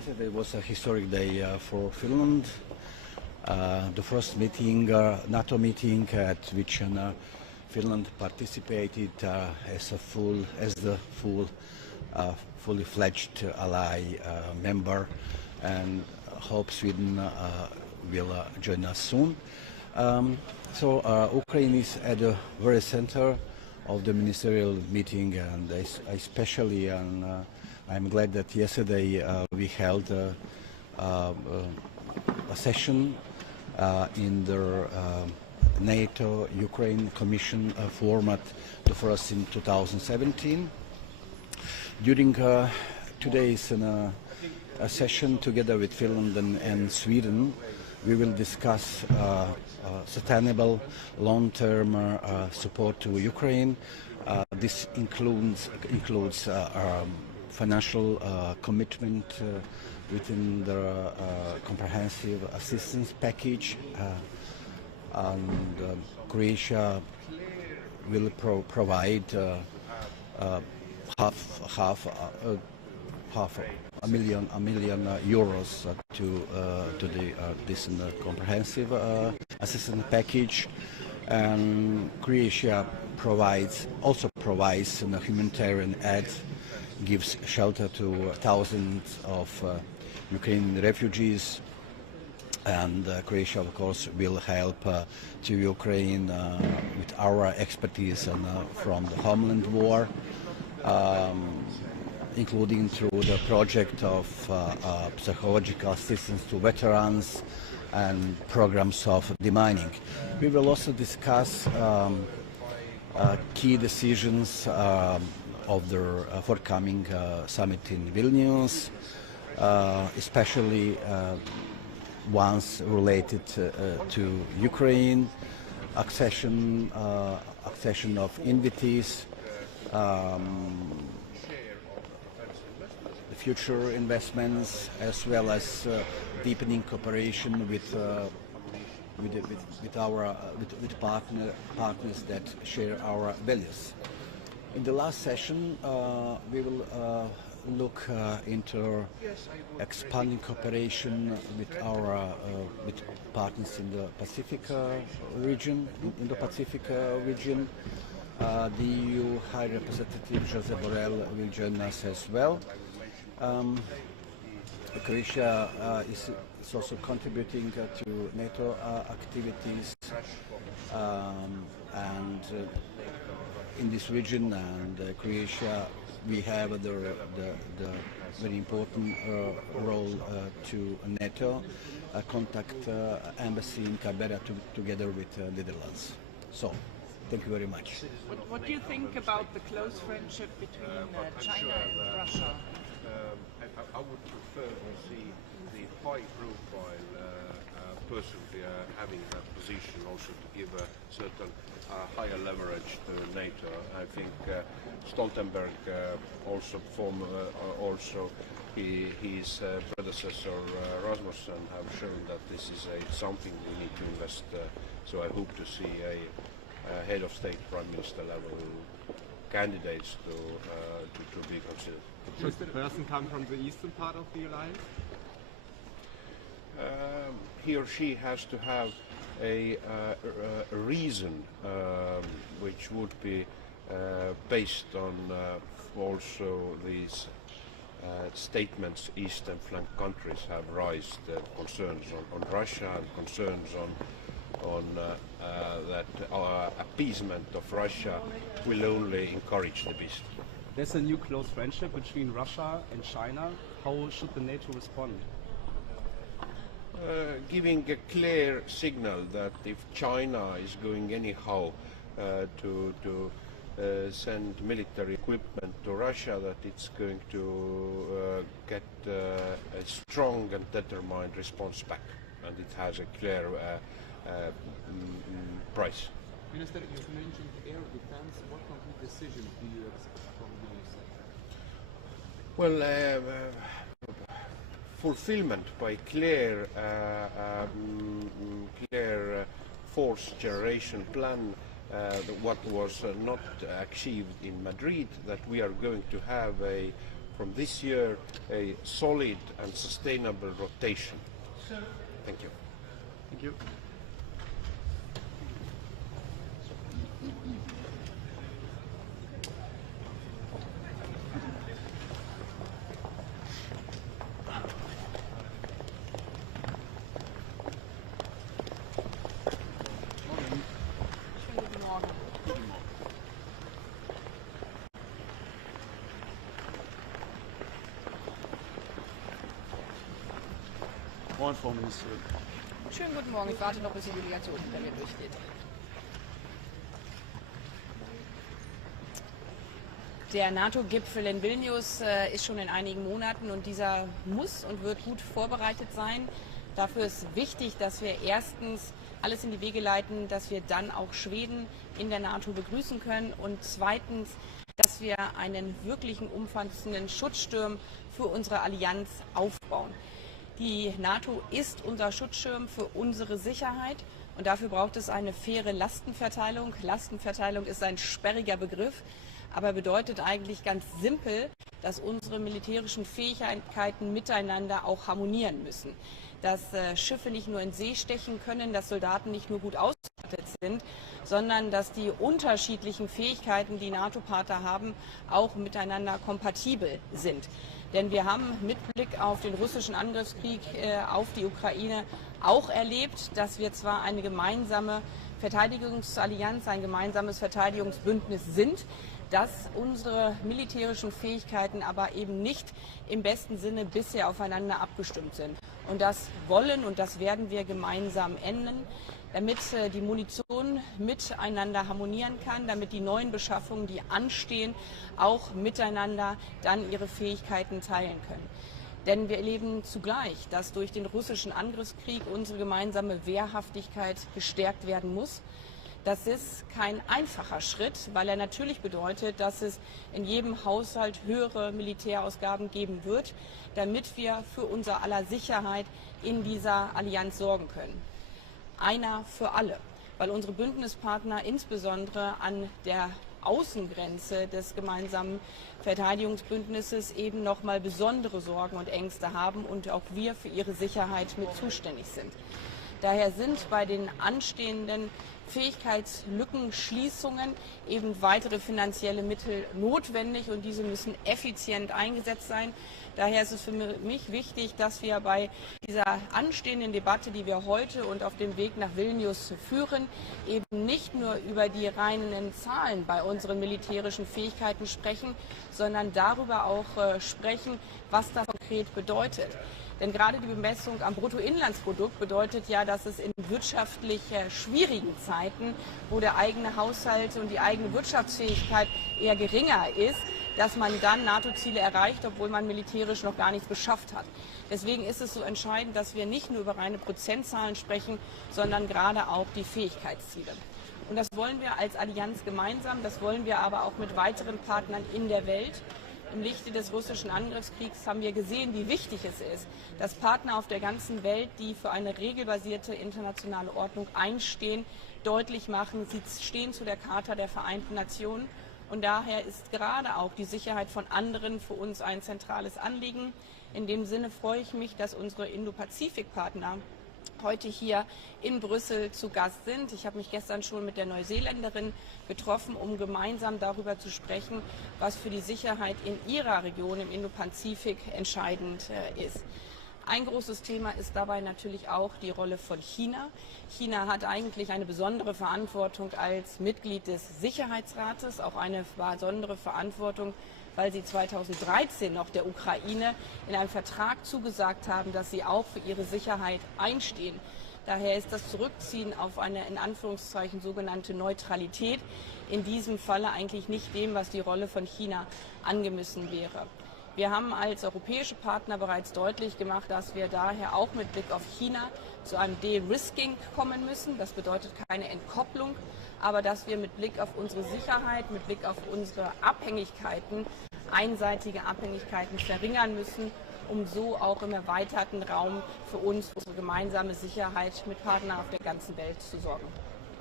Yesterday was a historic day for Finland. The first meeting, NATO meeting, at which Finland participated as the fully fledged ally member, and hope Sweden will join us soon. Ukraine is at the very center of the ministerial meeting, and especially, I'm glad that yesterday we held a session in the NATO Ukraine Commission format, the first in 2017. During today's session, together with Finland and Sweden, we will discuss sustainable long-term support to Ukraine. This includes financial commitment within the comprehensive assistance package, and Croatia will provide half a million euros to this comprehensive assistance package, and Croatia also provides humanitarian aid, gives shelter to thousands of Ukrainian refugees, and Croatia, of course, will help to Ukraine with our expertise from the homeland war, including through the project of psychological assistance to veterans and programs of demining. We will also discuss key decisions of the forthcoming summit in Vilnius, especially ones related to Ukraine, accession of invitees, the future investments, as well as deepening cooperation with partners that share our values. In the last session, we will look into expanding cooperation with our with partners in the Pacific region. The EU High Representative Josep Borrell will join us as well. Croatia is also contributing to NATO activities, and in this region, and Croatia, we have the very important role to NATO, contact embassy in Canberra together with Netherlands. So, thank you very much. What do you think about the close friendship between China and Russia? I would prefer to see the high-profile person having that position also to give a certain higher leverage to NATO. I think Stoltenberg also his predecessor Rasmussen have shown that this is something we need to invest. So I hope to see a head of state, prime minister level candidates to be considered. Should the person come from the eastern part of the alliance? He or she has to have a reason which would be based on also these statements Eastern flank countries have raised, concerns on Russia and concerns on that appeasement of Russia will only encourage the beast. There's a new close friendship between Russia and China. How should the NATO respond? Giving a clear signal that if China is going anyhow to send military equipment to Russia, that it's going to get a strong and determined response back, and it has a clear price. Minister, you mentioned air defense. What concrete decisions do you expect from the Well, fulfillment by clear force generation plan, what was not achieved in Madrid, that we are going to have a from this year a solid and sustainable rotation. Thank you. Thank you. Moin, Frau Ministerin. Schönen guten Morgen. Ich warte noch, bis die Delegation hinter mir durchgeht. Der NATO-Gipfel in Vilnius ist schon in einigen Monaten und dieser muss und wird gut vorbereitet sein. Dafür ist wichtig, dass wir erstens alles in die Wege leiten, dass wir dann auch Schweden in der NATO begrüßen können und zweitens, dass wir einen wirklichen umfassenden Schutzschirm für unsere Allianz aufbauen. Die NATO ist unser Schutzschirm für unsere Sicherheit und dafür braucht es eine faire Lastenverteilung. Lastenverteilung ist ein sperriger Begriff, aber bedeutet eigentlich ganz simpel, dass unsere militärischen Fähigkeiten miteinander auch harmonieren müssen. Dass Schiffe nicht nur in See stechen können, dass Soldaten nicht nur gut ausgestattet sind, sondern dass die unterschiedlichen Fähigkeiten, die NATO-Partner haben, auch miteinander kompatibel sind. Denn wir haben mit Blick auf den russischen Angriffskrieg auf die Ukraine auch erlebt, dass wir zwar eine gemeinsame Verteidigungsallianz, ein gemeinsames Verteidigungsbündnis sind, dass unsere militärischen Fähigkeiten aber eben nicht im besten Sinne bisher aufeinander abgestimmt sind. Und das wollen und das werden wir gemeinsam ändern, damit die Munition miteinander harmonieren kann, damit die neuen Beschaffungen, die anstehen, auch miteinander dann ihre Fähigkeiten teilen können. Denn wir erleben zugleich, dass durch den russischen Angriffskrieg unsere gemeinsame Wehrhaftigkeit gestärkt werden muss. Das ist kein einfacher Schritt, weil er natürlich bedeutet, dass es in jedem Haushalt höhere Militärausgaben geben wird, damit wir für unser aller Sicherheit in dieser Allianz sorgen können. Einer für alle, weil unsere Bündnispartner insbesondere an der Außengrenze des gemeinsamen Verteidigungsbündnisses eben noch mal besondere Sorgen und Ängste haben und auch wir für ihre Sicherheit mit zuständig sind. Daher sind bei den anstehenden Fähigkeitslückenschließungen eben weitere finanzielle Mittel notwendig und diese müssen effizient eingesetzt sein. Daher ist es für mich wichtig, dass wir bei dieser anstehenden Debatte, die wir heute und auf dem Weg nach Vilnius führen, eben nicht nur über die reinen Zahlen bei unseren militärischen Fähigkeiten sprechen, sondern darüber auch sprechen, was das konkret bedeutet. Denn gerade die Bemessung am Bruttoinlandsprodukt bedeutet ja, dass es in wirtschaftlich schwierigen Zeiten, wo der eigene Haushalt und die eigene Wirtschaftsfähigkeit eher geringer ist, dass man dann NATO-Ziele erreicht, obwohl man militärisch noch gar nichts beschafft hat. Deswegen ist es so entscheidend, dass wir nicht nur über reine Prozentzahlen sprechen, sondern gerade auch die Fähigkeitsziele. Und das wollen wir als Allianz gemeinsam, das wollen wir aber auch mit weiteren Partnern in der Welt. Im Lichte des russischen Angriffskriegs haben wir gesehen, wie wichtig es ist, dass Partner auf der ganzen Welt, die für eine regelbasierte internationale Ordnung einstehen, deutlich machen, sie stehen zu der Charta der Vereinten Nationen. Und daher ist gerade auch die Sicherheit von anderen für uns ein zentrales Anliegen. In dem Sinne freue ich mich, dass unsere Indo-Pazifik-Partner heute hier in Brüssel zu Gast sind. Ich habe mich gestern schon mit der Neuseeländerin getroffen, um gemeinsam darüber zu sprechen, was für die Sicherheit in ihrer Region im Indo-Pazifik entscheidend ist. Ein großes Thema ist dabei natürlich auch die Rolle von China. China hat eigentlich eine besondere Verantwortung als Mitglied des Sicherheitsrates, auch eine besondere Verantwortung, weil sie 2013 noch der Ukraine in einem Vertrag zugesagt haben, dass sie auch für ihre Sicherheit einstehen. Daher ist das Zurückziehen auf eine in Anführungszeichen sogenannte Neutralität in diesem Falle eigentlich nicht dem, was die Rolle von China angemessen wäre. Wir haben als europäische Partner bereits deutlich gemacht, dass wir daher auch mit Blick auf China zu einem De-Risking kommen müssen. Das bedeutet keine Entkopplung, aber dass wir mit Blick auf unsere Sicherheit, mit Blick auf unsere Abhängigkeiten, einseitige Abhängigkeiten verringern müssen, um so auch im erweiterten Raum für uns, für unsere gemeinsame Sicherheit mit Partnern auf der ganzen Welt zu sorgen.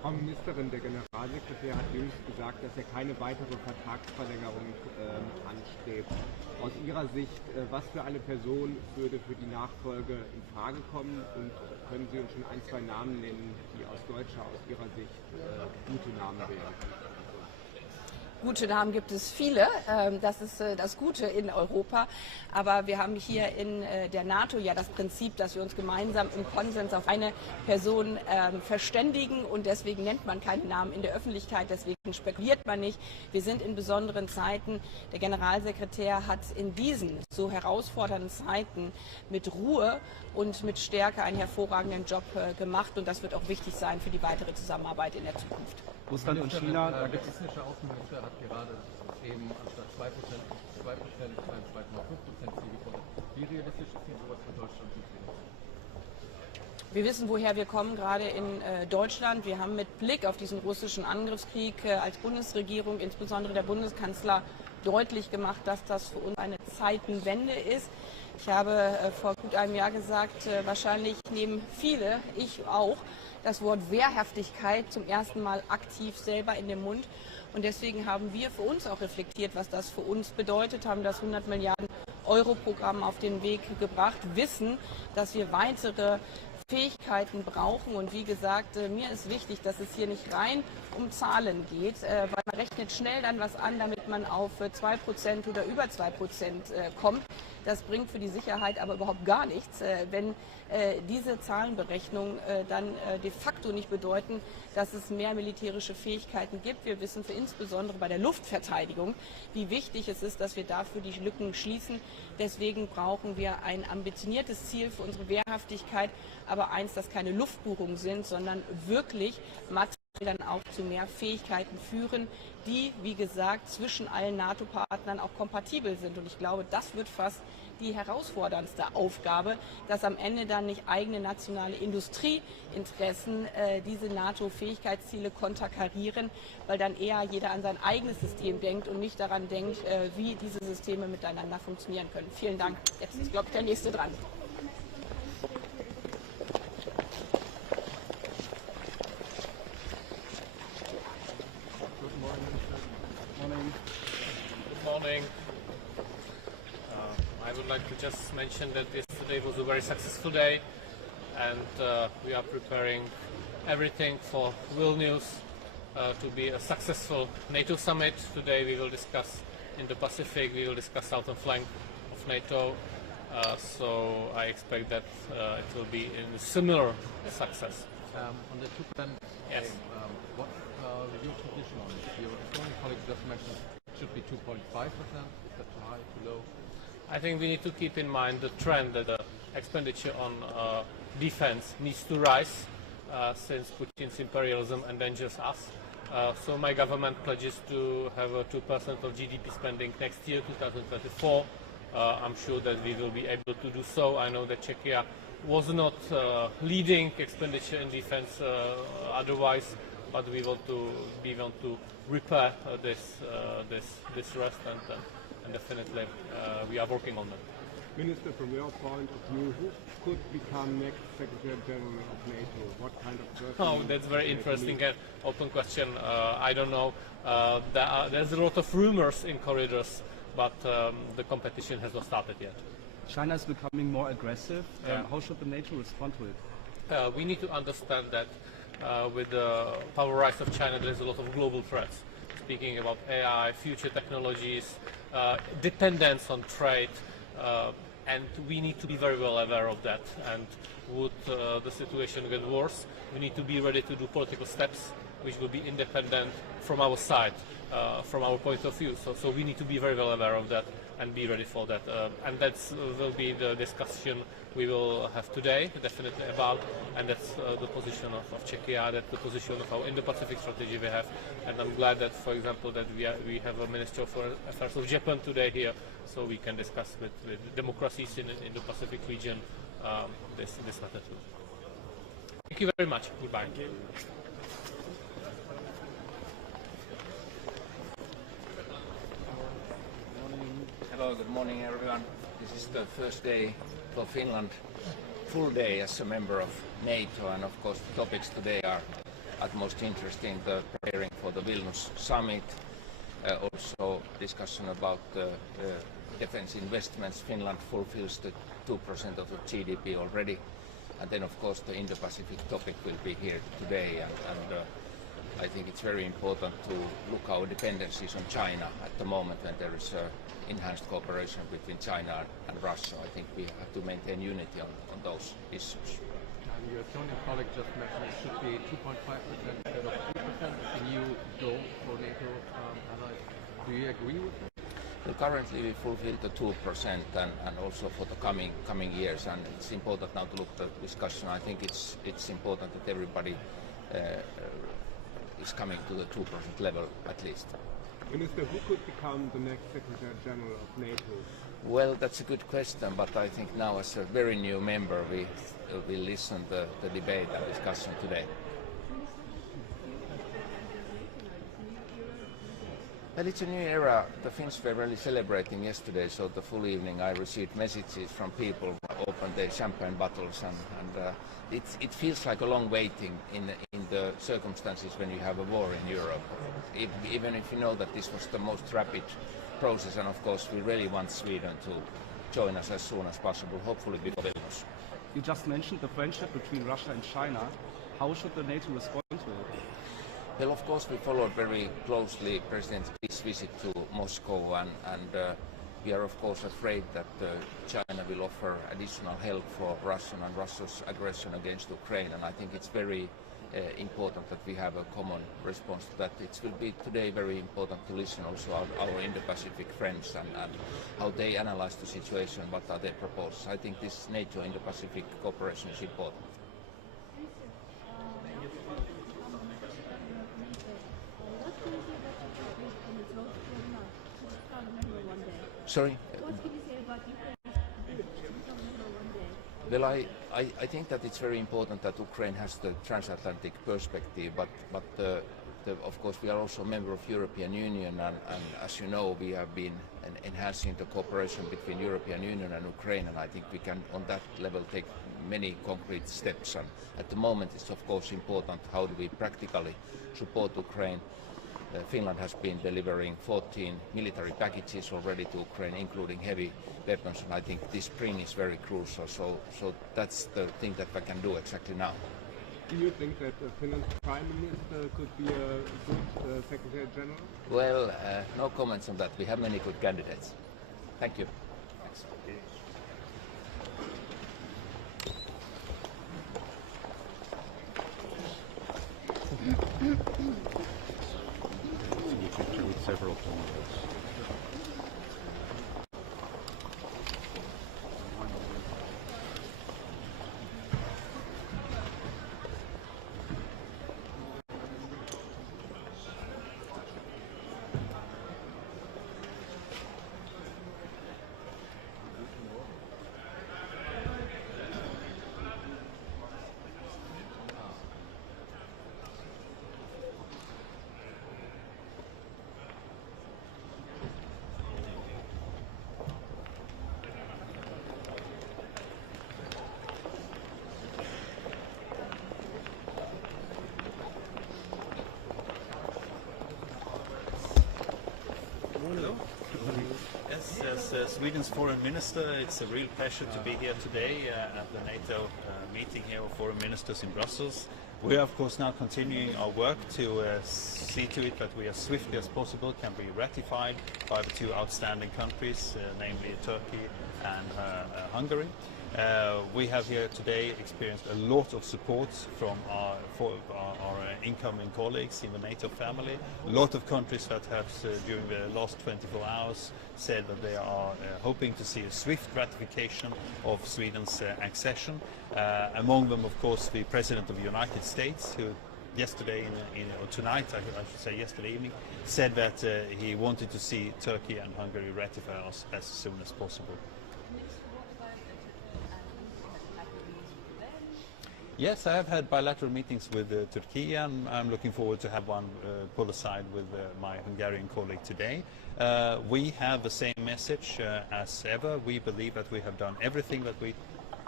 Frau Ministerin, der Generalsekretär hat jüngst gesagt, dass er keine weitere Vertragsverlängerung anstrebt. Aus Ihrer Sicht, was für eine Person würde für die Nachfolge in Frage kommen? Und können Sie uns schon ein, zwei Namen nennen, die aus Ihrer Sicht gute Namen wären? Gute Namen gibt es viele, das ist das Gute in Europa, aber wir haben hier in der NATO ja das Prinzip, dass wir uns gemeinsam im Konsens auf eine Person verständigen und deswegen nennt man keine Namen in der Öffentlichkeit, deswegen spekuliert man nicht. Wir sind in besonderen Zeiten, der Generalsekretär hat in diesen so herausfordernden Zeiten mit Ruhe und mit Stärke einen hervorragenden Job gemacht und das wird auch wichtig sein für die weitere Zusammenarbeit in der Zukunft. Russland und China, Der technische Außenminister hat gerade eben anstatt 2%, 2%, 2,5% Ziel gefordert. Wie realistisch ist denn sowas für Deutschland? Wir wissen, woher wir kommen, gerade in Deutschland. Wir haben mit Blick auf diesen russischen Angriffskrieg als Bundesregierung, insbesondere der Bundeskanzler, deutlich gemacht, dass das für uns eine Zeitenwende ist. Ich habe vor gut einem Jahr gesagt, wahrscheinlich nehmen viele, ich auch, das Wort Wehrhaftigkeit zum ersten Mal aktiv selber in den Mund. Und deswegen haben wir für uns auch reflektiert, was das für uns bedeutet, haben das 100 Milliarden Euro Programm auf den Weg gebracht, wissen, dass wir weitere Fähigkeiten brauchen. Und wie gesagt, mir ist wichtig, dass es hier nicht rein um Zahlen geht, weil man rechnet schnell dann was an, damit man auf 2% oder über 2% kommt. Das bringt für die Sicherheit aber überhaupt gar nichts, wenn diese Zahlenberechnungen dann de facto nicht bedeuten, dass es mehr militärische Fähigkeiten gibt. Wir wissen für insbesondere bei der Luftverteidigung, wie wichtig es ist, dass wir dafür die Lücken schließen. Deswegen brauchen wir ein ambitioniertes Ziel für unsere Wehrhaftigkeit, aber eins, das keine Luftbuchungen sind, sondern wirklich materiell dann auch zu mehr Fähigkeiten führen, die, wie gesagt, zwischen allen NATO-Partnern auch kompatibel sind. Und ich glaube, das wird fast die herausforderndste Aufgabe, dass am Ende dann nicht eigene nationale Industrieinteressen diese NATO-Fähigkeitsziele konterkarieren, weil dann eher jeder an sein eigenes System denkt und nicht daran denkt, wie diese Systeme miteinander funktionieren können. Vielen Dank. Jetzt ist, glaube ich, der Nächste dran. Good morning. I would like to just mention that yesterday was a very successful day and we are preparing everything for Vilnius to be a successful NATO summit. Today we will discuss Indo-Pacific, we will discuss southern flank of NATO, so I expect that it will be in a similar success. On the 2%, yes. What your position on it? Your Estonian colleague just mentioned it should be 2.5%. Is that too high, too low? I think we need to keep in mind the trend that the expenditure on defense needs to rise since Putin's imperialism endangers us. So my government pledges to have a 2% of GDP spending next year, 2024. I'm sure that we will be able to do so. I know that Czechia was not leading expenditure in defense otherwise, but we want to repair this rest and definitely we are working on that. Minister, from your point of view, who could become next Secretary General of NATO? What kind of person? Oh, that's very interesting and open question. I don't know. There's a lot of rumors in corridors, but the competition has not started yet. China is becoming more aggressive. How should the NATO respond to it? We need to understand that with the power rise of China, there is a lot of global threats. Speaking about AI, future technologies, dependence on trade, and we need to be very well aware of that. And would the situation get worse, we need to be ready to do political steps which will be independent from our side, from our point of view. So we need to be very well aware of that and be ready for that. And that will be the discussion we will have today, definitely about, and that's the position of Czechia, that's the position of our Indo-Pacific strategy we have. And I'm glad that, for example, that we have a Minister of Foreign Affairs of Japan today here, so we can discuss with democracies in the Pacific region this matter too. Thank you very much. Goodbye. Thank you. Hello, good morning everyone. This is the first day for Finland, full day as a member of NATO, and of course the topics today are utmost interesting, the preparing for the Vilnius summit, also discussion about defense investments. Finland fulfills the 2% of the GDP already, and then of course the Indo-Pacific topic will be here today, and I think it's very important to look our dependencies on China at the moment when there is enhanced cooperation between China and Russia. I think we have to maintain unity on those issues. Your Estonian colleague just mentioned it should be 2.5% instead of 3% of the new goal for NATO allies. Do you agree with that? Well, currently we fulfill the 2% and also for the coming years, and it's important now to look at the discussion. I think it's important that everybody is coming to the 2% level at least. Minister, who could become the next Secretary General of NATO? Well, that's a good question, but I think now as a very new member we will listen to the debate and discussion today. Well, it's a new era. The Finns were really celebrating yesterday, so the full evening I received messages from people who opened their champagne bottles, and it feels like a long waiting in the circumstances when you have a war in Europe. Even if you know that this was the most rapid process, and of course we really want Sweden to join us as soon as possible, hopefully before Vilnius. You just mentioned the friendship between Russia and China. How should the NATO respond to it? Well, of course, we followed very closely President Xi's visit to Moscow, and we are, of course, afraid that China will offer additional help for Russia and Russia's aggression against Ukraine. And I think it's very important that we have a common response to that. It will be today very important to listen also our Indo-Pacific friends and how they analyze the situation, what are their proposals. I think this NATO Indo-Pacific cooperation is important. Sorry? What can you say about Ukraine? Well, I think that it's very important that Ukraine has the transatlantic perspective, but of course we are also a member of European Union, and as you know we have been enhancing the cooperation between European Union and Ukraine, and I think we can on that level take many concrete steps. And at the moment it's of course important how do we practically support Ukraine. Finland has been delivering 14 military packages already to Ukraine, including heavy weapons, and I think this spring is very crucial. So that's the thing that we can do exactly now. Do you think that Finland's Prime Minister could be a good Secretary General? Well, no comments on that. We have many good candidates. Thank you. Thanks. With several candidates. As Sweden's foreign minister, it's a real pleasure to be here today at the NATO meeting here of foreign ministers in Brussels. We are of course now continuing our work to see to it that we as swiftly as possible can be ratified by the two outstanding countries, namely Turkey and Hungary. We have here today experienced a lot of support from our incoming colleagues in the NATO family. A lot of countries that have during the last 24 hours said that they are hoping to see a swift ratification of Sweden's accession. Among them, of course, the President of the United States, who yesterday, or tonight, I should say yesterday evening, said that he wanted to see Turkey and Hungary ratify us as soon as possible. Yes, I have had bilateral meetings with Turkey, and I'm looking forward to have one pull aside with my Hungarian colleague today. We have the same message as ever. We believe that we have done everything that we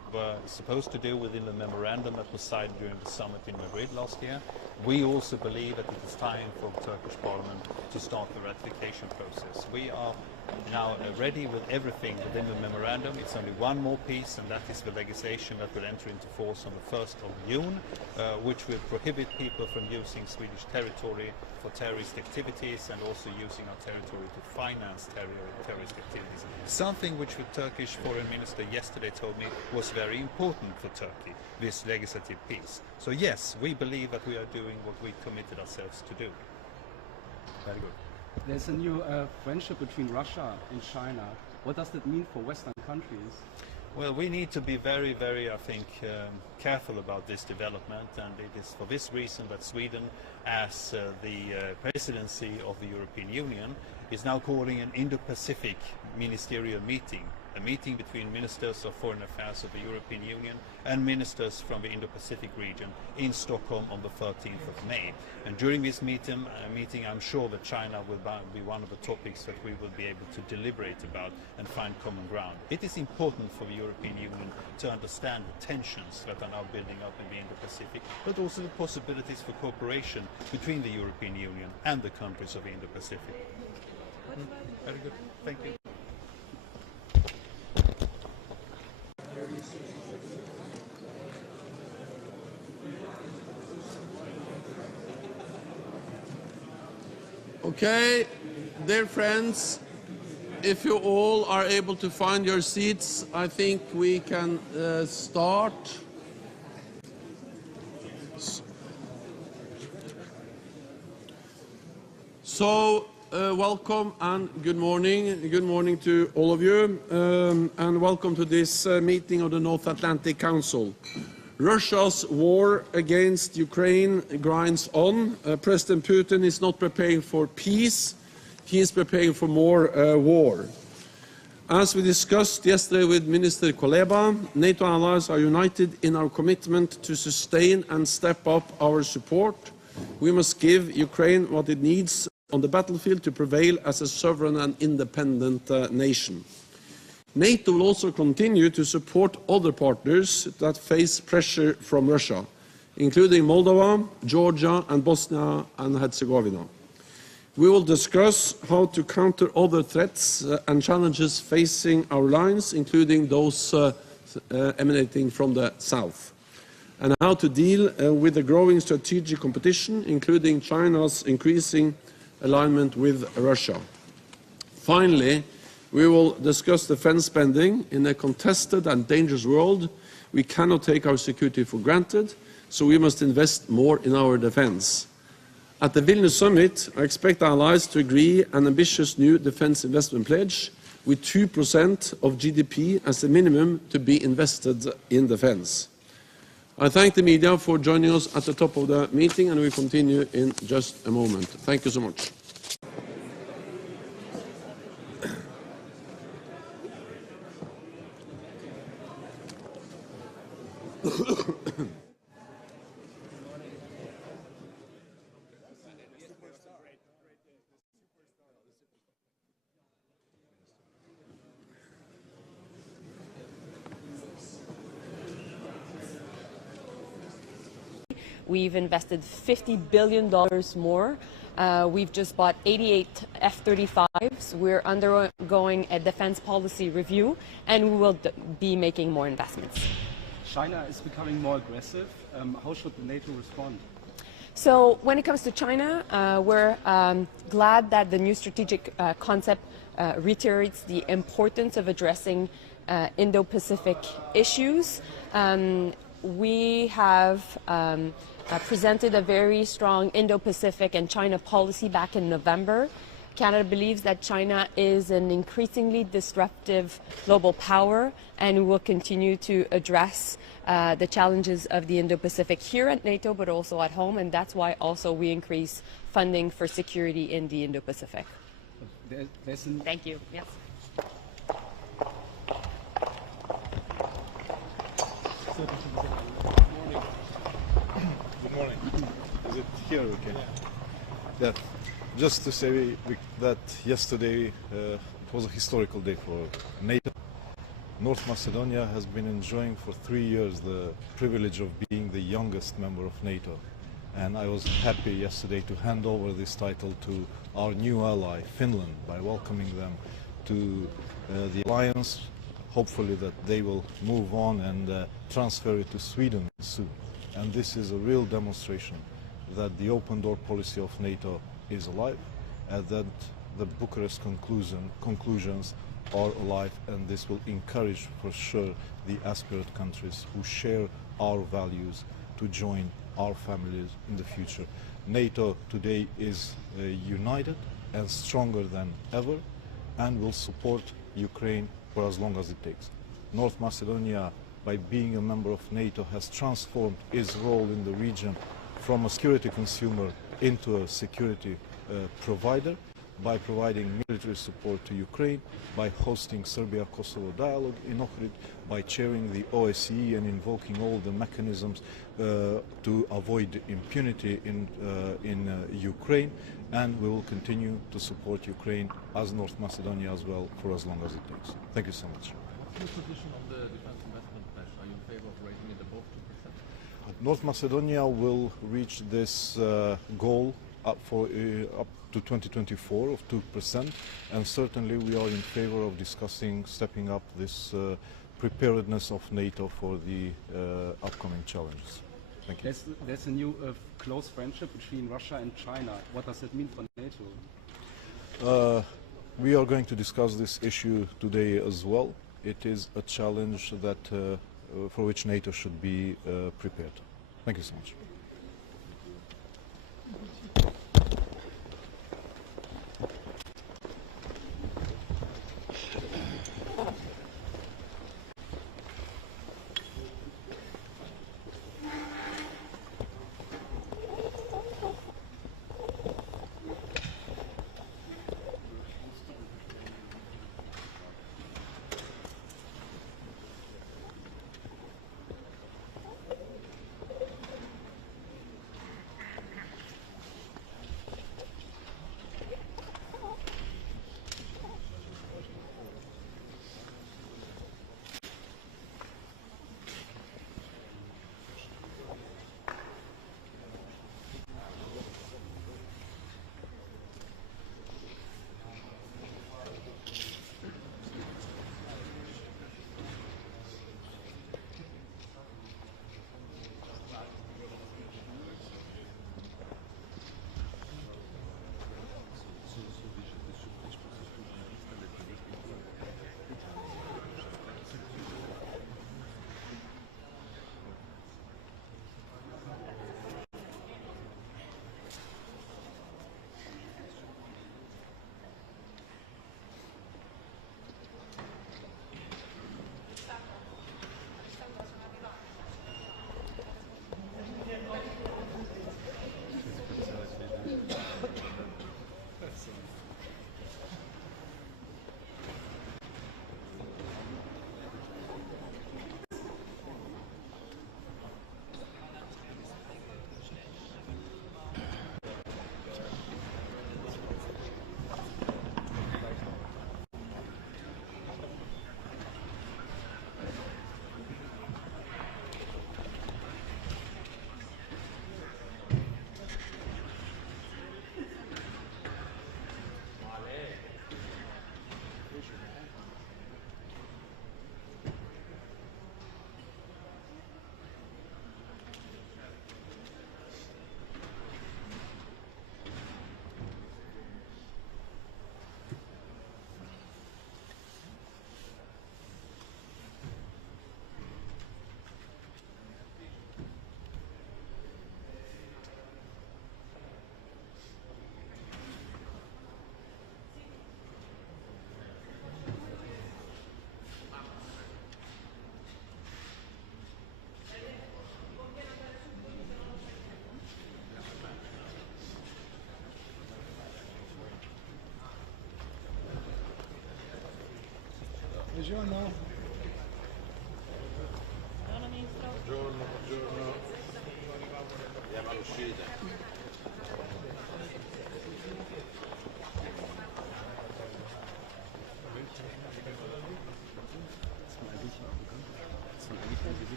were supposed to do within the memorandum that was signed during the summit in Madrid last year. We also believe that it is time for the Turkish Parliament to start the ratification process. We are now ready with everything within the memorandum. It's only one more piece, and that is the legislation that will enter into force on the 1st of June, which will prohibit people from using Swedish territory for terrorist activities and also using our territory to finance terrorist activities. Something which the Turkish Foreign Minister yesterday told me was very important for Turkey, this legislative piece. So yes, we believe that we are doing what we committed ourselves to do. Very good. There's a new friendship between Russia and China. What does that mean for Western countries? Well, we need to be very, very, I think, careful about this development, and it is for this reason that Sweden, as the presidency of the European Union, is now calling an Indo-Pacific ministerial meeting, a meeting between ministers of foreign affairs of the European Union and ministers from the Indo-Pacific region in Stockholm on the 13th of May. And during this meeting, I'm sure that China will be one of the topics that we will be able to deliberate about and find common ground. It is important for the European Union to understand the tensions that are now building up in the Indo-Pacific, but also the possibilities for cooperation between the European Union and the countries of the Indo-Pacific. Very good. Thank you. Okay, dear friends, if you all are able to find your seats, I think we can start. So, welcome and good morning. Good morning to all of you, and welcome to this meeting of the North Atlantic Council. Russia's war against Ukraine grinds on. President Putin is not preparing for peace, he is preparing for more war. As we discussed yesterday with Minister Kuleba, NATO allies are united in our commitment to sustain and step up our support. We must give Ukraine what it needs on the battlefield to prevail as a sovereign and independent nation. NATO will also continue to support other partners that face pressure from Russia, including Moldova, Georgia and Bosnia and Herzegovina. We will discuss how to counter other threats and challenges facing our lines, including those emanating from the south, and how to deal with the growing strategic competition, including China's increasing alignment with Russia. Finally, we will discuss defense spending. In a contested and dangerous world, we cannot take our security for granted, so we must invest more in our defense. At the Vilnius summit, I expect allies to agree an ambitious new defense investment pledge with 2% of GDP as a minimum to be invested in defense. I thank the media for joining us at the top of the meeting, and we continue in just a moment. Thank you so much. We've invested $50 billion more. We've just bought 88 F-35s. We're undergoing a defense policy review, and we will be making more investments. China is becoming more aggressive. How should NATO respond? So when it comes to China, we're glad that the new strategic concept reiterates the importance of addressing Indo-Pacific issues. We have presented a very strong Indo-Pacific and China policy back in November. Canada believes that China is an increasingly disruptive global power, and we will continue to address the challenges of the Indo-Pacific here at NATO, but also at home, and that's why also we increase funding for security in the Indo-Pacific. Thank you. Yes. Good morning. Is it here? Okay. Yeah. Just to say that yesterday it was a historical day for NATO, North Macedonia has been enjoying for 3 years the privilege of being the youngest member of NATO. And I was happy yesterday to hand over this title to our new ally, Finland, by welcoming them to the alliance. Hopefully that they will move on and transfer it to Sweden soon. And this is a real demonstration that the open door policy of NATO is alive, and that the Bucharest conclusions are alive, and this will encourage for sure the aspirant countries who share our values to join our families in the future. NATO today is united and stronger than ever, and will support Ukraine for as long as it takes. North Macedonia, by being a member of NATO, has transformed its role in the region from a security consumer into a security provider, by providing military support to Ukraine, by hosting Serbia-Kosovo dialogue in Ohrid, by chairing the OSCE and invoking all the mechanisms to avoid impunity in Ukraine, and we will continue to support Ukraine as North Macedonia as well for as long as it takes. Thank you so much. What's your position on the defense investment pledge? Are you in favor of raising it above 2%? North Macedonia will reach this goal up to 2024 of 2%, and certainly we are in favor of discussing stepping up this preparedness of NATO for the upcoming challenges. Thank you. There's a new close friendship between Russia and China. What does it mean for NATO? We are going to discuss this issue today as well. It is a challenge that for which NATO should be prepared. Thank you so much. Buongiorno. Buongiorno, buongiorno. Andiamo all'uscita.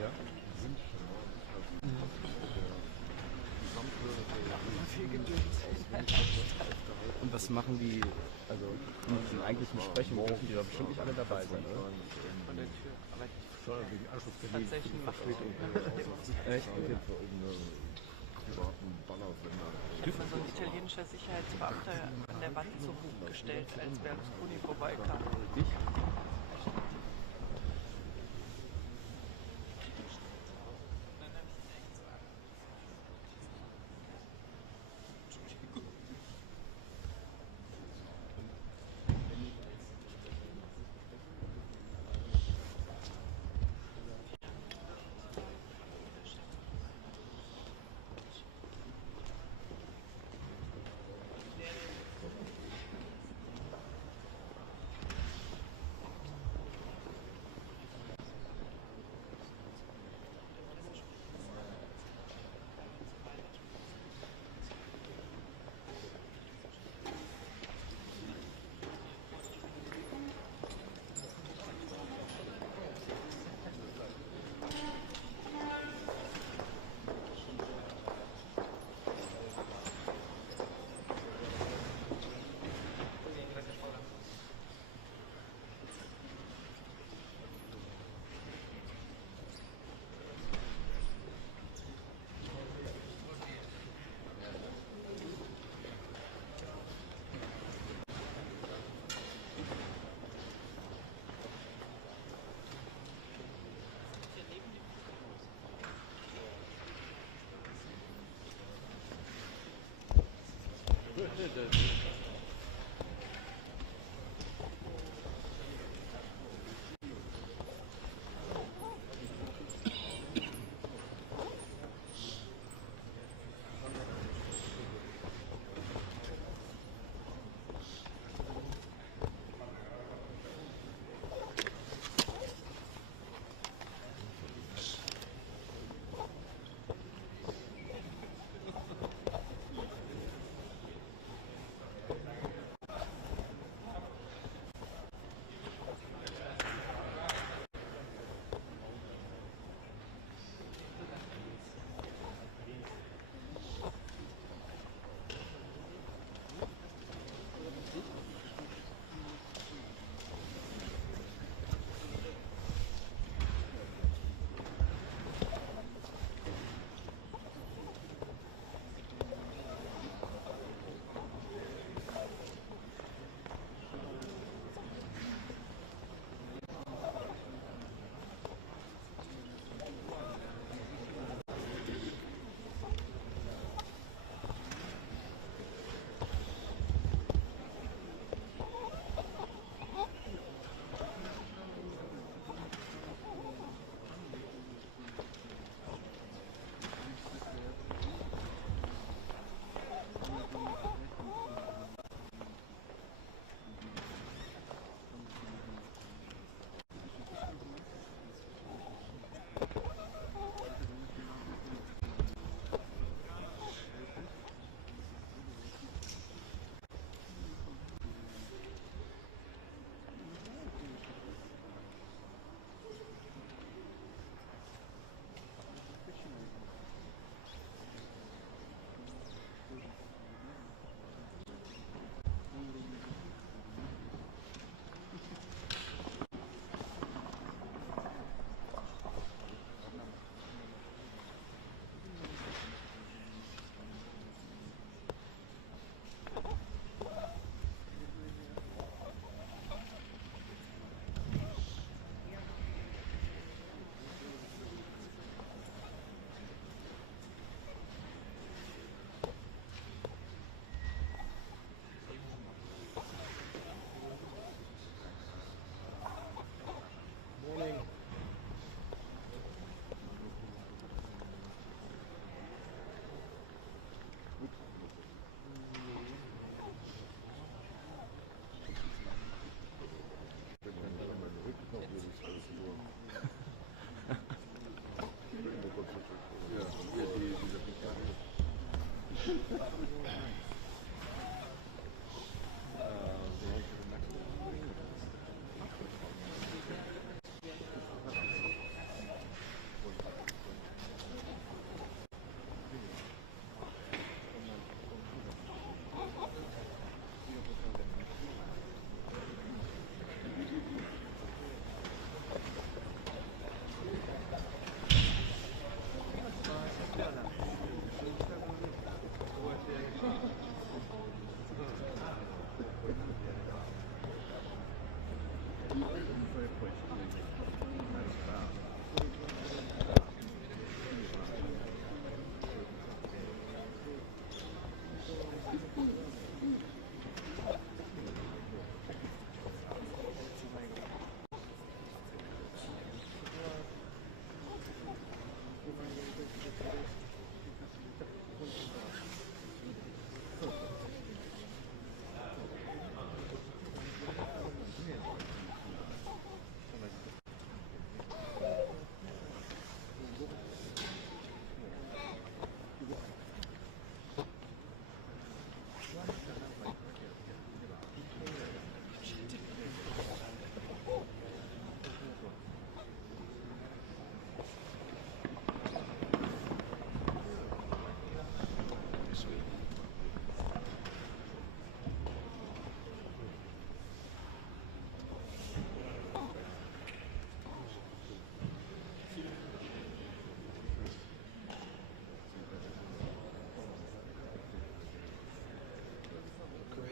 Und was machen die, also in diesen eigentlichen Besprechungen dürfen die doch bestimmt nicht alle dabei sein, oder? Tatsächlich machen wir Echt? Okay. so ein italienischer Sicherheitsbeamter an der Wand so hochgestellt, als Berlusconi vorbeikam.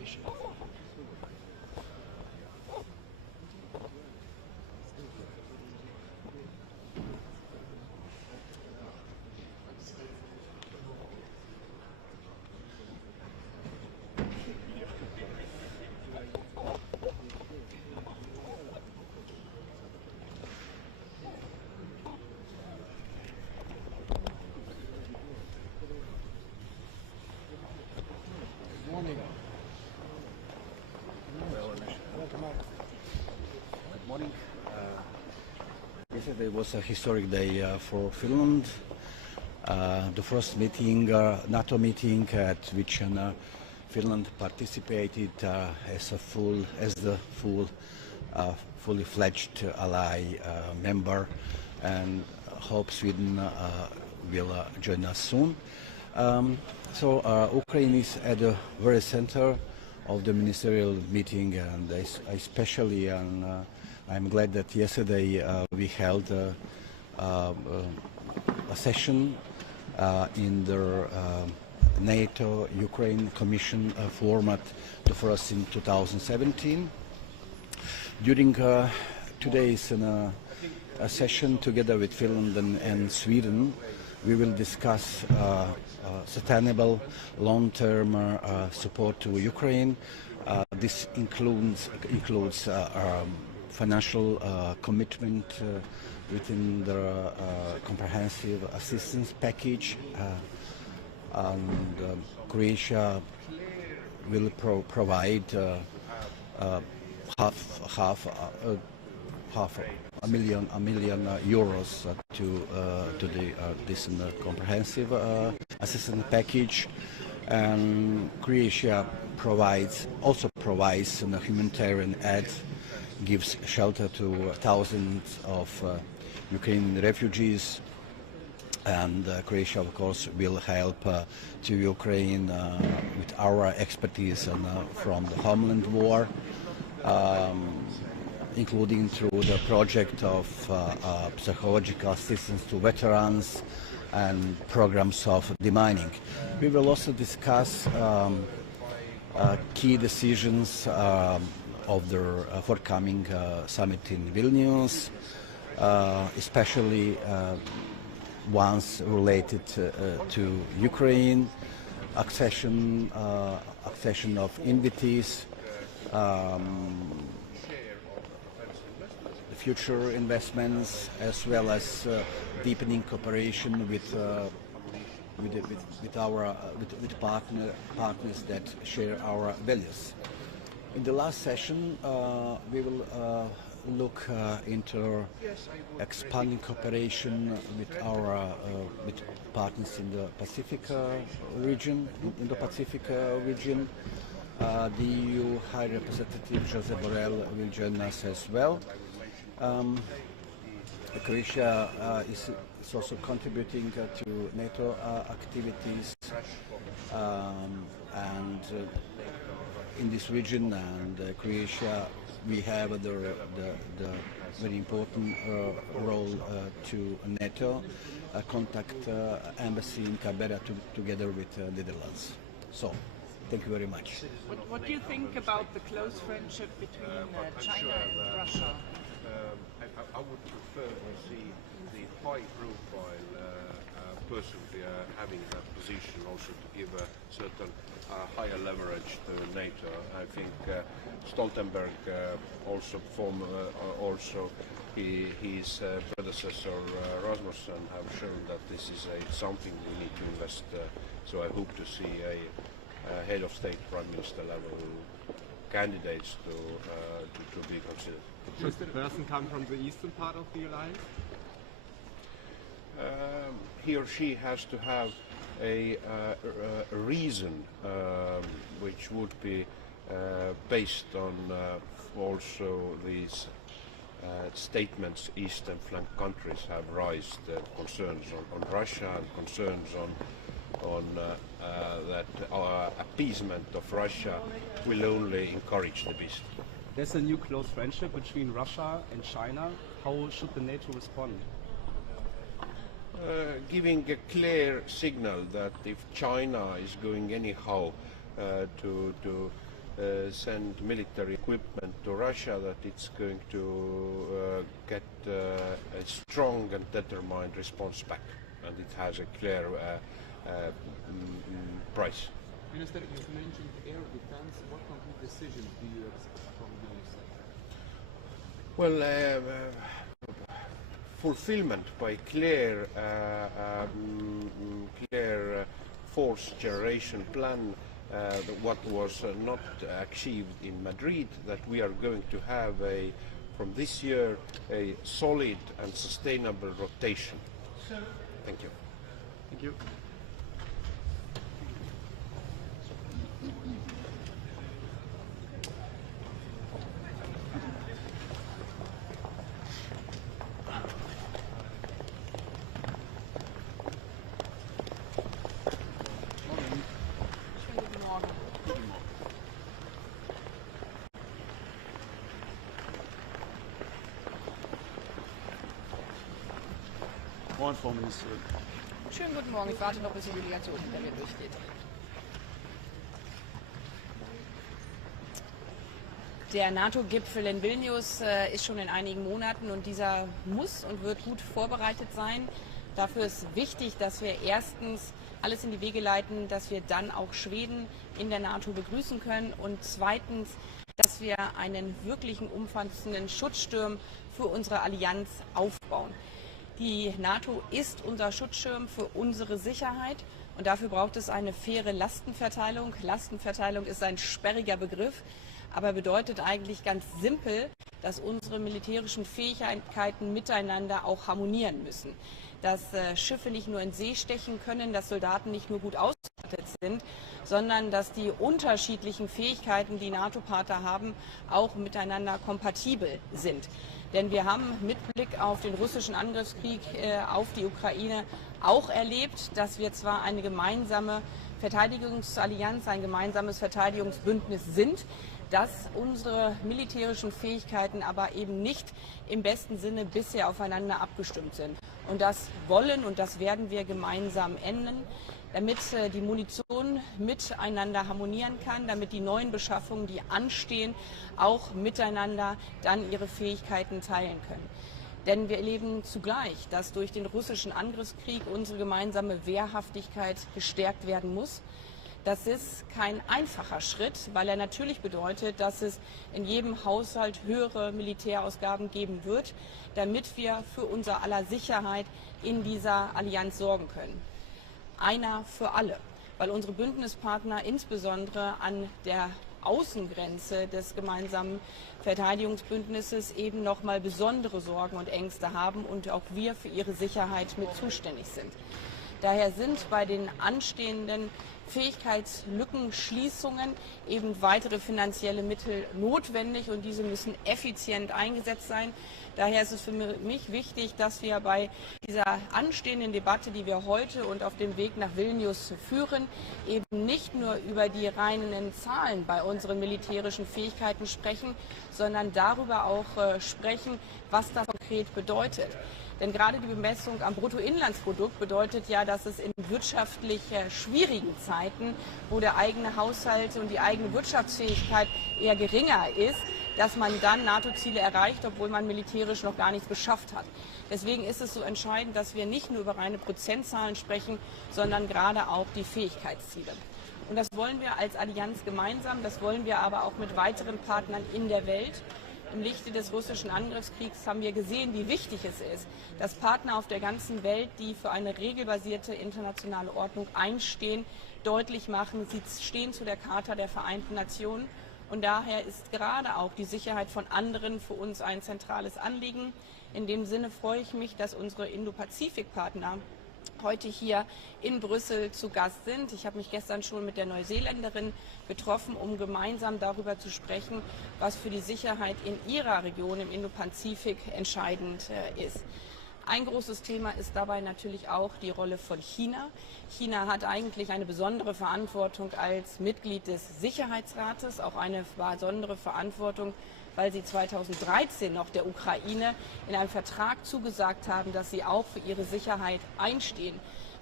Good morning. Yesterday was a historic day for Finland. The first meeting, NATO meeting, at which Finland participated as the fully fledged ally member, and hope Sweden will join us soon. Ukraine is at the very center of the ministerial meeting, and especially, I'm glad that yesterday we held a session in the NATO Ukraine Commission format, the first in 2017. During today's session, together with Finland and Sweden, we will discuss sustainable long-term support to Ukraine. This includes financial commitment within the comprehensive assistance package, and Croatia will provide half a million euros to this comprehensive assistance package, and Croatia also provides humanitarian aid, gives shelter to thousands of Ukrainian refugees, and Croatia, of course, will help to Ukraine with our expertise from the homeland war, including through the project of psychological assistance to veterans and programs of demining. We will also discuss key decisions of the forthcoming summit in Vilnius, especially ones related to Ukraine, accession of invitees, future investments, as well as deepening cooperation with partners that share our values. In the last session, we will look into expanding cooperation with partners in the Pacific region, Indo-Pacific region. The EU High Representative Josep Borrell will join us as well. Croatia is also contributing to NATO activities, and in this region, and Croatia, we have the very important role to NATO, contact embassy in Canberra together with Netherlands. So, thank you very much. What do you think about the close friendship between China and Russia? I would prefer to see the high-profile person having that position, also to give a certain higher leverage to NATO. I think Stoltenberg, his predecessor Rasmussen, have shown that this is something we need to invest. So I hope to see a head of state, prime minister level candidates to be considered. Should the person come from the eastern part of the alliance? He or she has to have a reason which would be based on also these statements Eastern flank countries have raised, concerns on Russia and concerns on that appeasement of Russia will only encourage the beast. There's a new close friendship between Russia and China. How should the NATO respond? Giving a clear signal that if China is going anyhow to send military equipment to Russia, that it's going to get a strong and determined response back, and it has a clear price. Minister, you've mentioned air defense. What concrete decisions do you expect from the sector? Well, fulfillment by clear force generation plan, what was not achieved in Madrid, that we are going to have from this year a solid and sustainable rotation. Thank you. Thank you. Moin, Frau Ministerin. Schönen guten Morgen. Ich warte noch, bis die Delegation hinter mir durchgeht. Der NATO-Gipfel in Vilnius ist schon in einigen Monaten und dieser muss und wird gut vorbereitet sein. Dafür ist wichtig, dass wir erstens alles in die Wege leiten, dass wir dann auch Schweden in der NATO begrüßen können und zweitens, dass wir einen wirklichen umfassenden Schutzschirm für unsere Allianz aufbauen. Die NATO ist unser Schutzschirm für unsere Sicherheit und dafür braucht es eine faire Lastenverteilung. Lastenverteilung ist ein sperriger Begriff, aber bedeutet eigentlich ganz simpel, dass unsere militärischen Fähigkeiten miteinander auch harmonieren müssen. Dass Schiffe nicht nur in See stechen können, dass Soldaten nicht nur gut ausgestattet sind, sondern dass die unterschiedlichen Fähigkeiten, die NATO-Partner haben, auch miteinander kompatibel sind. Denn wir haben mit Blick auf den russischen Angriffskrieg auf die Ukraine auch erlebt, dass wir zwar eine gemeinsame Verteidigungsallianz, ein gemeinsames Verteidigungsbündnis sind, dass unsere militärischen Fähigkeiten aber eben nicht im besten Sinne bisher aufeinander abgestimmt sind. Und das wollen und das werden wir gemeinsam ändern, damit die Munition miteinander harmonieren kann, damit die neuen Beschaffungen, die anstehen, auch miteinander dann ihre Fähigkeiten teilen können. Denn wir erleben zugleich, dass durch den russischen Angriffskrieg unsere gemeinsame Wehrhaftigkeit gestärkt werden muss. Das ist kein einfacher Schritt, weil er natürlich bedeutet, dass es in jedem Haushalt höhere Militärausgaben geben wird, damit wir für unser aller Sicherheit in dieser Allianz sorgen können. Einer für alle, weil unsere Bündnispartner insbesondere an der Außengrenze des gemeinsamen Verteidigungsbündnisses eben noch mal besondere Sorgen und Ängste haben und auch wir für ihre Sicherheit mit zuständig sind. Daher sind bei den anstehenden Fähigkeitslückenschließungen eben weitere finanzielle Mittel notwendig und diese müssen effizient eingesetzt sein. Daher ist es für mich wichtig, dass wir bei dieser anstehenden Debatte, die wir heute und auf dem Weg nach Vilnius führen, eben nicht nur über die reinen Zahlen bei unseren militärischen Fähigkeiten sprechen, sondern darüber auch sprechen, was das konkret bedeutet. Denn gerade die Bemessung am Bruttoinlandsprodukt bedeutet ja, dass es in wirtschaftlich schwierigen Zeiten, wo der eigene Haushalt und die eigene Wirtschaftsfähigkeit eher geringer ist, dass man dann NATO-Ziele erreicht, obwohl man militärisch noch gar nichts beschafft hat. Deswegen ist es so entscheidend, dass wir nicht nur über reine Prozentzahlen sprechen, sondern gerade auch die Fähigkeitsziele. Und das wollen wir als Allianz gemeinsam, das wollen wir aber auch mit weiteren Partnern in der Welt. Im Lichte des russischen Angriffskriegs haben wir gesehen, wie wichtig es ist, dass Partner auf der ganzen Welt, die für eine regelbasierte internationale Ordnung einstehen, deutlich machen, sie stehen zu der Charta der Vereinten Nationen. Und daher ist gerade auch die Sicherheit von anderen für uns ein zentrales Anliegen. In dem Sinne freue ich mich, dass unsere Indo-Pazifik-Partner heute hier in Brüssel zu Gast sind. Ich habe mich gestern schon mit der Neuseeländerin getroffen, um gemeinsam darüber zu sprechen, was für die Sicherheit in ihrer Region im Indo-Pazifik entscheidend ist. Ein großes Thema ist dabei natürlich auch die Rolle von China. China hat eigentlich eine besondere Verantwortung als Mitglied des Sicherheitsrates, auch eine besondere Verantwortung, weil sie 2013 noch der Ukraine in einem Vertrag zugesagt haben, dass sie auch für ihre Sicherheit einstehen.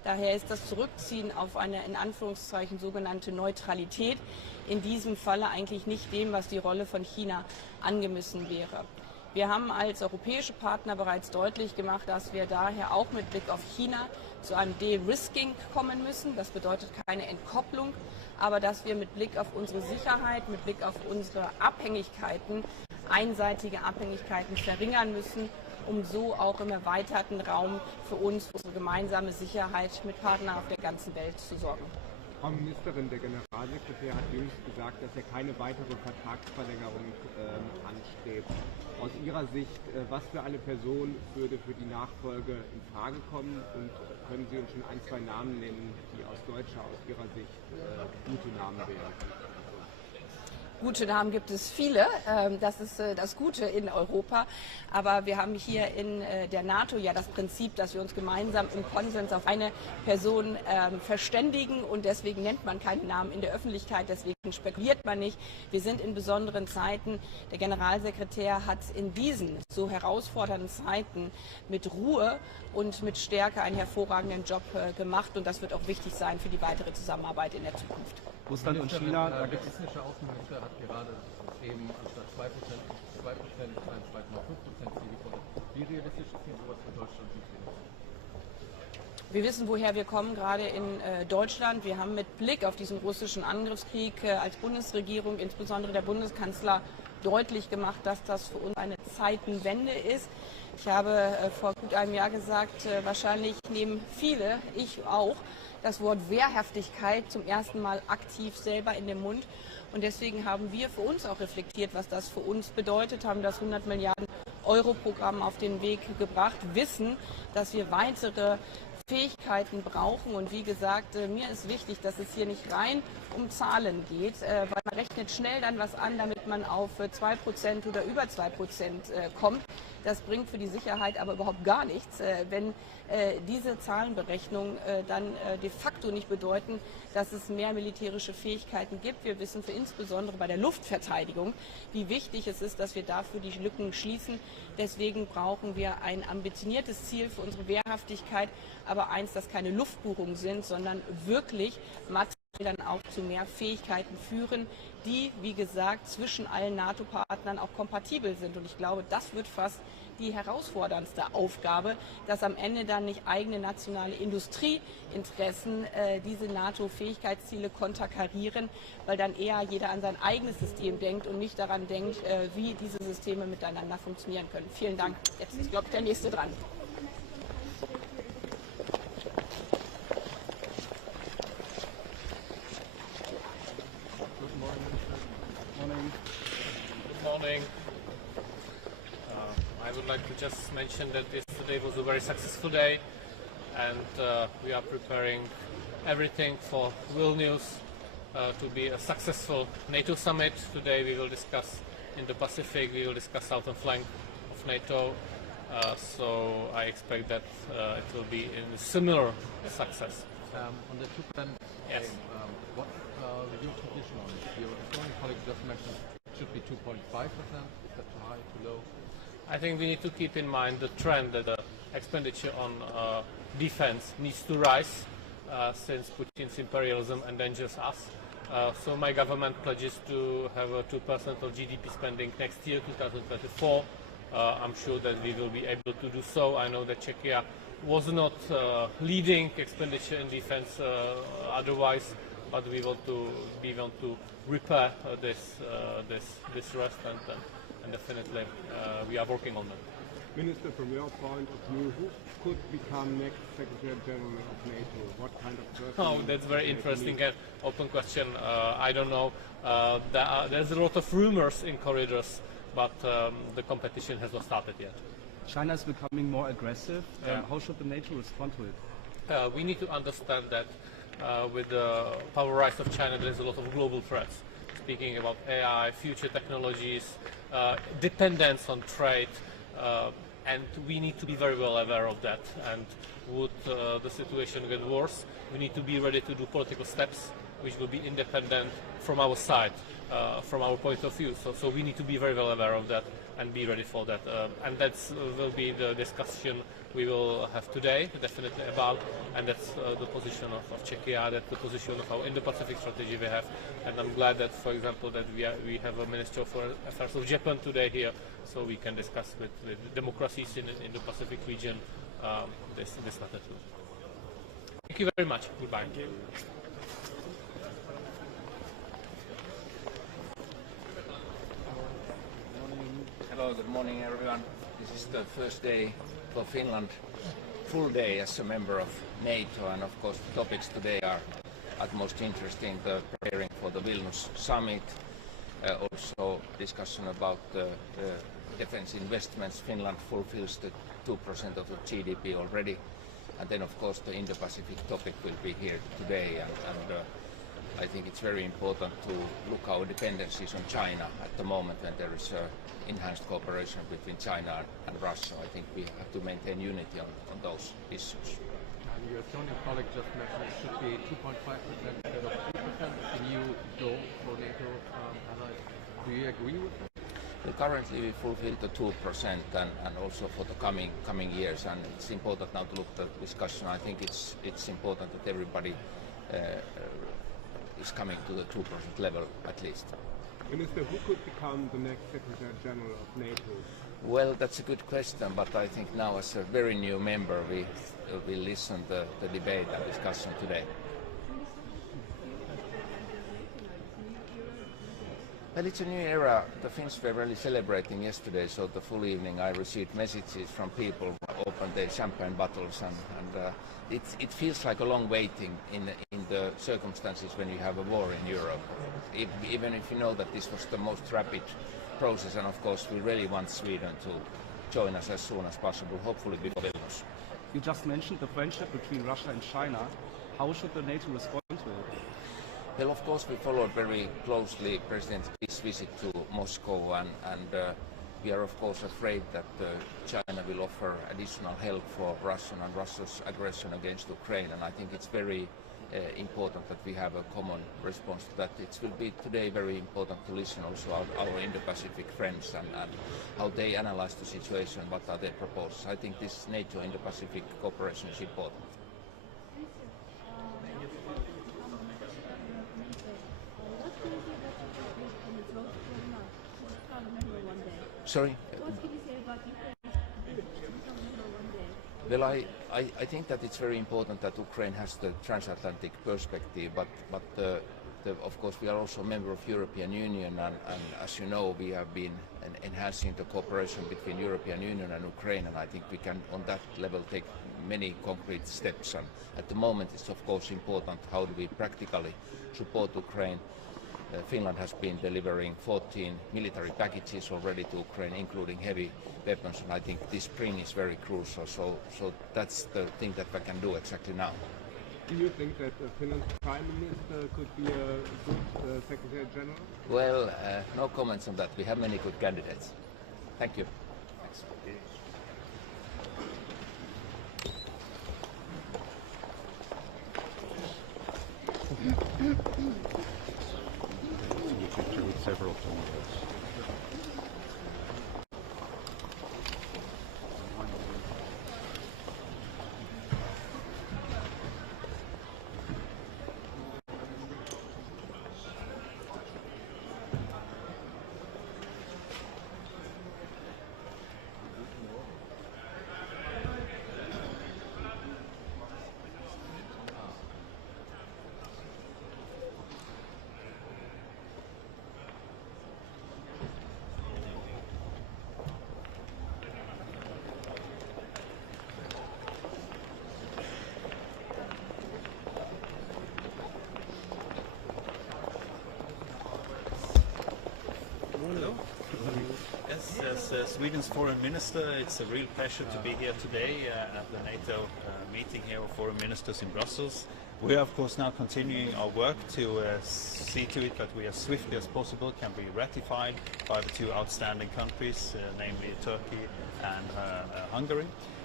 Daher ist das Zurückziehen auf eine in Anführungszeichen sogenannte Neutralität in diesem Falle eigentlich nicht dem, was die Rolle von China angemessen wäre. Wir haben als europäische Partner bereits deutlich gemacht, dass wir daher auch mit Blick auf China zu einem De-Risking kommen müssen. Das bedeutet keine Entkopplung, aber dass wir mit Blick auf unsere Sicherheit, mit Blick auf unsere Abhängigkeiten, einseitige Abhängigkeiten verringern müssen, um so auch im erweiterten Raum für uns, für unsere gemeinsame Sicherheit mit Partnern auf der ganzen Welt zu sorgen. Frau Ministerin, der Generalsekretär hat jüngst gesagt, dass er keine weitere Vertragsverlängerung anstrebt. Aus Ihrer Sicht, was für eine Person würde für die Nachfolge in Frage kommen? Und können Sie uns schon ein, zwei Namen nennen, die aus Ihrer Sicht gute Namen wären? Gute Namen gibt es viele, das ist das Gute in Europa, aber wir haben hier in der NATO ja das Prinzip, dass wir uns gemeinsam im Konsens auf eine Person verständigen und deswegen nennt man keinen Namen in der Öffentlichkeit, deswegen spekuliert man nicht. Wir sind in besonderen Zeiten, der Generalsekretär hat in diesen so herausfordernden Zeiten mit Ruhe und mit Stärke einen hervorragenden Job gemacht und das wird auch wichtig sein für die weitere Zusammenarbeit in der Zukunft. Russland und China, der tschechische Außenminister hat gerade eben anstatt 2%, 2%, 2,5% Ziel gefordert. Wie realistisch ist denn sowas für Deutschland? Wir wissen, woher wir kommen, gerade in Deutschland. Wir haben mit Blick auf diesen russischen Angriffskrieg als Bundesregierung, insbesondere der Bundeskanzler, deutlich gemacht, dass das für uns eine Zeitenwende ist. Ich habe vor gut einem Jahr gesagt, wahrscheinlich nehmen viele, ich auch, das Wort Wehrhaftigkeit zum ersten Mal aktiv selber in den Mund. Und deswegen haben wir für uns auch reflektiert, was das für uns bedeutet, haben das 100 Milliarden Euro Programm auf den Weg gebracht, wissen, dass wir weitere Fähigkeiten brauchen. Und wie gesagt, mir ist wichtig, dass es hier nicht rein um Zahlen geht, weil man rechnet schnell dann was an, damit man auf 2% oder über 2% kommt. Das bringt für die Sicherheit aber überhaupt gar nichts, wenn diese Zahlenberechnungen dann de facto nicht bedeuten, dass es mehr militärische Fähigkeiten gibt. Wir wissen für insbesondere bei der Luftverteidigung, wie wichtig es ist, dass wir dafür die Lücken schließen. Deswegen brauchen wir ein ambitioniertes Ziel für unsere Wehrhaftigkeit, aber eins, das keine Luftbuchungen sind, sondern wirklich materiell dann auch zu mehr Fähigkeiten führen, die, wie gesagt, zwischen allen NATO-Partnern auch kompatibel sind. Und ich glaube, das wird fast die herausforderndste Aufgabe, dass am Ende dann nicht eigene nationale Industrieinteressen diese NATO-Fähigkeitsziele konterkarieren, weil dann eher jeder an sein eigenes System denkt und nicht daran denkt, wie diese Systeme miteinander funktionieren können. Vielen Dank. Jetzt ist, glaube ich, der Nächste dran. Good morning. I would like to just mention that yesterday was a very successful day and we are preparing everything for Vilnius to be a successful NATO summit. Today we will discuss Indo-Pacific, we will discuss southern flank of NATO, so I expect that it will be a similar success. On the 2%, yes. What your position on it? Your former colleague just mentioned it should be 2.5%. Is that too high, too low? I think we need to keep in mind the trend that the expenditure on defense needs to rise since Putin's imperialism endangers us. So my government pledges to have a 2% of GDP spending next year, 2024. I'm sure that we will be able to do so. I know that Czechia was not leading expenditure in defense otherwise, but we want to repair this rest and definitely we are working on that. Minister, from your point of view, who could become next Secretary General of NATO? What kind of person? Oh, that's very interesting and open question. I don't know. There's a lot of rumors in corridors, but the competition has not started yet. China is becoming more aggressive. How should the NATO respond to it? We need to understand that with the power rise of China, there's a lot of global threats. Speaking about AI, future technologies, dependence on trade, and we need to be very well aware of that. And would the situation get worse, we need to be ready to do political steps which will be independent from our side, from our point of view. So we need to be very well aware of that and be ready for that. And that will be the discussion we will have today, definitely about, and that's the position of Czechia, that's the position of our Indo-Pacific strategy we have. And I'm glad that, for example, that we have a Minister of Foreign Affairs of Japan today here, so we can discuss with democracies in the Indo-Pacific region this matter too. Thank you very much. Goodbye. Thank you. Hello, good morning everyone. This is the first day for Finland, full day as a member of NATO, and of course the topics today are utmost interesting, the preparing for the Vilnius summit, also discussion about defense investments. Finland fulfills the 2% of the GDP already, and then of course the Indo-Pacific topic will be here today, and I think it's very important to look our dependencies on China at the moment when there is enhanced cooperation between China and Russia. I think we have to maintain unity on those issues. And your Estonian colleague just mentioned it should be 2.5% instead of 3%. The new goal for NATO allies. Do you agree with that? Well, currently we fulfill the 2% and also for the coming years, and it's important now to look at the discussion. I think it's important that everybody is coming to the 2% level at least. Minister, who could become the next Secretary General of NATO? Well, that's a good question, but I think now as a very new member we will listen to the debate and discussion today. Well, it's a new era. The Finns were really celebrating yesterday, so the full evening I received messages from people who opened their champagne bottles, and it feels like a long waiting in the circumstances when you have a war in Europe. Even if you know that this was the most rapid process, and of course we really want Sweden to join us as soon as possible, hopefully before Vilnius. You just mentioned the friendship between Russia and China. How should the NATO respond to it? Well, of course, we followed very closely President Xi's visit to Moscow, and we are, of course, afraid that China will offer additional help for Russia and Russia's aggression against Ukraine. And I think it's very important that we have a common response to that. It will be today very important to listen also our Indo-Pacific friends and how they analyze the situation, what are their proposals. I think this NATO Indo-Pacific cooperation is important. Sorry? Well, I think that it's very important that Ukraine has the transatlantic perspective, but of course we are also a member of European Union, and as you know we have been enhancing the cooperation between European Union and Ukraine, and I think we can on that level take many concrete steps. And at the moment it's of course important how do we practically support Ukraine. Finland has been delivering 14 military packages already to Ukraine, including heavy weapons, and I think this spring is very crucial. So that's the thing that we can do exactly now. Do you think that Finland's Prime Minister could be a good Secretary General? Well, no comments on that. We have many good candidates. Thank you. Thanks. Picture with several cameras. Yes, as Sweden's foreign minister, it's a real pleasure to be here today at the NATO meeting here of foreign ministers in Brussels. We are of course now continuing our work to see to it that we as swiftly as possible can be ratified by the two outstanding countries, namely Turkey and Hungary.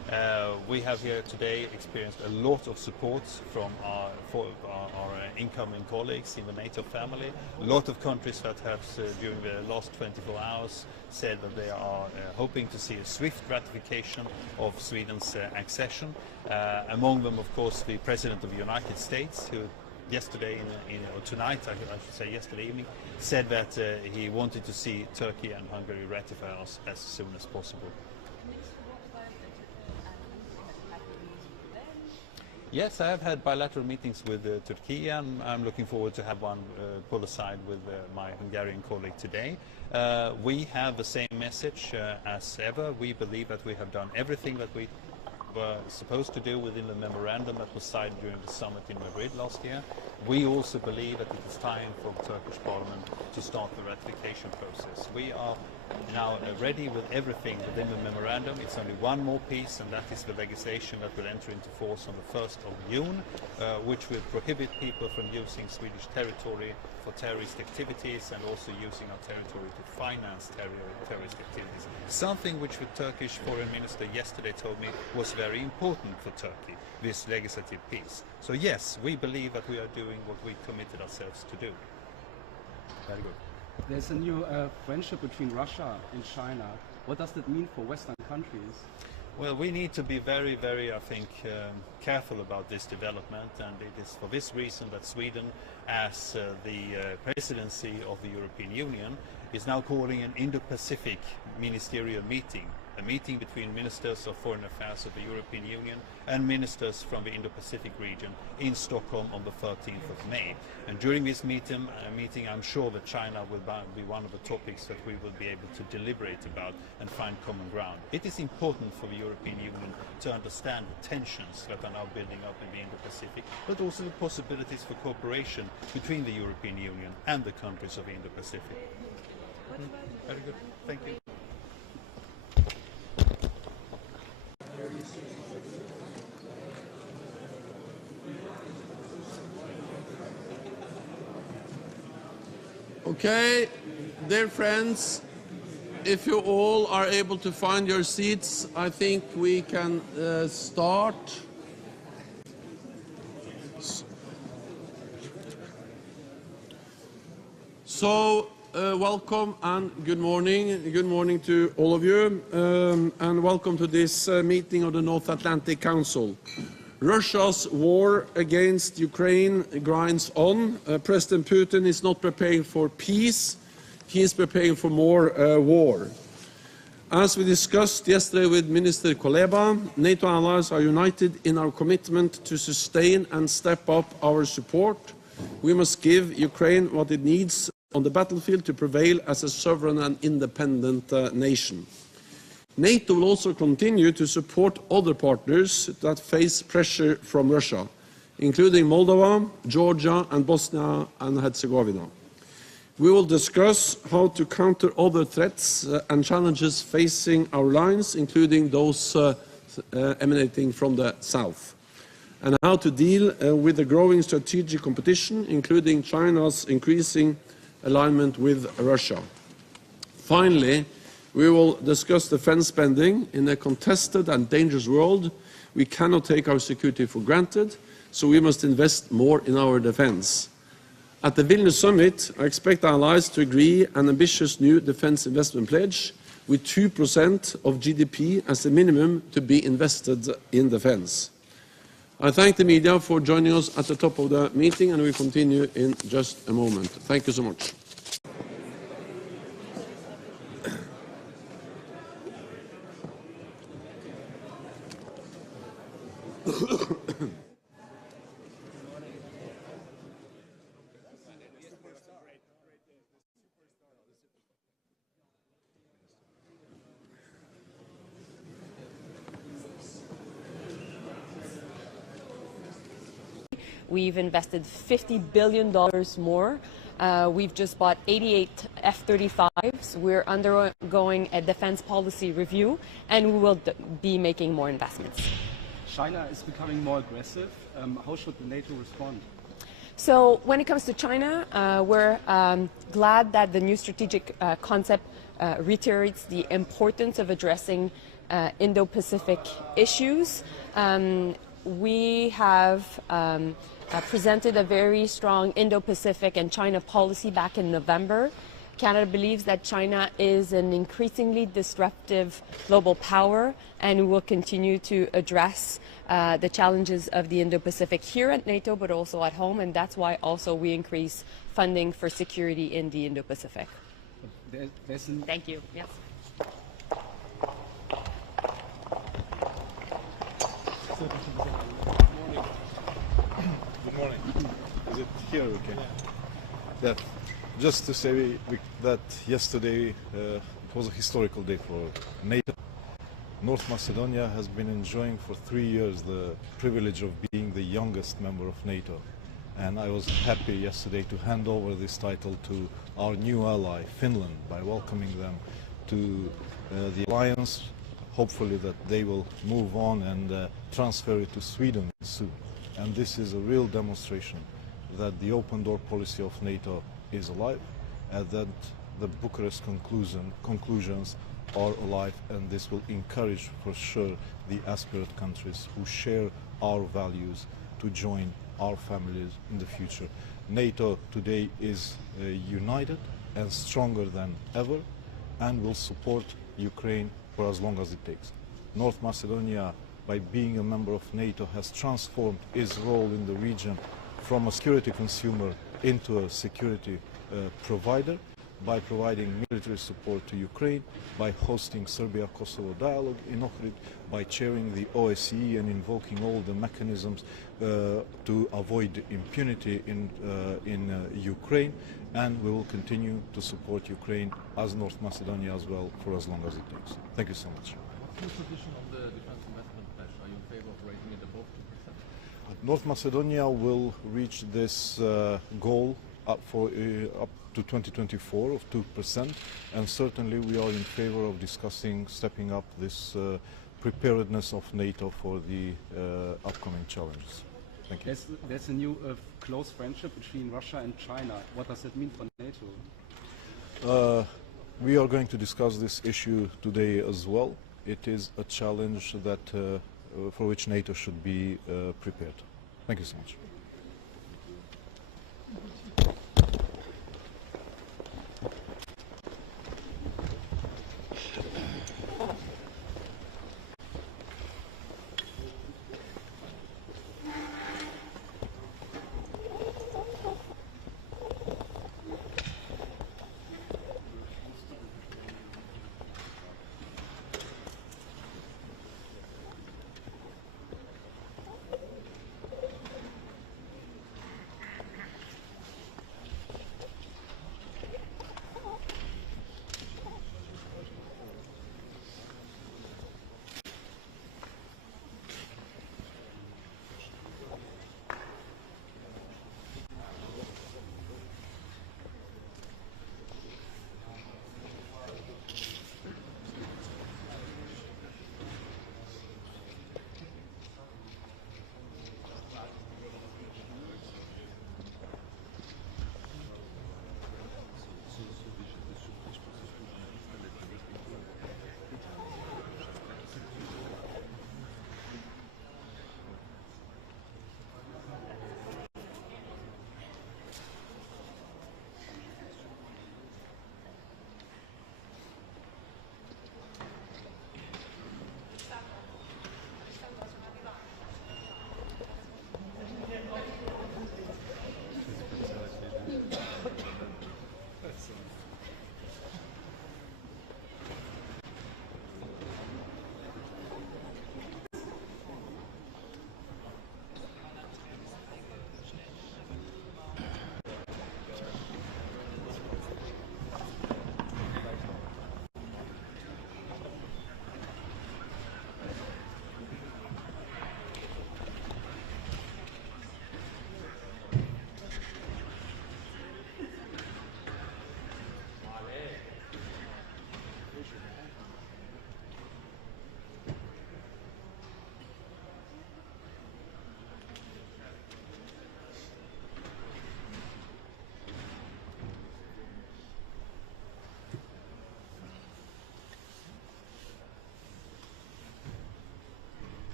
We have here today experienced a lot of support from our incoming colleagues in the NATO family. A lot of countries that have, during the last 24 hours, said that they are hoping to see a swift ratification of Sweden's accession. Among them, of course, the President of the United States, who yesterday, or tonight, I should say yesterday evening, said that he wanted to see Turkey and Hungary ratify us as soon as possible. Yes, I have had bilateral meetings with Turkey, and I'm looking forward to have one pull aside with my Hungarian colleague today. We have the same message as ever. We believe that we have done everything that we were supposed to do within the memorandum that was signed during the summit in Madrid last year. We also believe that it is time for the Turkish Parliament to start the ratification process. We are now ready with everything within the memorandum. It's only one more piece, and that is the legislation that will enter into force on the 1st of June, which will prohibit people from using Swedish territory for terrorist activities and also using our territory to finance terrorist activities. Something which the Turkish foreign minister yesterday told me was very important for Turkey, this legislative piece. So yes, we believe that we are doing what we committed ourselves to do. Very good. There's a new friendship between Russia and China. What does that mean for Western countries? Well, we need to be very, very, I think, careful about this development, and it is for this reason that Sweden, as the presidency of the European Union, is now calling an Indo-Pacific ministerial meeting, a meeting between ministers of foreign affairs of the European Union and ministers from the Indo-Pacific region in Stockholm on the 13th of May. And during this meeting, I'm sure that China will be one of the topics that we will be able to deliberate about and find common ground. It is important for the European Union to understand the tensions that are now building up in the Indo-Pacific, but also the possibilities for cooperation between the European Union and the countries of the Indo-Pacific. Very good. Thank you. Okay, dear friends, if you all are able to find your seats, I think we can start. So, welcome and good morning. Good morning to all of you, and welcome to this meeting of the North Atlantic Council. Russia's war against Ukraine grinds on. President Putin is not preparing for peace, he is preparing for more war. As we discussed yesterday with Minister Kuleba, NATO allies are united in our commitment to sustain and step up our support. We must give Ukraine what it needs on the battlefield to prevail as a sovereign and independent nation. NATO will also continue to support other partners that face pressure from Russia, including Moldova, Georgia and Bosnia and Herzegovina. We will discuss how to counter other threats and challenges facing our lines, including those emanating from the south, and how to deal with the growing strategic competition, including China's increasing alignment with Russia. Finally, we will discuss defense spending. In a contested and dangerous world, we cannot take our security for granted, so we must invest more in our defense. At the Vilnius summit, I expect our allies to agree an ambitious new defense investment pledge with 2% of GDP as a minimum to be invested in defense. I thank the media for joining us at the top of the meeting, and we continue in just a moment. Thank you so much. We've invested $50 billion more. We've just bought 88 F-35s. We're undergoing a defense policy review, and we will be making more investments. China is becoming more aggressive. How should the NATO respond? So when it comes to China, we're glad that the new strategic concept reiterates the importance of addressing Indo-Pacific issues. We have presented a very strong Indo-Pacific and China policy back in November. Canada believes that China is an increasingly disruptive global power, and we will continue to address the challenges of the Indo-Pacific here at NATO, but also at home, and that's why also we increase funding for security in the Indo-Pacific. Thank you. Yes. Good morning. Is it here? Okay. Yeah. Just to say that yesterday it was a historical day for NATO. North Macedonia has been enjoying for 3 years the privilege of being the youngest member of NATO. And I was happy yesterday to hand over this title to our new ally, Finland, by welcoming them to the alliance. Hopefully that they will move on and transfer it to Sweden soon. And this is a real demonstration that the open door policy of NATO is alive, and that the Bucharest conclusions are alive, and this will encourage for sure the aspirant countries who share our values to join our families in the future. NATO today is united and stronger than ever, and will support Ukraine for as long as it takes. North Macedonia, by being a member of NATO, has transformed its role in the region from a security consumer into a security provider, by providing military support to Ukraine, by hosting Serbia-Kosovo dialogue in Ohrid, by chairing the OSCE and invoking all the mechanisms to avoid impunity in Ukraine, and we will continue to support Ukraine as North Macedonia as well for as long as it takes. Thank you so much. What's your position on the defense investment pledge? Are you in favor of raising it above 2%? North Macedonia will reach this goal up to 2024 of 2%, and certainly we are in favor of discussing stepping up this preparedness of NATO for the upcoming challenges. Thank you. There's a new close friendship between Russia and China. What does it mean for NATO? We are going to discuss this issue today as well. It is a challenge that for which NATO should be prepared. Thank you so much.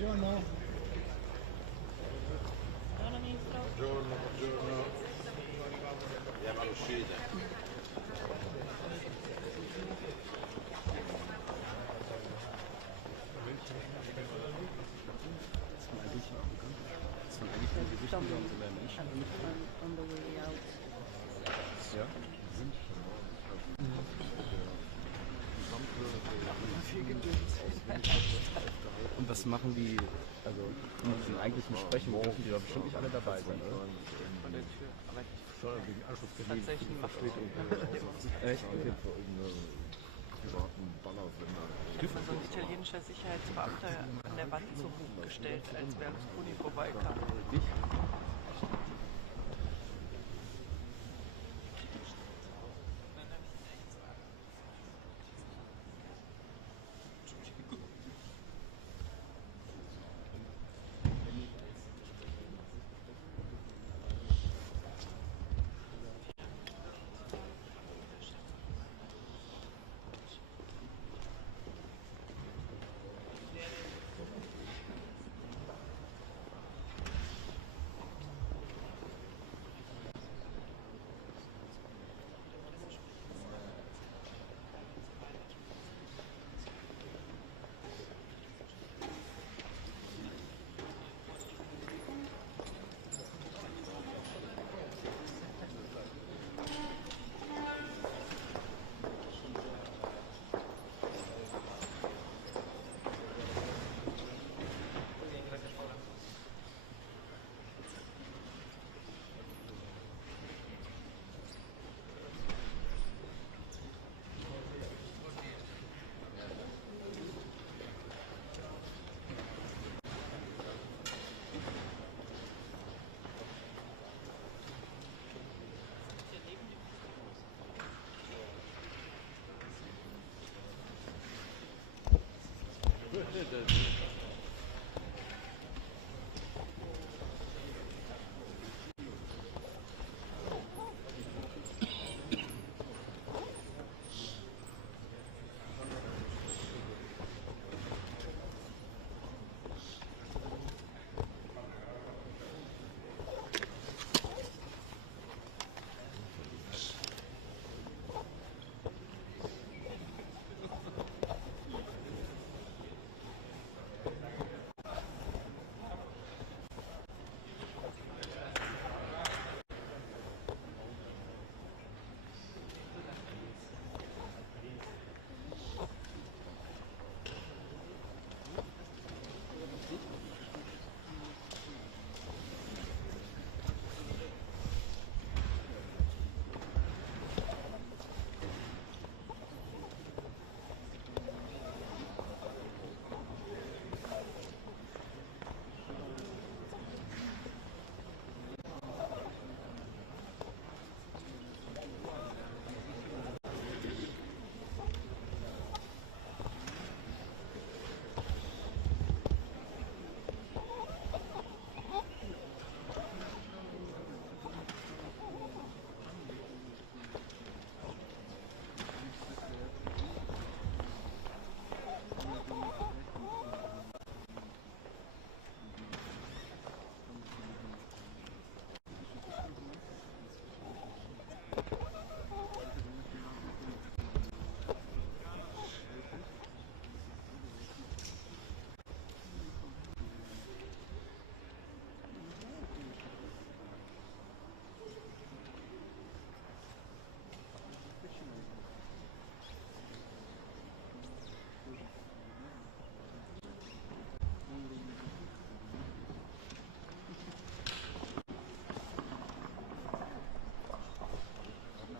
Buongiorno. Buongiorno, buongiorno. Andiamo all'uscita. Und was machen die, also in diesen eigentlichen Besprechungen dürfen die doch bestimmt nicht alle dabei sein, oder? Tatsächlich Echt? so ein italienischer Sicherheitsbeamter an der Wand so hochgestellt, als Berlusconi vorbeikam.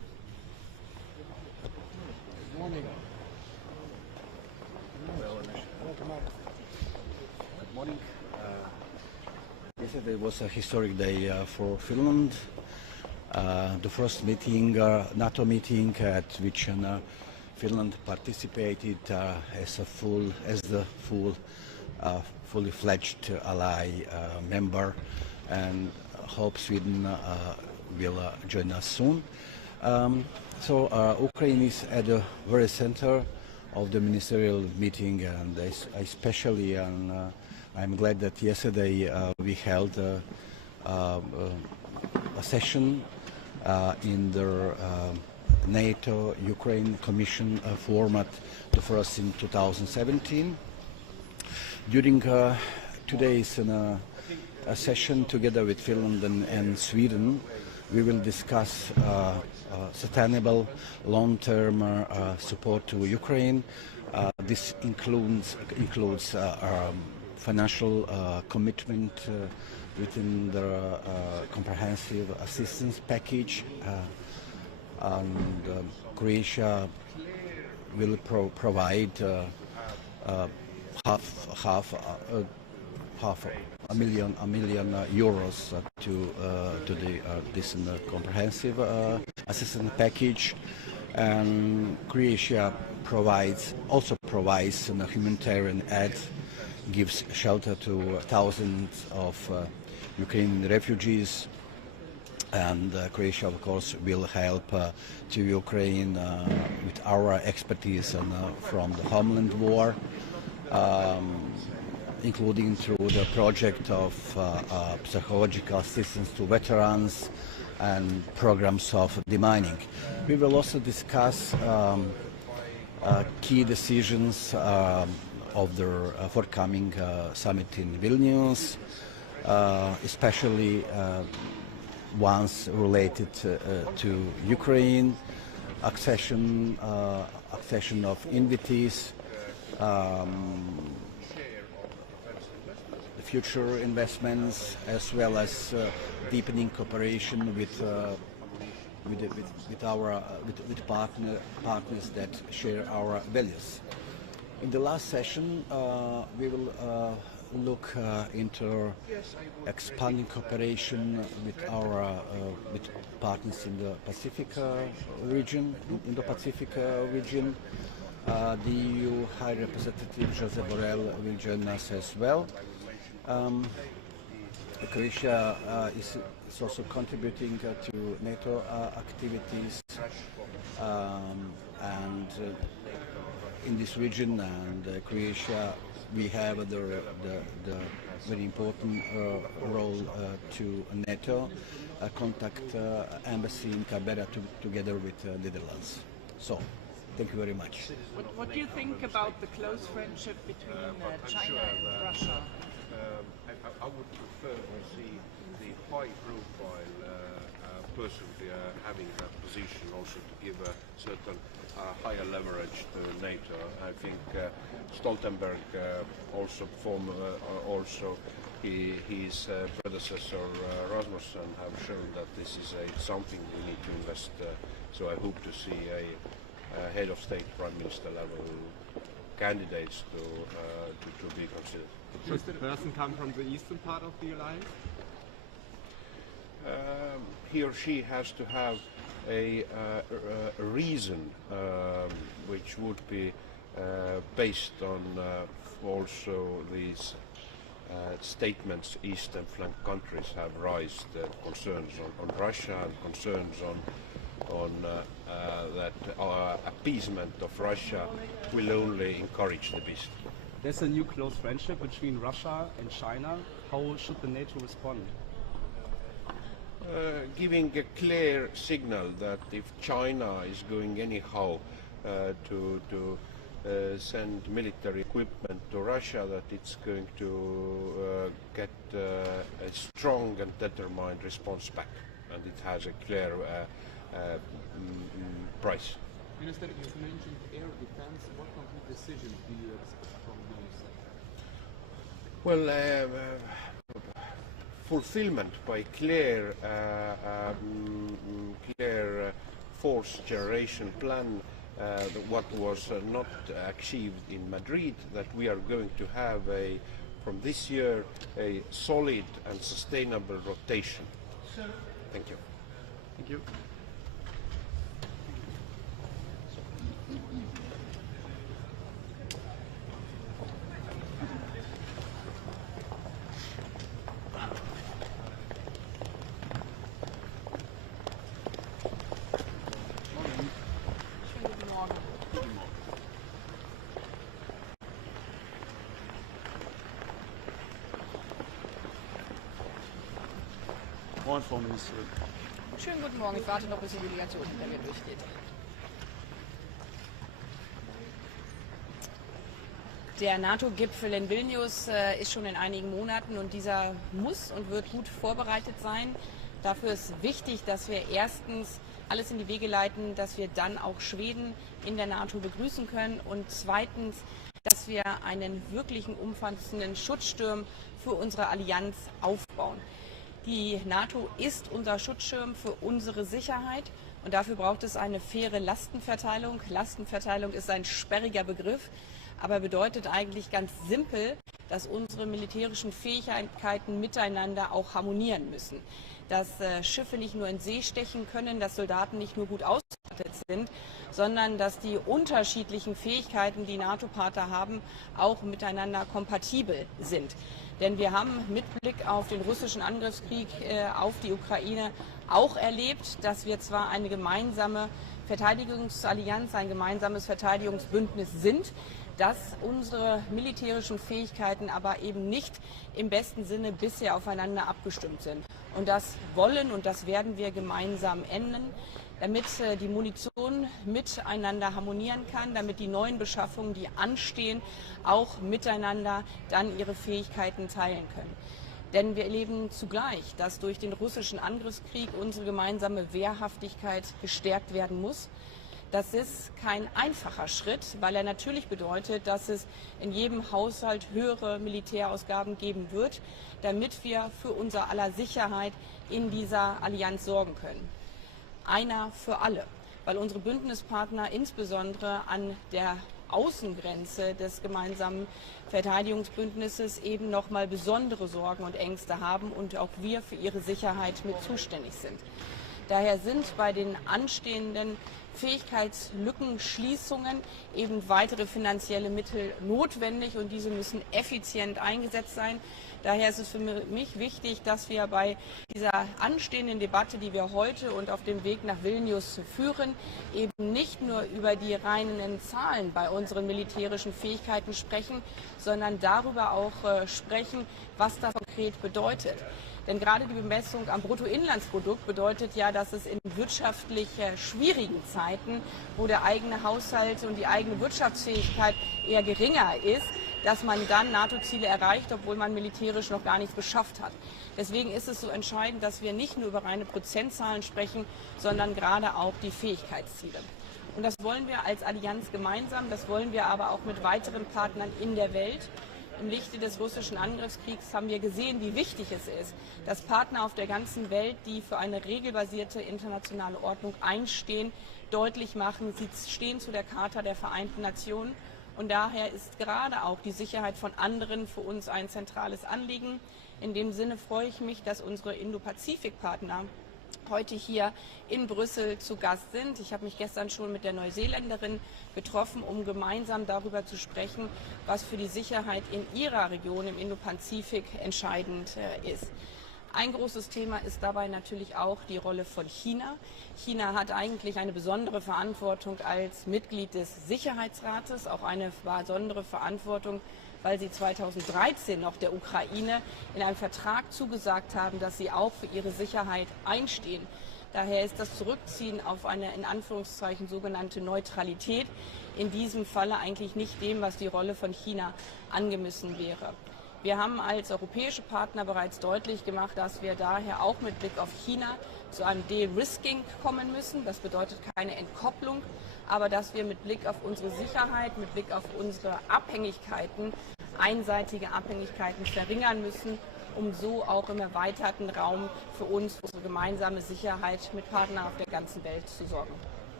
Yesterday was a historic day for Finland. The first meeting, NATO meeting, at which Finland participated as the fully fledged ally member, and hope Sweden will join us soon. Ukraine is at the very center of the ministerial meeting, and especially, I'm glad that yesterday we held a session in the NATO Ukraine Commission format, the first in 2017. During today's session, together with Finland and Sweden, we will discuss sustainable long-term support to Ukraine. This includes financial commitment within the comprehensive assistance package, and Croatia will provide half a million euros to this comprehensive assistance package, and Croatia also provides humanitarian aid, gives shelter to thousands of Ukrainian refugees, and Croatia, of course, will help to Ukraine with our expertise from the homeland war, including through the project of psychological assistance to veterans and programs of demining. We will also discuss key decisions of the forthcoming summit in Vilnius, especially ones related to Ukraine, accession of invitees, future investments, as well as deepening cooperation with partners that share our values. In the last session, we will look into expanding cooperation with partners in the Pacific region, Indo-Pacific region. The EU High Representative Josep Borrell will join us as well. Croatia is also contributing to NATO activities, and in this region, and Croatia, we have the very important role to NATO, contact embassy in Canberra together with Netherlands. So, thank you very much. What do you think about the close friendship between China and Russia? I would prefer to see the high-profile person having that position also to give a certain higher leverage to NATO. I think Stoltenberg his predecessor Rasmussen have shown that this is something we need to invest. So I hope to see a head of state, prime minister level candidates to be considered. Should the person come from the eastern part of the alliance? He or she has to have a reason which would be based on also these statements Eastern flank countries have raised, concerns on Russia and concerns on that appeasement of Russia will only encourage the beast. There's a new close friendship between Russia and China. How should the NATO respond? Giving a clear signal that if China is going anyhow to send military equipment to Russia, that it's going to get a strong and determined response back, and it has a clear price. Minister, you mentioned air defense. What concrete decisions do you expect from the Well, fulfillment by clear force generation plan, what was not achieved in Madrid, that we are going to have from this year a solid and sustainable rotation. Thank you. Thank you. Moin, Frau Ministerin. Schönen guten Morgen. Ich warte noch, bis die Delegation hinter mir durchgeht. Der NATO-Gipfel in Vilnius ist schon in einigen Monaten und dieser muss und wird gut vorbereitet sein. Dafür ist wichtig, dass wir erstens alles in die Wege leiten, dass wir dann auch Schweden in der NATO begrüßen können und zweitens, dass wir einen wirklichen umfassenden Schutzschirm für unsere Allianz aufbauen. Die NATO ist unser Schutzschirm für unsere Sicherheit und dafür braucht es eine faire Lastenverteilung. Lastenverteilung ist ein sperriger Begriff, aber bedeutet eigentlich ganz simpel, dass unsere militärischen Fähigkeiten miteinander auch harmonieren müssen. Dass Schiffe nicht nur in See stechen können, dass Soldaten nicht nur gut ausgestattet sind, sondern dass die unterschiedlichen Fähigkeiten, die NATO-Partner haben, auch miteinander kompatibel sind. Denn wir haben mit Blick auf den russischen Angriffskrieg auf die Ukraine auch erlebt, dass wir zwar eine gemeinsame Verteidigungsallianz, ein gemeinsames Verteidigungsbündnis sind, dass unsere militärischen Fähigkeiten aber eben nicht im besten Sinne bisher aufeinander abgestimmt sind. Und das wollen und das werden wir gemeinsam ändern, damit die Munition miteinander harmonieren kann, damit die neuen Beschaffungen, die anstehen, auch miteinander dann ihre Fähigkeiten teilen können. Denn wir erleben zugleich, dass durch den russischen Angriffskrieg unsere gemeinsame Wehrhaftigkeit gestärkt werden muss. Das ist kein einfacher Schritt, weil er natürlich bedeutet, dass es in jedem Haushalt höhere Militärausgaben geben wird, damit wir für unser aller Sicherheit in dieser Allianz sorgen können. Einer für alle, weil unsere Bündnispartner insbesondere an der Außengrenze des gemeinsamen Verteidigungsbündnisses eben noch mal besondere Sorgen und Ängste haben und auch wir für ihre Sicherheit mit zuständig sind. Daher sind bei den anstehenden Fähigkeitslückenschließungen eben weitere finanzielle Mittel notwendig und diese müssen effizient eingesetzt sein. Daher ist es für mich wichtig, dass wir bei dieser anstehenden Debatte, die wir heute und auf dem Weg nach Vilnius führen, eben nicht nur über die reinen Zahlen bei unseren militärischen Fähigkeiten sprechen, sondern darüber auch sprechen, was das konkret bedeutet. Denn gerade die Bemessung am Bruttoinlandsprodukt bedeutet ja, dass es in wirtschaftlich schwierigen Zeiten, wo der eigene Haushalt und die eigene Wirtschaftsfähigkeit eher geringer ist, dass man dann NATO-Ziele erreicht, obwohl man militärisch noch gar nichts geschafft hat. Deswegen ist es so entscheidend, dass wir nicht nur über reine Prozentzahlen sprechen, sondern gerade auch die Fähigkeitsziele. Und das wollen wir als Allianz gemeinsam, das wollen wir aber auch mit weiteren Partnern in der Welt. Im Lichte des russischen Angriffskriegs haben wir gesehen, wie wichtig es ist, dass Partner auf der ganzen Welt, die für eine regelbasierte internationale Ordnung einstehen, deutlich machen, sie stehen zu der Charta der Vereinten Nationen. Und daher ist gerade auch die Sicherheit von anderen für uns ein zentrales Anliegen. In dem Sinne freue ich mich, dass unsere Indo-Pazifik-Partner heute hier in Brüssel zu Gast sind. Ich habe mich gestern schon mit der Neuseeländerin getroffen, um gemeinsam darüber zu sprechen, was für die Sicherheit in ihrer Region im Indo-Pazifik entscheidend ist. Ein großes Thema ist dabei natürlich auch die Rolle von China. China hat eigentlich eine besondere Verantwortung als Mitglied des Sicherheitsrates, auch eine besondere Verantwortung, weil sie 2013 noch der Ukraine in einem Vertrag zugesagt haben, dass sie auch für ihre Sicherheit einstehen. Daher ist das Zurückziehen auf eine in Anführungszeichen sogenannte Neutralität in diesem Falle eigentlich nicht dem, was die Rolle von China angemessen wäre. Wir haben als europäische Partner bereits deutlich gemacht, dass wir daher auch mit Blick auf China zu einem De-Risking kommen müssen. Das bedeutet keine Entkopplung, aber dass wir mit Blick auf unsere Sicherheit, mit Blick auf unsere Abhängigkeiten, einseitige Abhängigkeiten verringern müssen, um so auch im erweiterten Raum für uns, für unsere gemeinsame Sicherheit mit Partnern auf der ganzen Welt zu sorgen.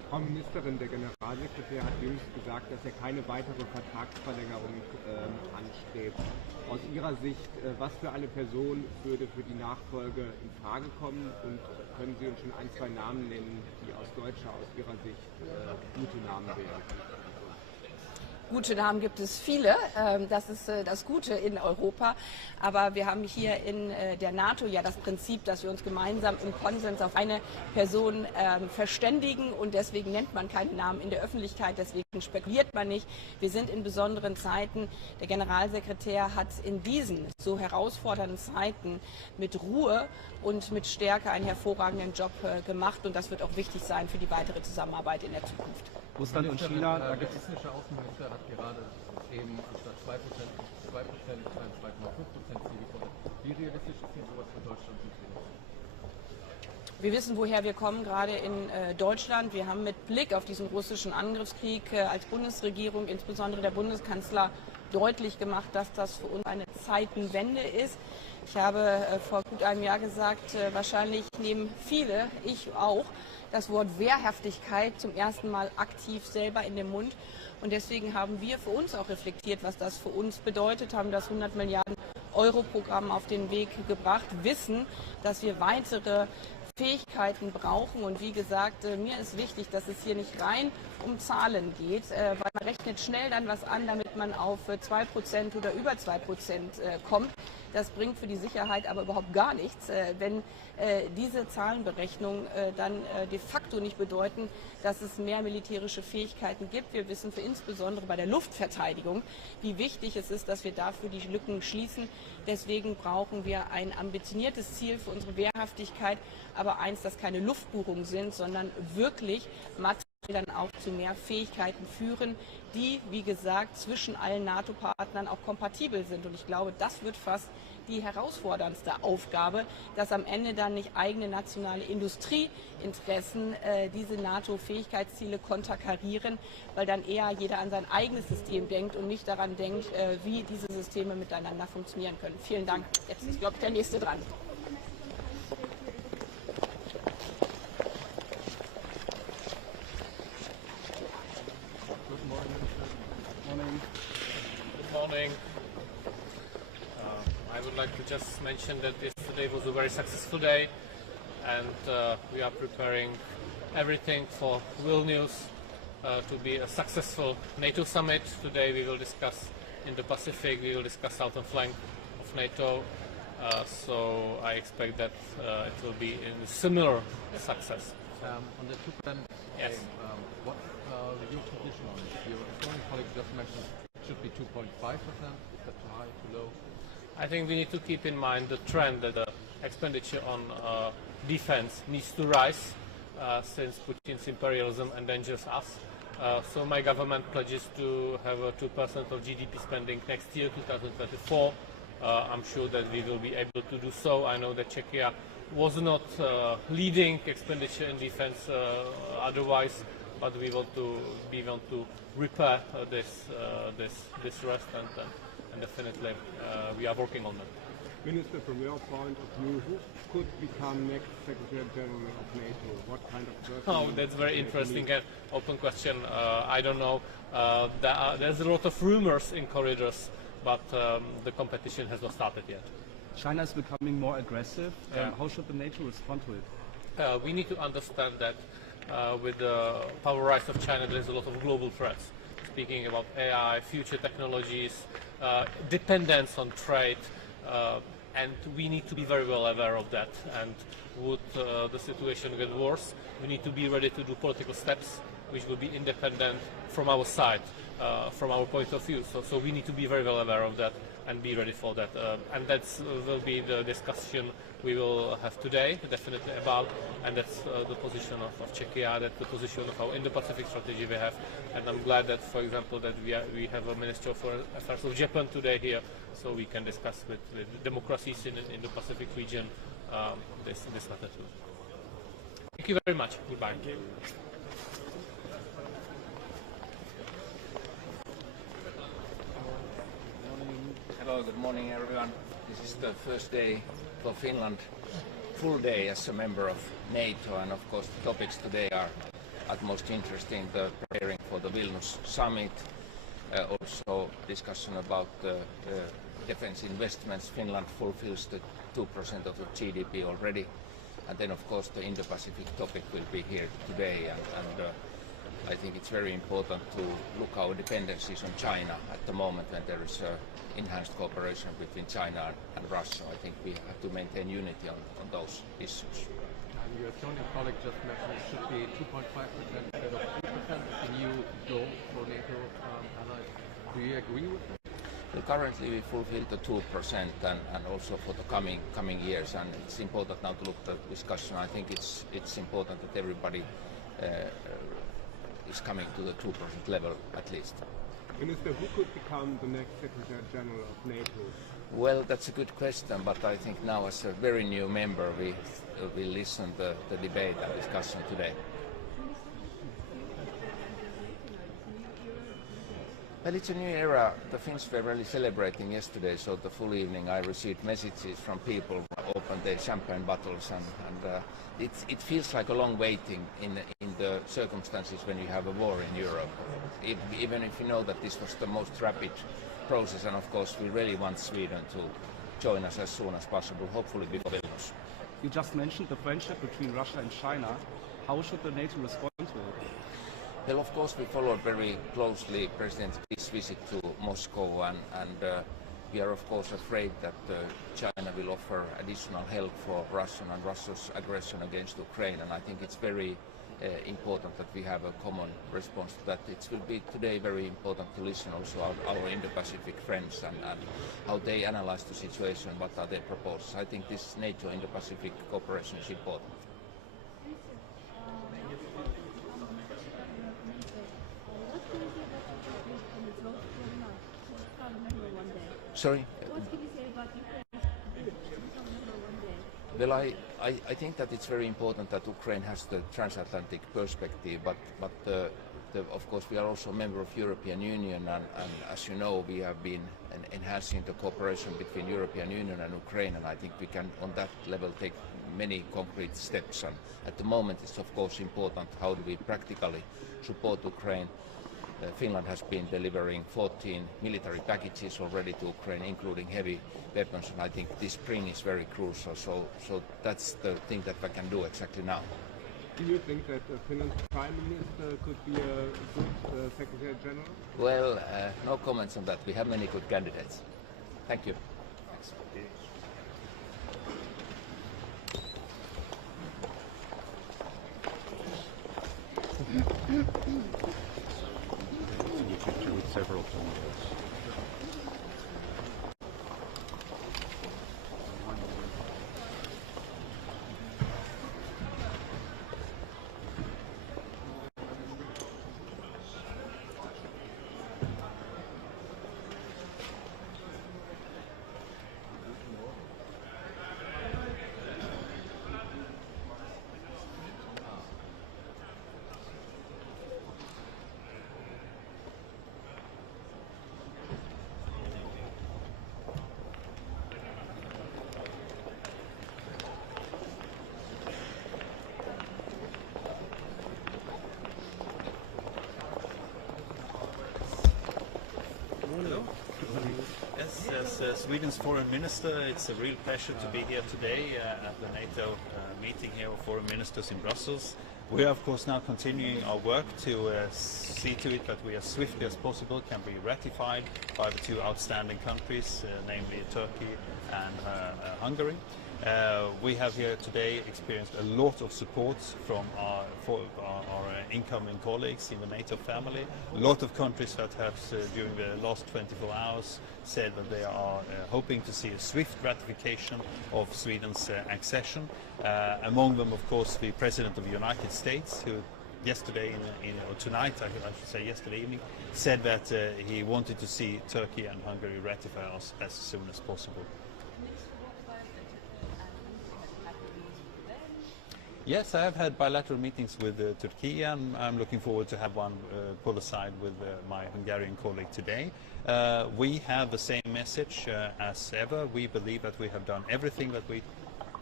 Frau Ministerin, der Generalsekretär hat jüngst gesagt, dass er keine weitere Vertragsverlängerung anstrebt. Aus Ihrer Sicht, was für eine Person würde für die Nachfolge in Frage kommen? Und können Sie uns schon ein, zwei Namen nennen, die aus Ihrer Sicht gute Namen wären? Gute Namen gibt es viele, das ist das Gute in Europa, aber wir haben hier in der NATO ja das Prinzip, dass wir uns gemeinsam im Konsens auf eine Person verständigen und deswegen nennt man keine Namen in der Öffentlichkeit, deswegen spekuliert man nicht. Wir sind in besonderen Zeiten, der Generalsekretär hat in diesen so herausfordernden Zeiten mit Ruhe und mit Stärke einen hervorragenden Job gemacht und das wird auch wichtig sein für die weitere Zusammenarbeit in der Zukunft. Russland und China. Der tschechische Außenminister hat gerade eben anstatt 2%, 2%, 2,5% Ziel gefordert. Wie realistisch ist denn sowas für Deutschland und Schweden? Wir wissen, woher wir kommen, gerade in Deutschland. Wir haben mit Blick auf diesen russischen Angriffskrieg als Bundesregierung, insbesondere der Bundeskanzler, deutlich gemacht, dass das für uns eine Zeitenwende ist. Ich habe vor gut einem Jahr gesagt, wahrscheinlich nehmen viele, ich auch, das Wort Wehrhaftigkeit zum ersten Mal aktiv selber in den Mund. Und deswegen haben wir für uns auch reflektiert, was das für uns bedeutet, haben das 100 Milliarden Euro Programm auf den Weg gebracht, wissen, dass wir weitere Fähigkeiten brauchen. Und wie gesagt, mir ist wichtig, dass es hier nicht rein um Zahlen geht, weil man rechnet schnell dann was an, damit man auf 2% oder über 2% kommt. Das bringt für die Sicherheit aber überhaupt gar nichts, wenn diese Zahlenberechnungen dann de facto nicht bedeuten, dass es mehr militärische Fähigkeiten gibt. Wir wissen für insbesondere bei der Luftverteidigung, wie wichtig es ist, dass wir dafür die Lücken schließen. Deswegen brauchen wir ein ambitioniertes Ziel für unsere Wehrhaftigkeit, aber eins, das keine Luftbuchungen sind, sondern wirklich materiell dann auch zu mehr Fähigkeiten führen, die, wie gesagt, zwischen allen NATO-Partnern auch kompatibel sind. Und ich glaube, das wird fast die herausforderndste Aufgabe, dass am Ende dann nicht eigene nationale Industrieinteressen diese NATO-Fähigkeitsziele konterkarieren, weil dann eher jeder an sein eigenes System denkt und nicht daran denkt, wie diese Systeme miteinander funktionieren können. Vielen Dank. Jetzt ist, glaube ich, der Nächste dran. Good morning. I would like to just mention that yesterday was a very successful day and we are preparing everything for Vilnius to be a successful NATO summit. Today we will discuss Indo-Pacific, we will discuss southern flank of NATO, so I expect that it will be in similar success. On the 2%, yes. What's your position on it? Your Estonian colleague just mentioned it should be 2.5%. Is that too high, too low? I think we need to keep in mind the trend that the expenditure on defense needs to rise since Putin's imperialism endangers us. So my government pledges to have a 2% of GDP spending next year, 2024. I'm sure that we will be able to do so. I know that Czechia was not leading expenditure in defense otherwise, but we want to repair this rest and definitely we are working on it. Minister, from your point of view, who could become next Secretary General of NATO? What kind of person? Oh, that's very interesting and open question. I don't know. There's a lot of rumors in corridors, but the competition has not started yet. China is becoming more aggressive. Yeah. How should the NATO respond to it? We need to understand that with the power rise of China, there's a lot of global threats. Speaking about AI, future technologies, dependence on trade, and we need to be very well aware of that. And would the situation get worse, we need to be ready to do political steps which will be independent from our side, from our point of view. So we need to be very well aware of that and be ready for that. And that will be the discussion we will have today, definitely about, and that's the position of Czechia, that's the position of our Indo-Pacific strategy we have. And I'm glad that, for example, that we have a Minister of Foreign Affairs of Japan today here, so we can discuss with democracies in the Pacific region this matter too. Thank you very much. Goodbye. Thank you. Hello, good morning everyone. This is the first day for Finland, full day as a member of NATO, and of course the topics today are utmost interesting, the preparing for the Vilnius summit, also discussion about defense investments. Finland fulfills the 2% of the GDP already, and then of course the Indo-Pacific topic will be here today, and I think it's very important to look our dependencies on China at the moment when there is enhanced cooperation between China and Russia. I think we have to maintain unity on those issues. Your Estonian colleague just mentioned it should be 2.5% instead of 3% of the new goal for NATO allies. Do you agree with that? Well, currently we fulfill the 2% and also for the coming years, and it's important now to look at the discussion. I think it's important that everybody is coming to the 2% level at least. Minister, who could become the next Secretary General of NATO? Well, that's a good question, but I think now as a very new member we will listen to the debate and discussion today. Well, it's a new era. The Finns were really celebrating yesterday, so the full evening I received messages from people who opened their champagne bottles, and it feels like a long waiting in the circumstances when you have a war in Europe. Even if you know that this was the most rapid process, and of course we really want Sweden to join us as soon as possible, hopefully before Vilnius. You just mentioned the friendship between Russia and China. How should the NATO respond to it? Well, of course, we followed very closely President Xi's visit to Moscow, and we are, of course, afraid that China will offer additional help for Russia and Russia's aggression against Ukraine. And I think it's very important that we have a common response to that. It will be today very important to listen also our Indo-Pacific friends and how they analyze the situation, what are their proposals. I think this NATO Indo-Pacific cooperation is important. Sorry? What can you say about Ukraine? Well, I think that it's very important that Ukraine has the transatlantic perspective, but of course we are also a member of European Union, and as you know we have been enhancing the cooperation between European Union and Ukraine, and I think we can on that level take many concrete steps, and at the moment it's of course important how do we practically support Ukraine. Finland has been delivering 14 military packages already to Ukraine, including heavy weapons, and I think this spring is very crucial, so that's the thing that we can do exactly now. Do you think that Finland's Prime Minister could be a good Secretary General? Well, no comments on that. We have many good candidates. Thank you. Thanks. With several candidates. Yes, as Sweden's foreign minister, it's a real pleasure to be here today at the NATO meeting here of foreign ministers in Brussels. We are of course now continuing our work to see to it that we as swiftly as possible can be ratified by the two outstanding countries, namely Turkey and Hungary. We have here today experienced a lot of support from our incoming colleagues in the NATO family. A lot of countries that have, during the last 24 hours, said that they are hoping to see a swift ratification of Sweden's accession. Among them, of course, the President of the United States, who yesterday, or tonight, I should say yesterday evening, said that he wanted to see Turkey and Hungary ratify us as soon as possible. Yes, I have had bilateral meetings with Turkey, and I'm looking forward to have one pull aside with my Hungarian colleague today. We have the same message as ever. We believe that we have done everything that we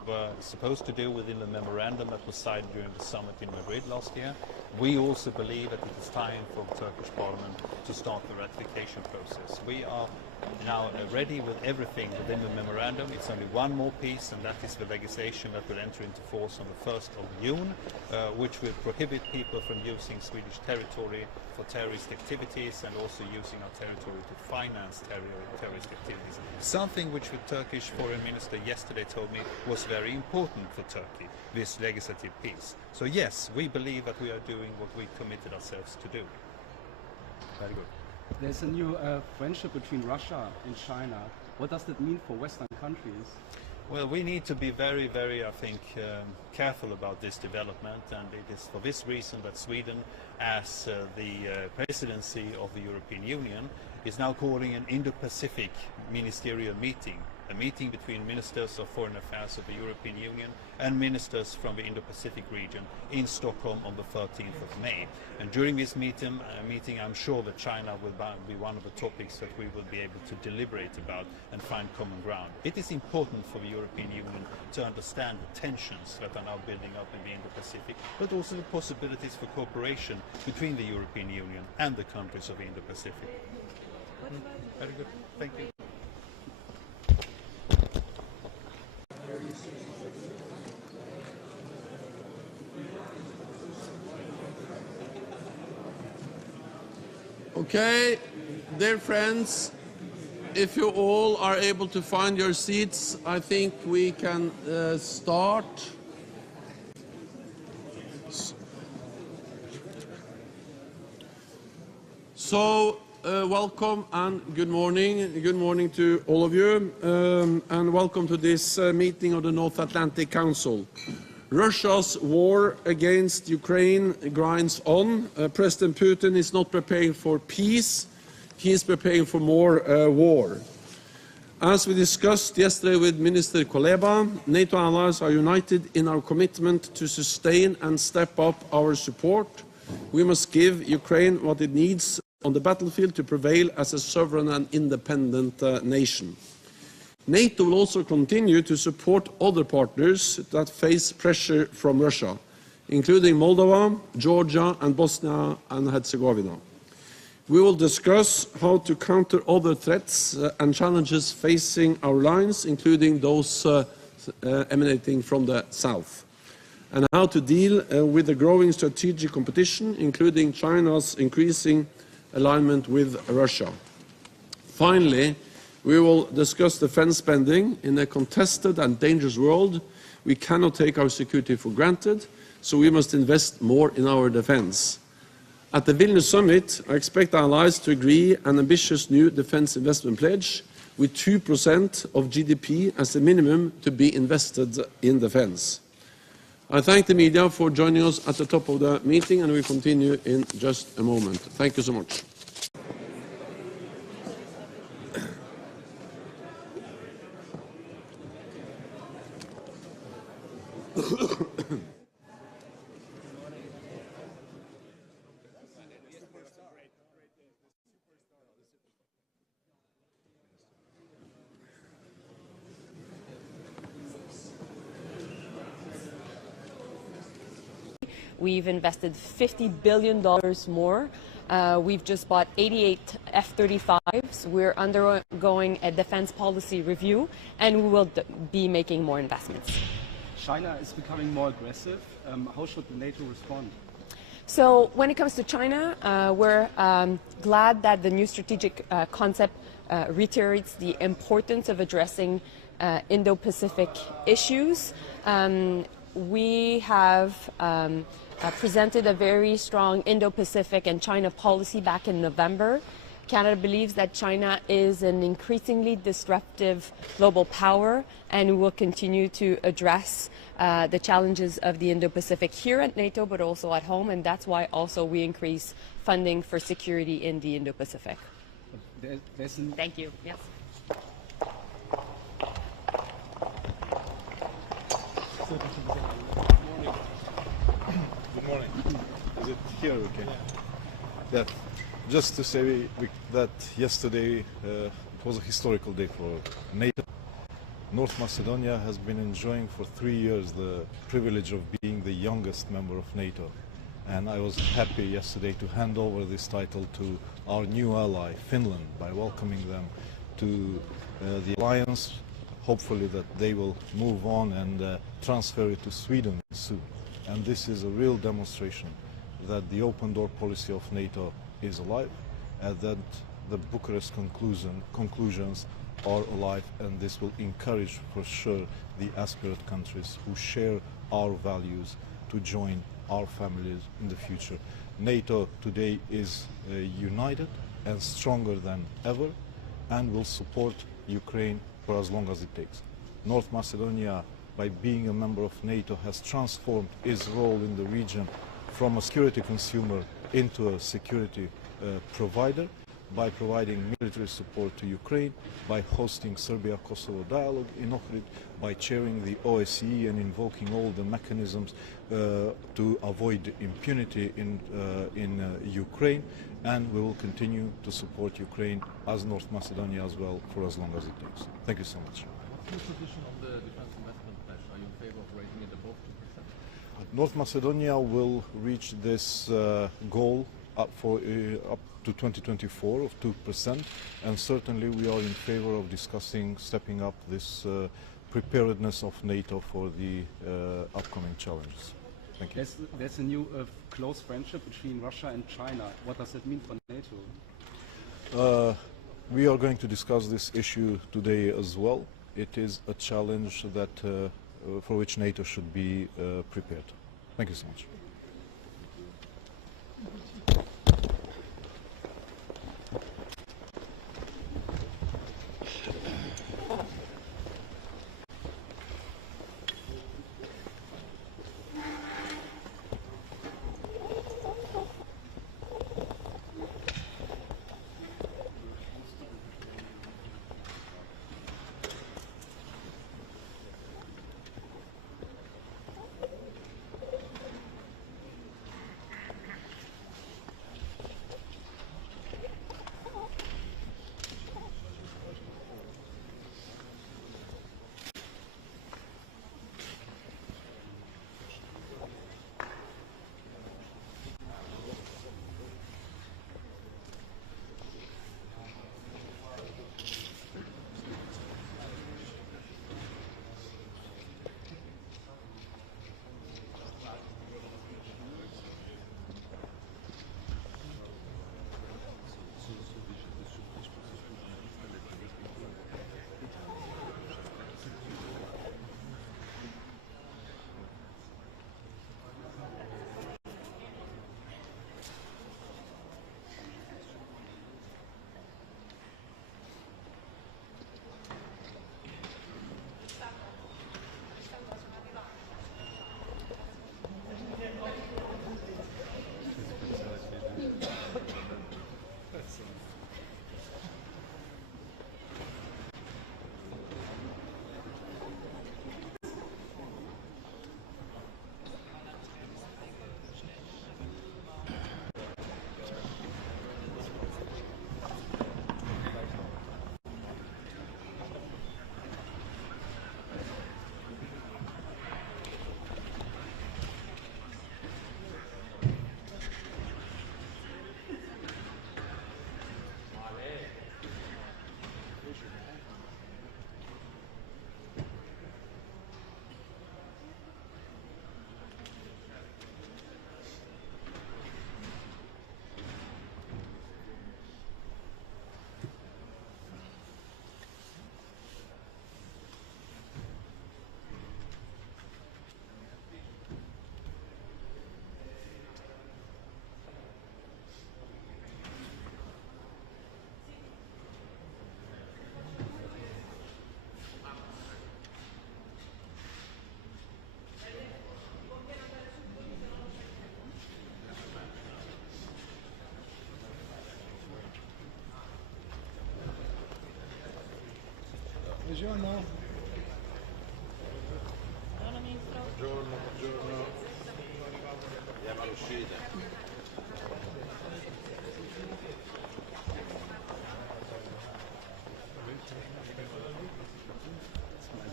were supposed to do within the memorandum that was signed during the summit in Madrid last year. We also believe that it is time for the Turkish Parliament to start the ratification process. We are now ready with everything within the memorandum. It's only one more piece, and that is the legislation that will enter into force on the 1st of June, which will prohibit people from using Swedish territory for terrorist activities and also using our territory to finance terrorist activities. Something which the Turkish Foreign Minister yesterday told me was very important for Turkey, this legislative piece. So yes, we believe that we are doing what we committed ourselves to do. Very good. There's a new friendship between Russia and China. What does that mean for Western countries? Well, we need to be very, I think, careful about this development, and it is for this reason that Sweden, as the presidency of the European Union, is now calling an Indo-Pacific ministerial meeting, a meeting between ministers of foreign affairs of the European Union and ministers from the Indo-Pacific region in Stockholm on the 13th of May. And during this meeting, I'm sure that China will be one of the topics that we will be able to deliberate about and find common ground. It is important for the European Union to understand the tensions that are now building up in the Indo-Pacific, but also the possibilities for cooperation between the European Union and the countries of the Indo-Pacific. Very good. Thank you. Okay, dear friends, if you all are able to find your seats, I think we can start. So, welcome and good morning. Good morning to all of you, and welcome to this meeting of the North Atlantic Council. Russia's war against Ukraine grinds on. President Putin is not preparing for peace, he is preparing for more war. As we discussed yesterday with Minister Kuleba, NATO allies are united in our commitment to sustain and step up our support. We must give Ukraine what it needs on the battlefield to prevail as a sovereign and independent nation. NATO will also continue to support other partners that face pressure from Russia, including Moldova, Georgia and Bosnia and Herzegovina. We will discuss how to counter other threats and challenges facing our lines, including those emanating from the south, and how to deal with the growing strategic competition, including China's increasing alignment with Russia. Finally, we will discuss defense spending. In a contested and dangerous world, we cannot take our security for granted, so we must invest more in our defense. At the Vilnius summit, I expect our allies to agree an ambitious new defense investment pledge with 2% of GDP as a minimum to be invested in defense. I thank the media for joining us at the top of the meeting, and we continue in just a moment. Thank you so much. We've invested $50 billion more. We've just bought 88 F-35s. We're undergoing a defense policy review, and we will be making more investments. China is becoming more aggressive. How should the NATO respond? So when it comes to China, we're glad that the new strategic concept reiterates the importance of addressing Indo-Pacific issues. We have presented a very strong Indo-Pacific and China policy back in November. Canada believes that China is an increasingly disruptive global power, and we will continue to address the challenges of the Indo-Pacific here at NATO, but also at home, and that's why also we increase funding for security in the Indo-Pacific. Thank you. Yes. Good morning. Is it here? Okay. Yeah. Just to say that yesterday it was a historical day for NATO, North Macedonia has been enjoying for 3 years the privilege of being the youngest member of NATO. And I was happy yesterday to hand over this title to our new ally, Finland, by welcoming them to the alliance. Hopefully that they will move on and transfer it to Sweden soon. And this is a real demonstration that the open door policy of NATO is alive, and that the Bucharest conclusions are alive, and this will encourage for sure the aspirant countries who share our values to join our families in the future. NATO today is united and stronger than ever, and will support Ukraine for as long as it takes. North Macedonia, by being a member of NATO, has transformed its role in the region from a security consumer into a security provider, by providing military support to Ukraine, by hosting Serbia-Kosovo dialogue in Ohrid, by chairing the OSCE and invoking all the mechanisms to avoid impunity in Ukraine, and we will continue to support Ukraine as North Macedonia as well for as long as it takes. Thank you so much. What's your position on the defense investment pledge? Are you in favor of raising it above 2%? North Macedonia will reach this goal up to 2024 of 2%, and certainly we are in favor of discussing stepping up this preparedness of NATO for the upcoming challenges. Thank you. There's a new close friendship between Russia and China. What does that mean for NATO? We are going to discuss this issue today as well. It is a challenge that for which NATO should be prepared. Thank you so much. Buongiorno. Buongiorno, buongiorno. Andiamo all'uscita.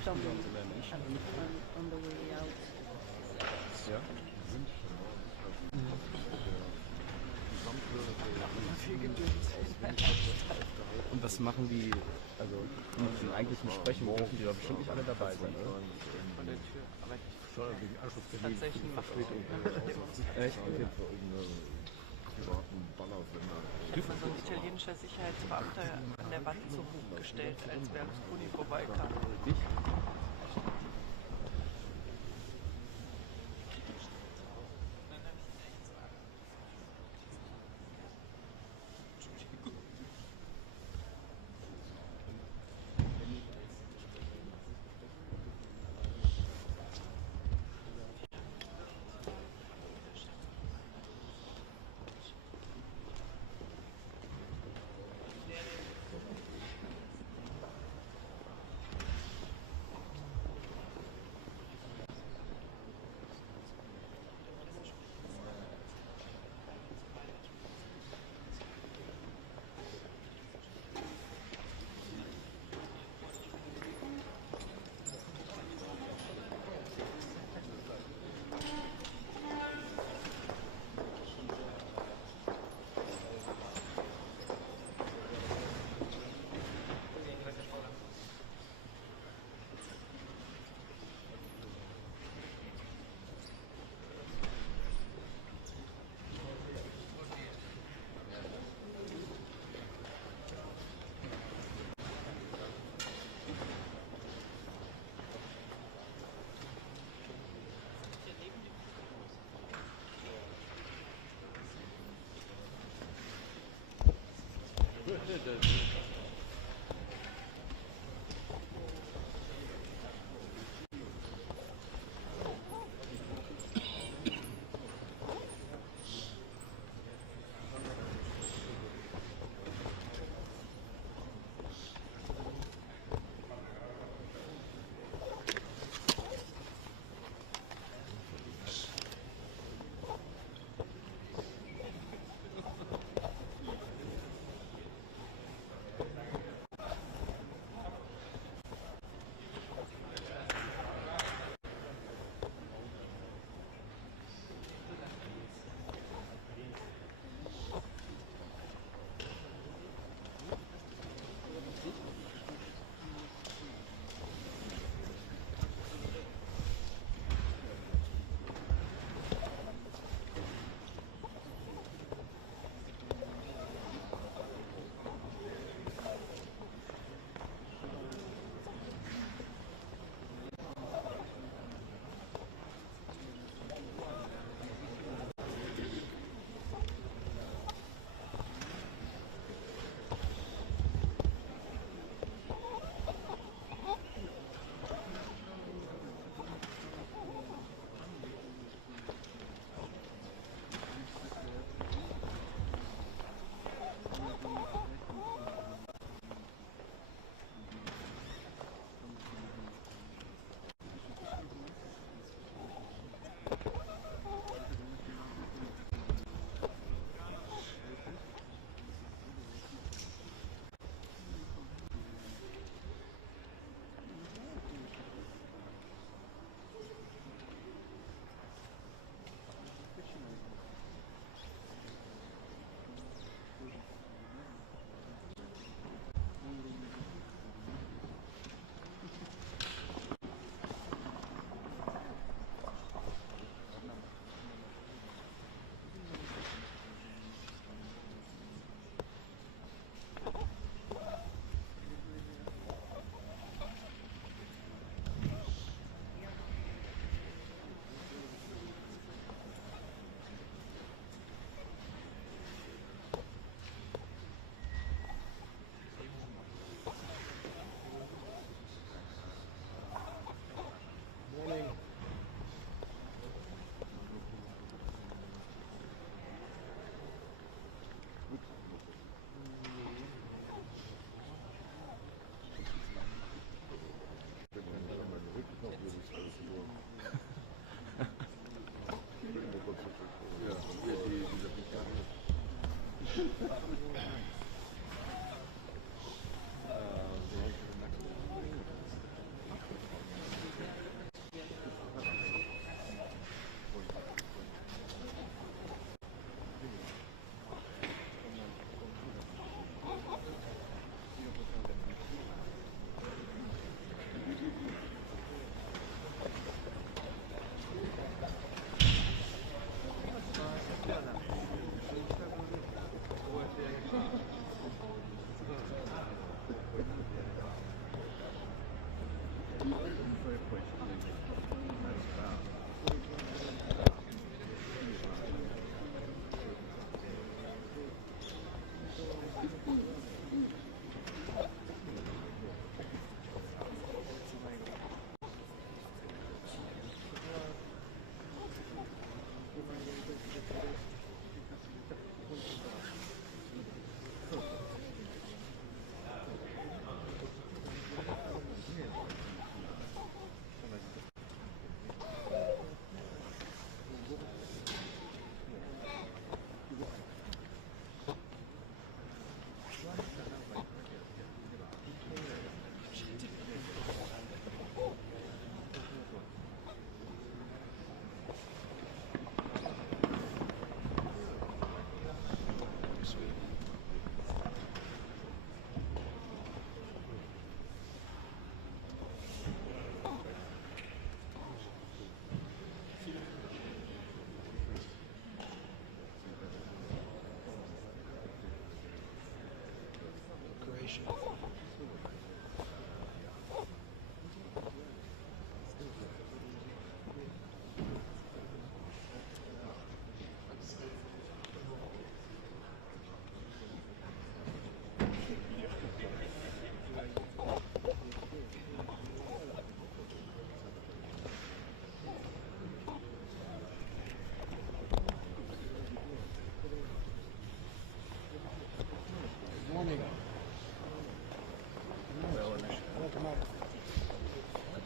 on the way out. Ja? Und was machen die, also in diesen eigentlichen Besprechungen dürfen die doch bestimmt nicht alle dabei sein, oder? Tatsächlich Echt? Okay. Also ein italienischer Sicherheitsbeamter an der Wand so hochgestellt, als Berlusconi vorbeikam.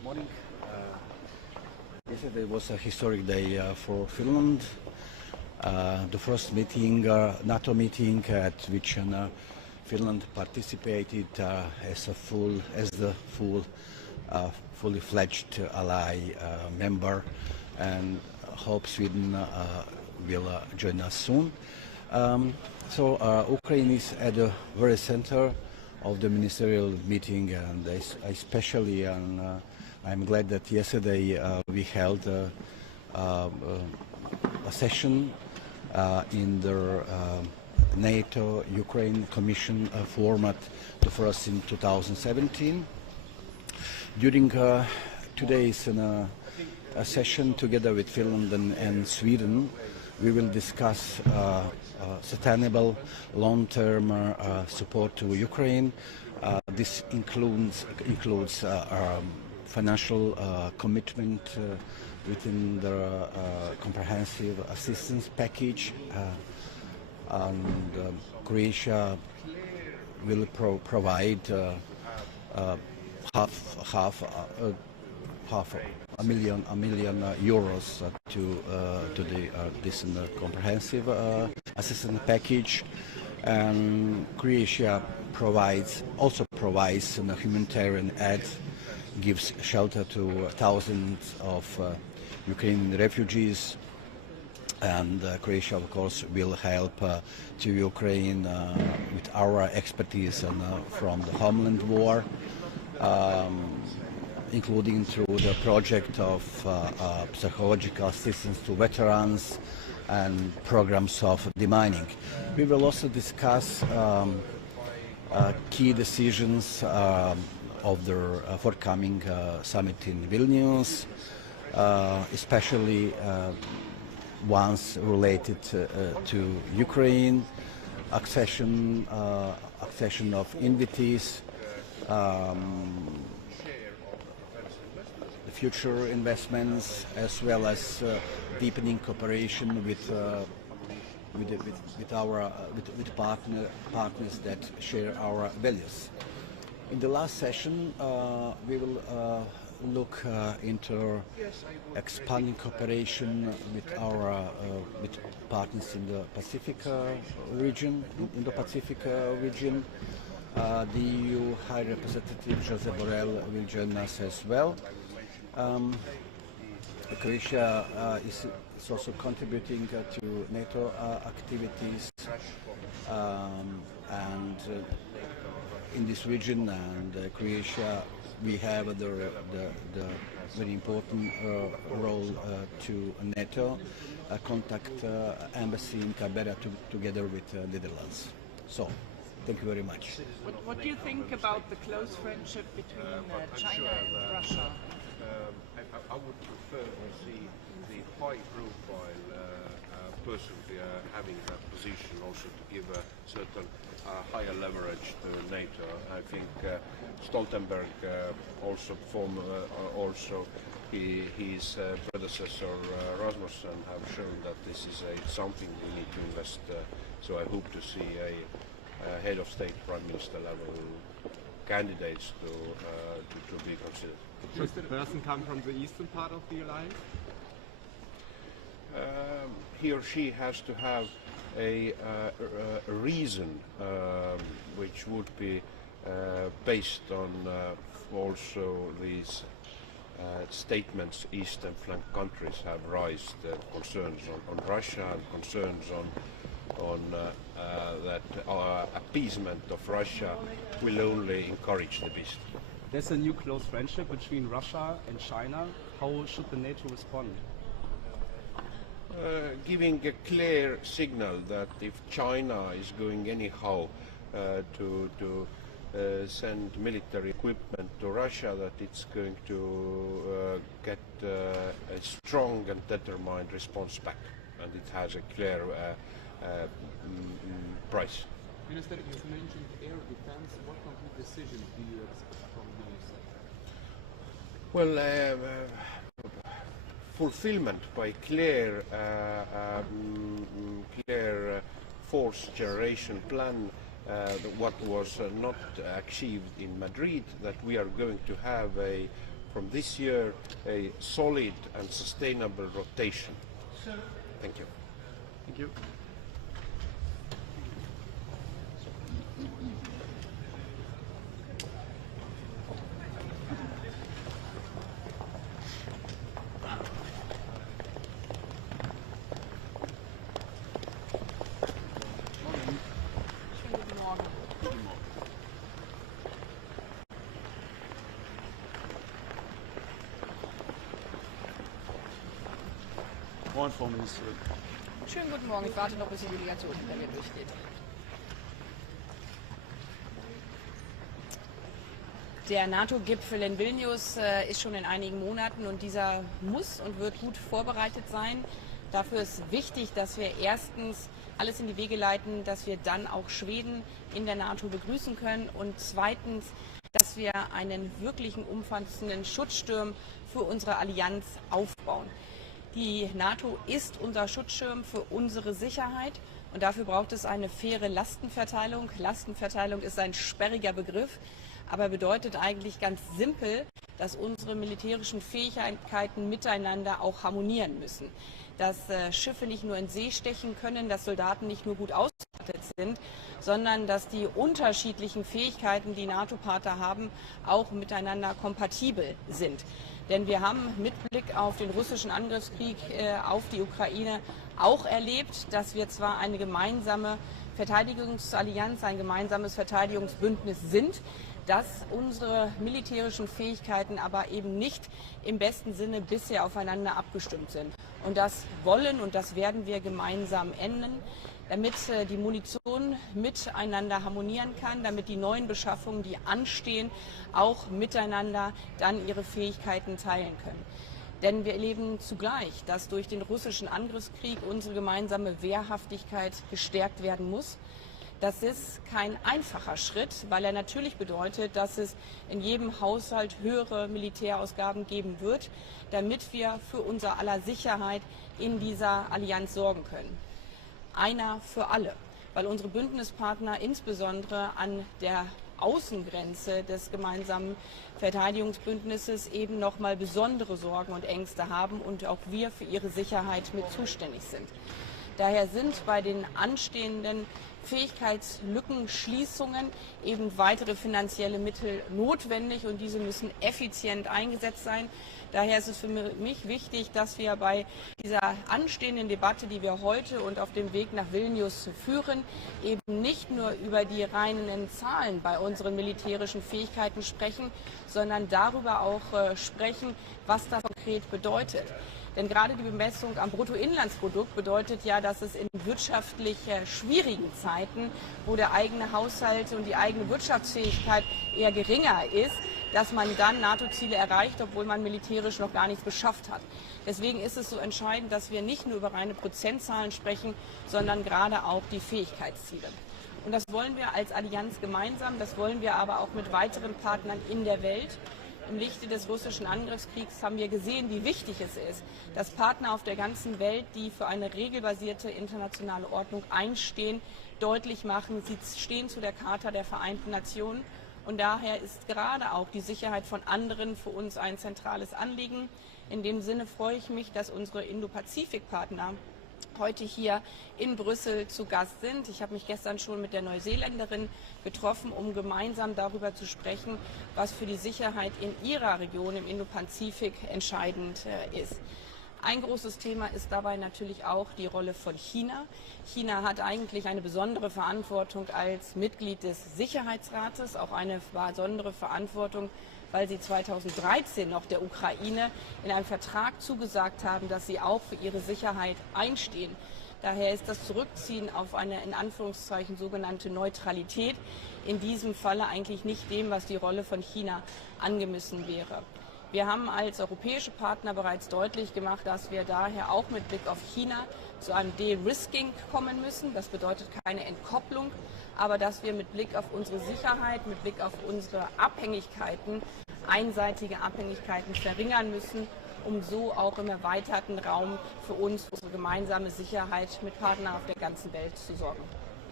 morning. Yesterday was a historic day for Finland. The first meeting, NATO meeting, at which Finland participated as the fully fledged ally member, and hope Sweden will join us soon. So Ukraine is at the very center of the ministerial meeting, and especially, I'm glad that yesterday we held a session in the NATO Ukraine Commission format, the first in 2017. During today's a session together with Finland and Sweden, we will discuss sustainable long-term support to Ukraine. This includes financial commitment within the comprehensive assistance package, and Croatia will provide half a million euros to this comprehensive assistance package, and Croatia also provides humanitarian aid, gives shelter to thousands of Ukrainian refugees, and Croatia, of course, will help to Ukraine with our expertise from the homeland war, including through the project of psychological assistance to veterans and programs of demining. We will also discuss key decisions of the forthcoming summit in Vilnius, especially ones related to Ukraine, accession of invitees, the future investments, as well as deepening cooperation with partners that share our values. In the last session, we will look into expanding cooperation with partners in the Pacific region, Indo-Pacific region. The EU High Representative Josep Borrell will join us as well. Croatia is also contributing to NATO activities, and in this region, and Croatia, we have the very important role to NATO, contact embassy in Canberra together with Netherlands. So, thank you very much. What do you think about the close friendship between China and Russia? I would prefer to see the high-profile person having that position, also to give a certain higher leverage to NATO. I think Stoltenberg, his predecessor Rasmussen, have shown that this is something we need to invest. So I hope to see a head of state, prime minister level candidates to be considered. Should the person come from the eastern part of the alliance? He or she has to have a reason which would be based on also these statements Eastern flank countries have raised, concerns on Russia and concerns on that appeasement of Russia will only encourage the beast. There's a new close friendship between Russia and China. How should the NATO respond? Giving a clear signal that if China is going anyhow to send military equipment to Russia, that it's going to get a strong and determined response back, and it has a clear price. Minister, you mentioned air defense. What concrete decisions do you expect from the Well, fulfillment by clear force generation plan, what was not achieved in Madrid, that we are going to have a from this year a solid and sustainable rotation. Thank you. Thank you. Moin, Frau Ministerin. Schönen guten Morgen. Ich warte noch, bis die Delegation hinter mir durchgeht. Der NATO-Gipfel in Vilnius ist schon in einigen Monaten und dieser muss und wird gut vorbereitet sein. Dafür ist wichtig, dass wir erstens alles in die Wege leiten, dass wir dann auch Schweden in der NATO begrüßen können und zweitens, dass wir einen wirklichen umfassenden Schutzschirm für unsere Allianz aufbauen. Die NATO ist unser Schutzschirm für unsere Sicherheit und dafür braucht es eine faire Lastenverteilung. Lastenverteilung ist ein sperriger Begriff, aber bedeutet eigentlich ganz simpel, dass unsere militärischen Fähigkeiten miteinander auch harmonieren müssen. Dass Schiffe nicht nur in See stechen können, dass Soldaten nicht nur gut ausgestattet sind, sondern dass die unterschiedlichen Fähigkeiten, die NATO-Partner haben, auch miteinander kompatibel sind. Denn wir haben mit Blick auf den russischen Angriffskrieg auf die Ukraine auch erlebt, dass wir zwar eine gemeinsame Verteidigungsallianz, ein gemeinsames Verteidigungsbündnis sind, dass unsere militärischen Fähigkeiten aber eben nicht im besten Sinne bisher aufeinander abgestimmt sind. Und das wollen und das werden wir gemeinsam ändern, damit die Munition miteinander harmonieren kann, damit die neuen Beschaffungen, die anstehen, auch miteinander dann ihre Fähigkeiten teilen können. Denn wir erleben zugleich, dass durch den russischen Angriffskrieg unsere gemeinsame Wehrhaftigkeit gestärkt werden muss. Das ist kein einfacher Schritt, weil er natürlich bedeutet, dass es in jedem Haushalt höhere Militärausgaben geben wird, damit wir für unser aller Sicherheit in dieser Allianz sorgen können. Einer für alle, weil unsere Bündnispartner insbesondere an der Außengrenze des gemeinsamen Verteidigungsbündnisses eben noch mal besondere Sorgen und Ängste haben und auch wir für ihre Sicherheit mit zuständig sind. Daher sind bei den anstehenden Fähigkeitslückenschließungen eben weitere finanzielle Mittel notwendig und diese müssen effizient eingesetzt sein. Daher ist es für mich wichtig, dass wir bei dieser anstehenden Debatte, die wir heute und auf dem Weg nach Vilnius führen, eben nicht nur über die reinen Zahlen bei unseren militärischen Fähigkeiten sprechen, sondern darüber auch sprechen, was das konkret bedeutet. Denn gerade die Bemessung am Bruttoinlandsprodukt bedeutet ja, dass es in wirtschaftlich schwierigen Zeiten, wo der eigene Haushalt und die eigene Wirtschaftsfähigkeit eher geringer ist, dass man dann NATO-Ziele erreicht, obwohl man militärisch noch gar nichts beschafft hat. Deswegen ist es so entscheidend, dass wir nicht nur über reine Prozentzahlen sprechen, sondern gerade auch die Fähigkeitsziele. Und das wollen wir als Allianz gemeinsam, das wollen wir aber auch mit weiteren Partnern in der Welt. Im Lichte des russischen Angriffskriegs haben wir gesehen, wie wichtig es ist, dass Partner auf der ganzen Welt, die für eine regelbasierte internationale Ordnung einstehen, deutlich machen, sie stehen zu der Charta der Vereinten Nationen. Und daher ist gerade auch die Sicherheit von anderen für uns ein zentrales Anliegen. In dem Sinne freue ich mich, dass unsere Indo-Pazifik-Partner heute hier in Brüssel zu Gast sind. Ich habe mich gestern schon mit der Neuseeländerin getroffen, um gemeinsam darüber zu sprechen, was für die Sicherheit in ihrer Region im Indo-Pazifik entscheidend ist. Ein großes Thema ist dabei natürlich auch die Rolle von China. China hat eigentlich eine besondere Verantwortung als Mitglied des Sicherheitsrates, auch eine besondere Verantwortung, weil sie 2013 noch der Ukraine in einem Vertrag zugesagt haben, dass sie auch für ihre Sicherheit einstehen. Daher ist das Zurückziehen auf eine in Anführungszeichen sogenannte Neutralität in diesem Falle eigentlich nicht dem, was die Rolle von China angemessen wäre. Wir haben als europäische Partner bereits deutlich gemacht, dass wir daher auch mit Blick auf China zu einem De-Risking kommen müssen. Das bedeutet keine Entkopplung, aber dass wir mit Blick auf unsere Sicherheit, mit Blick auf unsere Abhängigkeiten, einseitige Abhängigkeiten verringern müssen, um so auch im erweiterten Raum für uns, für unsere gemeinsame Sicherheit mit Partnern auf der ganzen Welt zu sorgen.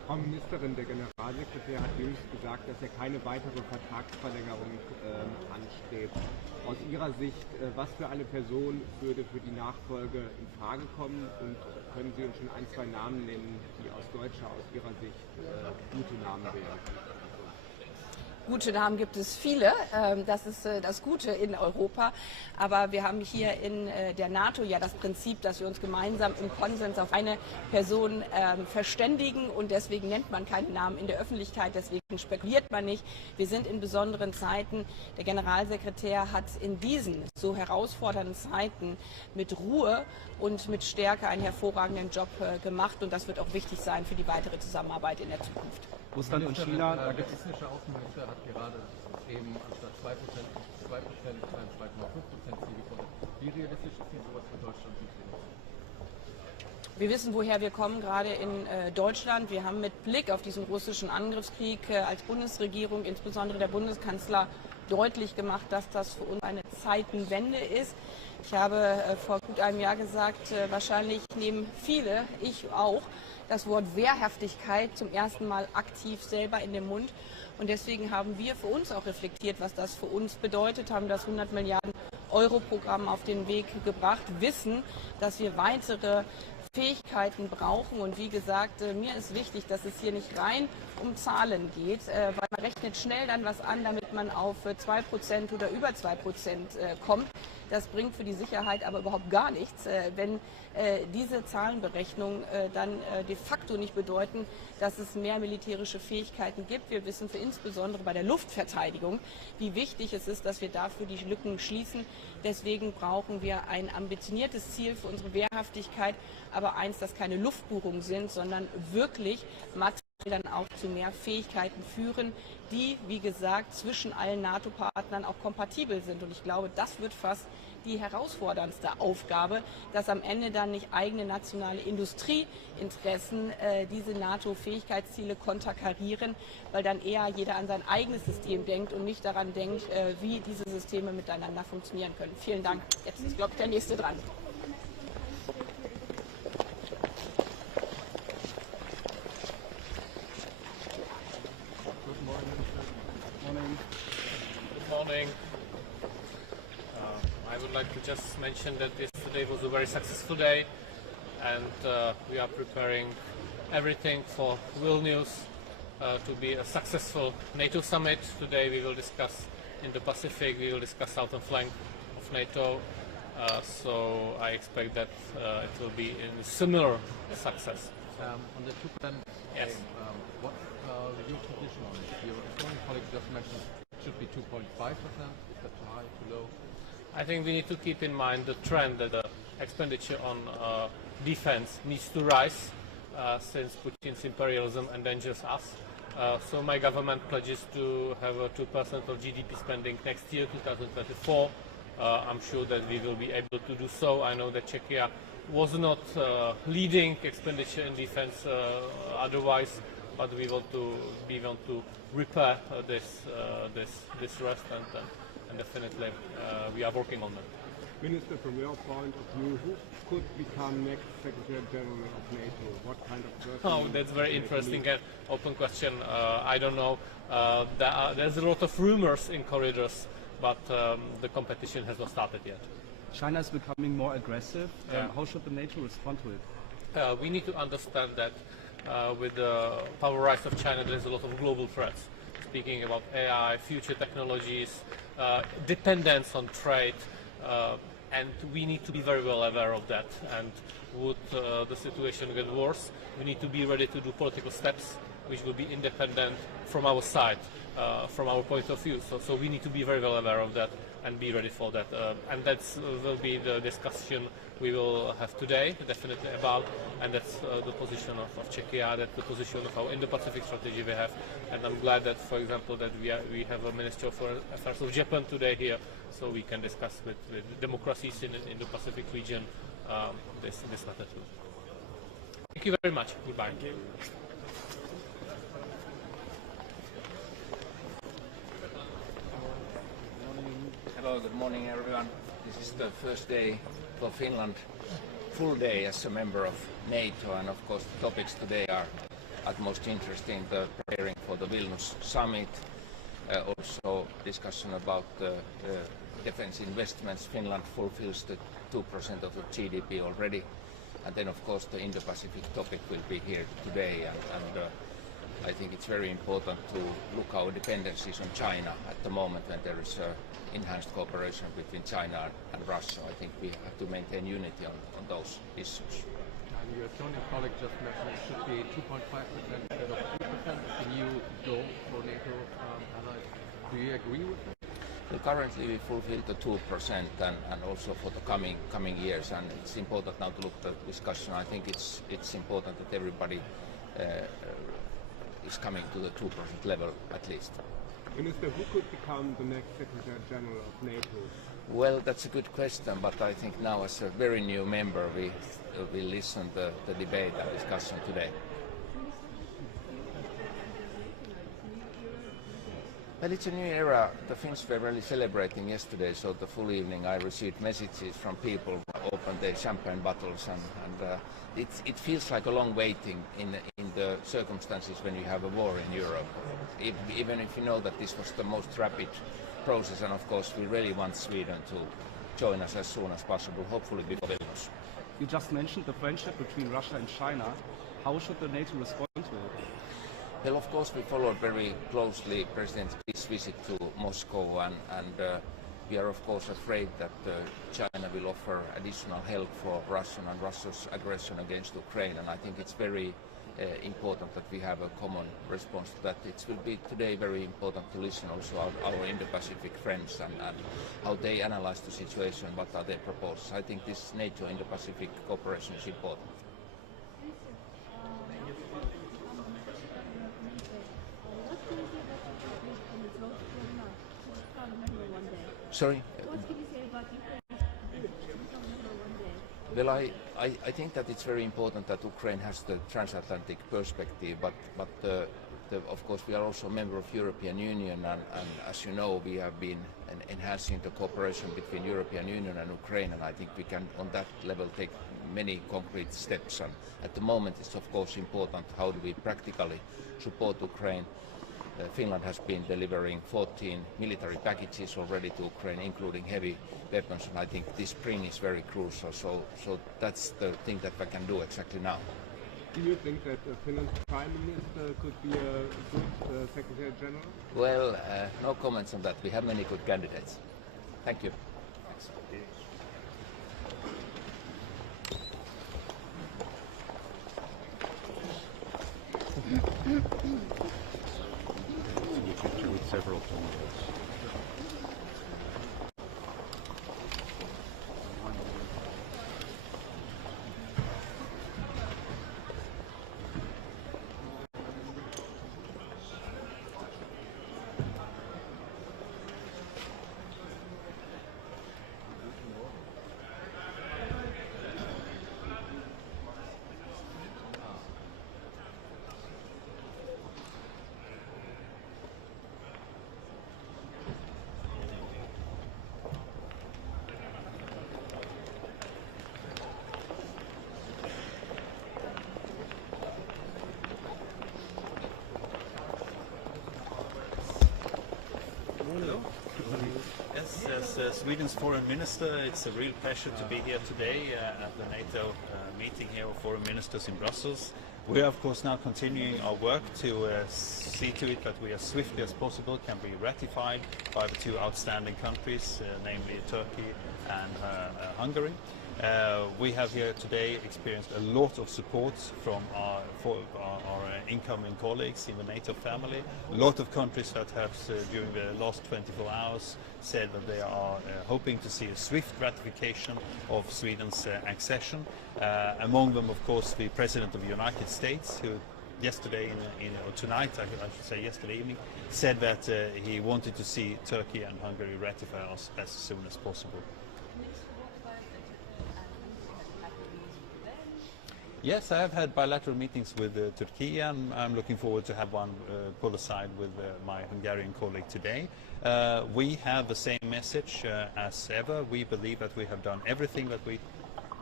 Frau Ministerin, der Generalsekretär hat jüngst gesagt, dass keine weitere Vertragsverlängerung anstrebt. Aus Ihrer Sicht, was für eine Person würde für die Nachfolge in Frage kommen und können Sie uns schon ein, zwei Namen nennen, die aus Ihrer Sicht gute Namen wären? Gute Namen gibt es viele, das ist das Gute in Europa, aber wir haben hier in der NATO ja das Prinzip, dass wir uns gemeinsam im Konsens auf eine Person verständigen und deswegen nennt man keinen Namen in der Öffentlichkeit, deswegen spekuliert man nicht. Wir sind in besonderen Zeiten, der Generalsekretär hat in diesen so herausfordernden Zeiten mit Ruhe und mit Stärke einen hervorragenden Job gemacht und das wird auch wichtig sein für die weitere Zusammenarbeit in der Zukunft. Russland und China, der technische Außenminister hat gerade eben anstatt 2%, 2%, 2,5% Ziel gefordert. Wie realistisch ist denn sowas für Deutschland? Wir wissen, woher wir kommen, gerade in Deutschland. Wir haben mit Blick auf diesen russischen Angriffskrieg als Bundesregierung, insbesondere der Bundeskanzler, deutlich gemacht, dass das für uns eine Zeitenwende ist. Ich habe vor gut einem Jahr gesagt, wahrscheinlich nehmen viele, ich auch, das Wort Wehrhaftigkeit zum ersten Mal aktiv selber in den Mund. Und deswegen haben wir für uns auch reflektiert, was das für uns bedeutet, haben das 100 Milliarden Euro Programm auf den Weg gebracht, wissen, dass wir weitere Fähigkeiten brauchen. Und wie gesagt, mir ist wichtig, dass es hier nicht rein um Zahlen geht, weil man rechnet schnell dann was an, damit man auf 2% oder über 2% kommt. Das bringt für die Sicherheit aber überhaupt gar nichts, wenn diese Zahlenberechnungen dann de facto nicht bedeuten, dass es mehr militärische Fähigkeiten gibt. Wir wissen für insbesondere bei der Luftverteidigung, wie wichtig es ist, dass wir dafür die Lücken schließen. Deswegen brauchen wir ein ambitioniertes Ziel für unsere Wehrhaftigkeit, aber eins, das keine Luftbuchungen sind, sondern wirklich materiell dann auch zu mehr Fähigkeiten führen, die, wie gesagt, zwischen allen NATO-Partnern auch kompatibel sind. Und ich glaube, das wird fast die herausforderndste Aufgabe, dass am Ende dann nicht eigene nationale Industrieinteressen diese NATO-Fähigkeitsziele konterkarieren, weil dann eher jeder an sein eigenes System denkt und nicht daran denkt, wie diese Systeme miteinander funktionieren können. Vielen Dank. Jetzt ist, glaube ich, der Nächste dran. Good morning. I would like to just mention that yesterday was a very successful day and we are preparing everything for Vilnius to be a successful NATO summit. Today we will discuss Indo-Pacific, we will discuss southern flank of NATO, so I expect that it will be a similar success. On the 2%, yes. What your position on it? Your foreign colleague just mentioned it should be 2.5%. Is that too high, too low? I think we need to keep in mind the trend that the expenditure on defense needs to rise since Putin's imperialism endangers us. So my government pledges to have a 2% of GDP spending next year, 2024. I'm sure that we will be able to do so. I know that Czechia was not leading expenditure in defense otherwise, but we want to repair this rest and definitely we are working on that. Minister, from your point of view, who could become next Secretary General of NATO? What kind of person? Oh, that's very interesting and open question. I don't know. There's a lot of rumors in corridors, but the competition has not started yet. China is becoming more aggressive. Yeah. How should the NATO respond to it? We need to understand that with the power rise of China, there's a lot of global threats. Speaking about AI, future technologies, dependence on trade, and we need to be very well aware of that. And would the situation get worse, we need to be ready to do political steps which will be independent from our side, from our point of view. So we need to be very well aware of that and be ready for that. And that will be the discussion we will have today, definitely about, and that's the position of Czechia, that's the position of our Indo-Pacific strategy we have. And I'm glad that, for example, that we have a Minister of Foreign Affairs of Japan today here, so we can discuss with democracies in the Indo-Pacific region this matter too. Thank you very much. Goodbye. Thank you. Hello, good morning everyone. This is the first day for Finland, full day as a member of NATO, and of course the topics today are utmost interesting, the preparing for the Vilnius summit, also discussion about defense investments. Finland fulfills the 2% of the GDP already, and then of course the Indo-Pacific topic will be here today, and I think it's very important to look our dependencies on China at the moment when there is enhanced cooperation between China and Russia. I think we have to maintain unity on those issues. And your Estonian colleague just mentioned it should be 2.5% instead of 3%, the new goal for NATO allies. Do you agree with that? Well, currently we fulfill the 2% and also for the coming years, and it's important now to look at the discussion. I think it's important that everybody is coming to the 2% level at least. Minister, who could become the next Secretary General of NATO? Well, that's a good question, but I think now as a very new member we will listen to the debate and discussion today. Well, it's a new era. The Finns were really celebrating yesterday, so the full evening I received messages from people who opened their champagne bottles, and it feels like a long waiting in the circumstances when you have a war in Europe. Even if you know that this was the most rapid process, and of course we really want Sweden to join us as soon as possible, hopefully before Vilnius. You just mentioned the friendship between Russia and China. How should the NATO respond to it? Well, of course, we followed very closely President Xi's visit to Moscow, and we are, of course, afraid that China will offer additional help for Russia and Russia's aggression against Ukraine. And I think it's very important that we have a common response to that. It will be today very important to listen also our Indo-Pacific friends and how they analyze the situation, what are their proposals. I think this NATO Indo-Pacific cooperation is important. Sorry? Well, I think that it's very important that Ukraine has the transatlantic perspective, but of course we are also a member of European Union, and as you know we have been enhancing the cooperation between European Union and Ukraine, and I think we can on that level take many concrete steps. And at the moment it's of course important how do we practically support Ukraine. Finland has been delivering 14 military packages already to Ukraine, including heavy weapons, and I think this spring is very crucial. So that's the thing that we can do exactly now. Do you think that Finland's Prime Minister could be a good Secretary General? Well, no comments on that. We have many good candidates. Thank you. Picture with several tomatoes. Yes, as Sweden's foreign minister, it's a real pleasure to be here today at the NATO meeting here of foreign ministers in Brussels. We are of course now continuing our work to see to it that we as swiftly as possible can be ratified by the two outstanding countries, namely Turkey and Hungary. We have here today experienced a lot of support from our incoming colleagues in the NATO family. A lot of countries that have during the last 24 hours said that they are hoping to see a swift ratification of Sweden's accession. Among them, of course, the President of the United States, who yesterday or tonight, I should say yesterday evening, said that he wanted to see Turkey and Hungary ratify us as soon as possible. Yes, I have had bilateral meetings with Turkey, and I'm looking forward to have one pull aside with my Hungarian colleague today. We have the same message as ever. We believe that we have done everything that we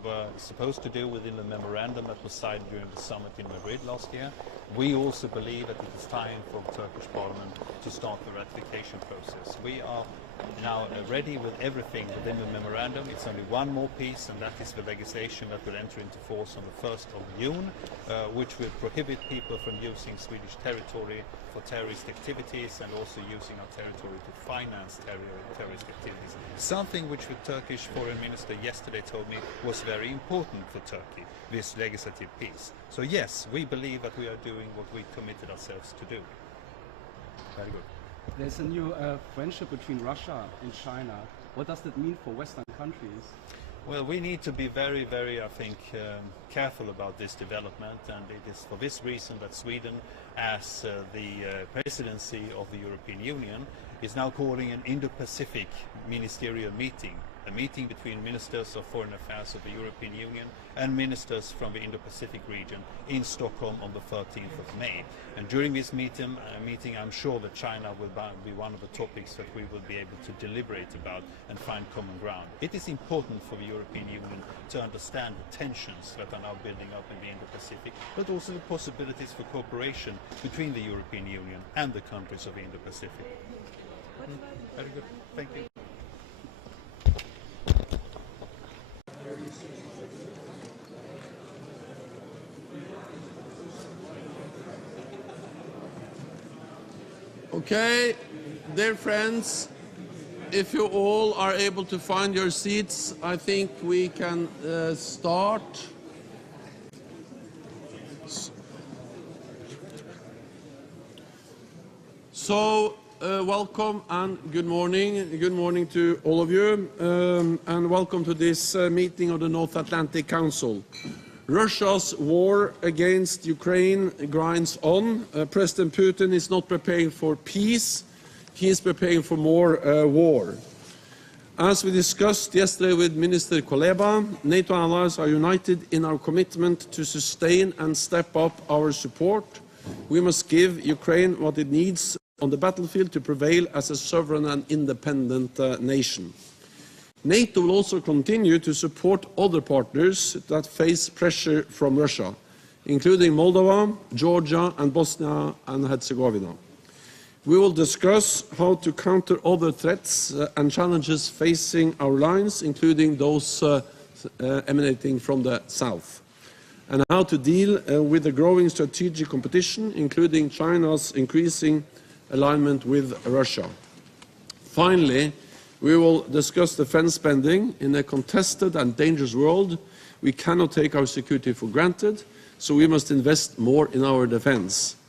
were supposed to do within the memorandum that was signed during the summit in Madrid last year. We also believe that it is time for the Turkish Parliament to start the ratification process. We are now ready with everything within the memorandum. It's only one more piece, and that is the legislation that will enter into force on the 1st of June, which will prohibit people from using Swedish territory for terrorist activities and also using our territory to finance terrorist activities. Something which the Turkish Foreign Minister yesterday told me was very important for Turkey, this legislative piece. So yes, we believe that we are doing what we committed ourselves to do. Very good. There's a new friendship between Russia and China. What does that mean for Western countries? Well, we need to be very, very, I think, careful about this development, and it is for this reason that Sweden, as the presidency of the European Union, is now calling an Indo-Pacific ministerial meeting, a meeting between ministers of foreign affairs of the European Union and ministers from the Indo-Pacific region in Stockholm on the 13th of May. And during this meeting, I'm sure that China will be one of the topics that we will be able to deliberate about and find common ground. It is important for the European Union to understand the tensions that are now building up in the Indo-Pacific, but also the possibilities for cooperation between the European Union and the countries of the Indo-Pacific. Very good. Thank you. Okay, dear friends, if you all are able to find your seats, I think we can start. So, welcome and good morning. Good morning to all of you, and welcome to this meeting of the North Atlantic Council. Russia's war against Ukraine grinds on. President Putin is not preparing for peace, he is preparing for more war. As we discussed yesterday with Minister Kuleba, NATO allies are united in our commitment to sustain and step up our support. We must give Ukraine what it needs on the battlefield to prevail as a sovereign and independent nation. NATO will also continue to support other partners that face pressure from Russia, including Moldova, Georgia and Bosnia and Herzegovina. We will discuss how to counter other threats and challenges facing our lines, including those emanating from the south, and how to deal with the growing strategic competition, including China's increasing alignment with Russia. Finally, we will discuss defense spending. In a contested and dangerous world, we cannot take our security for granted, so we must invest more in our defense.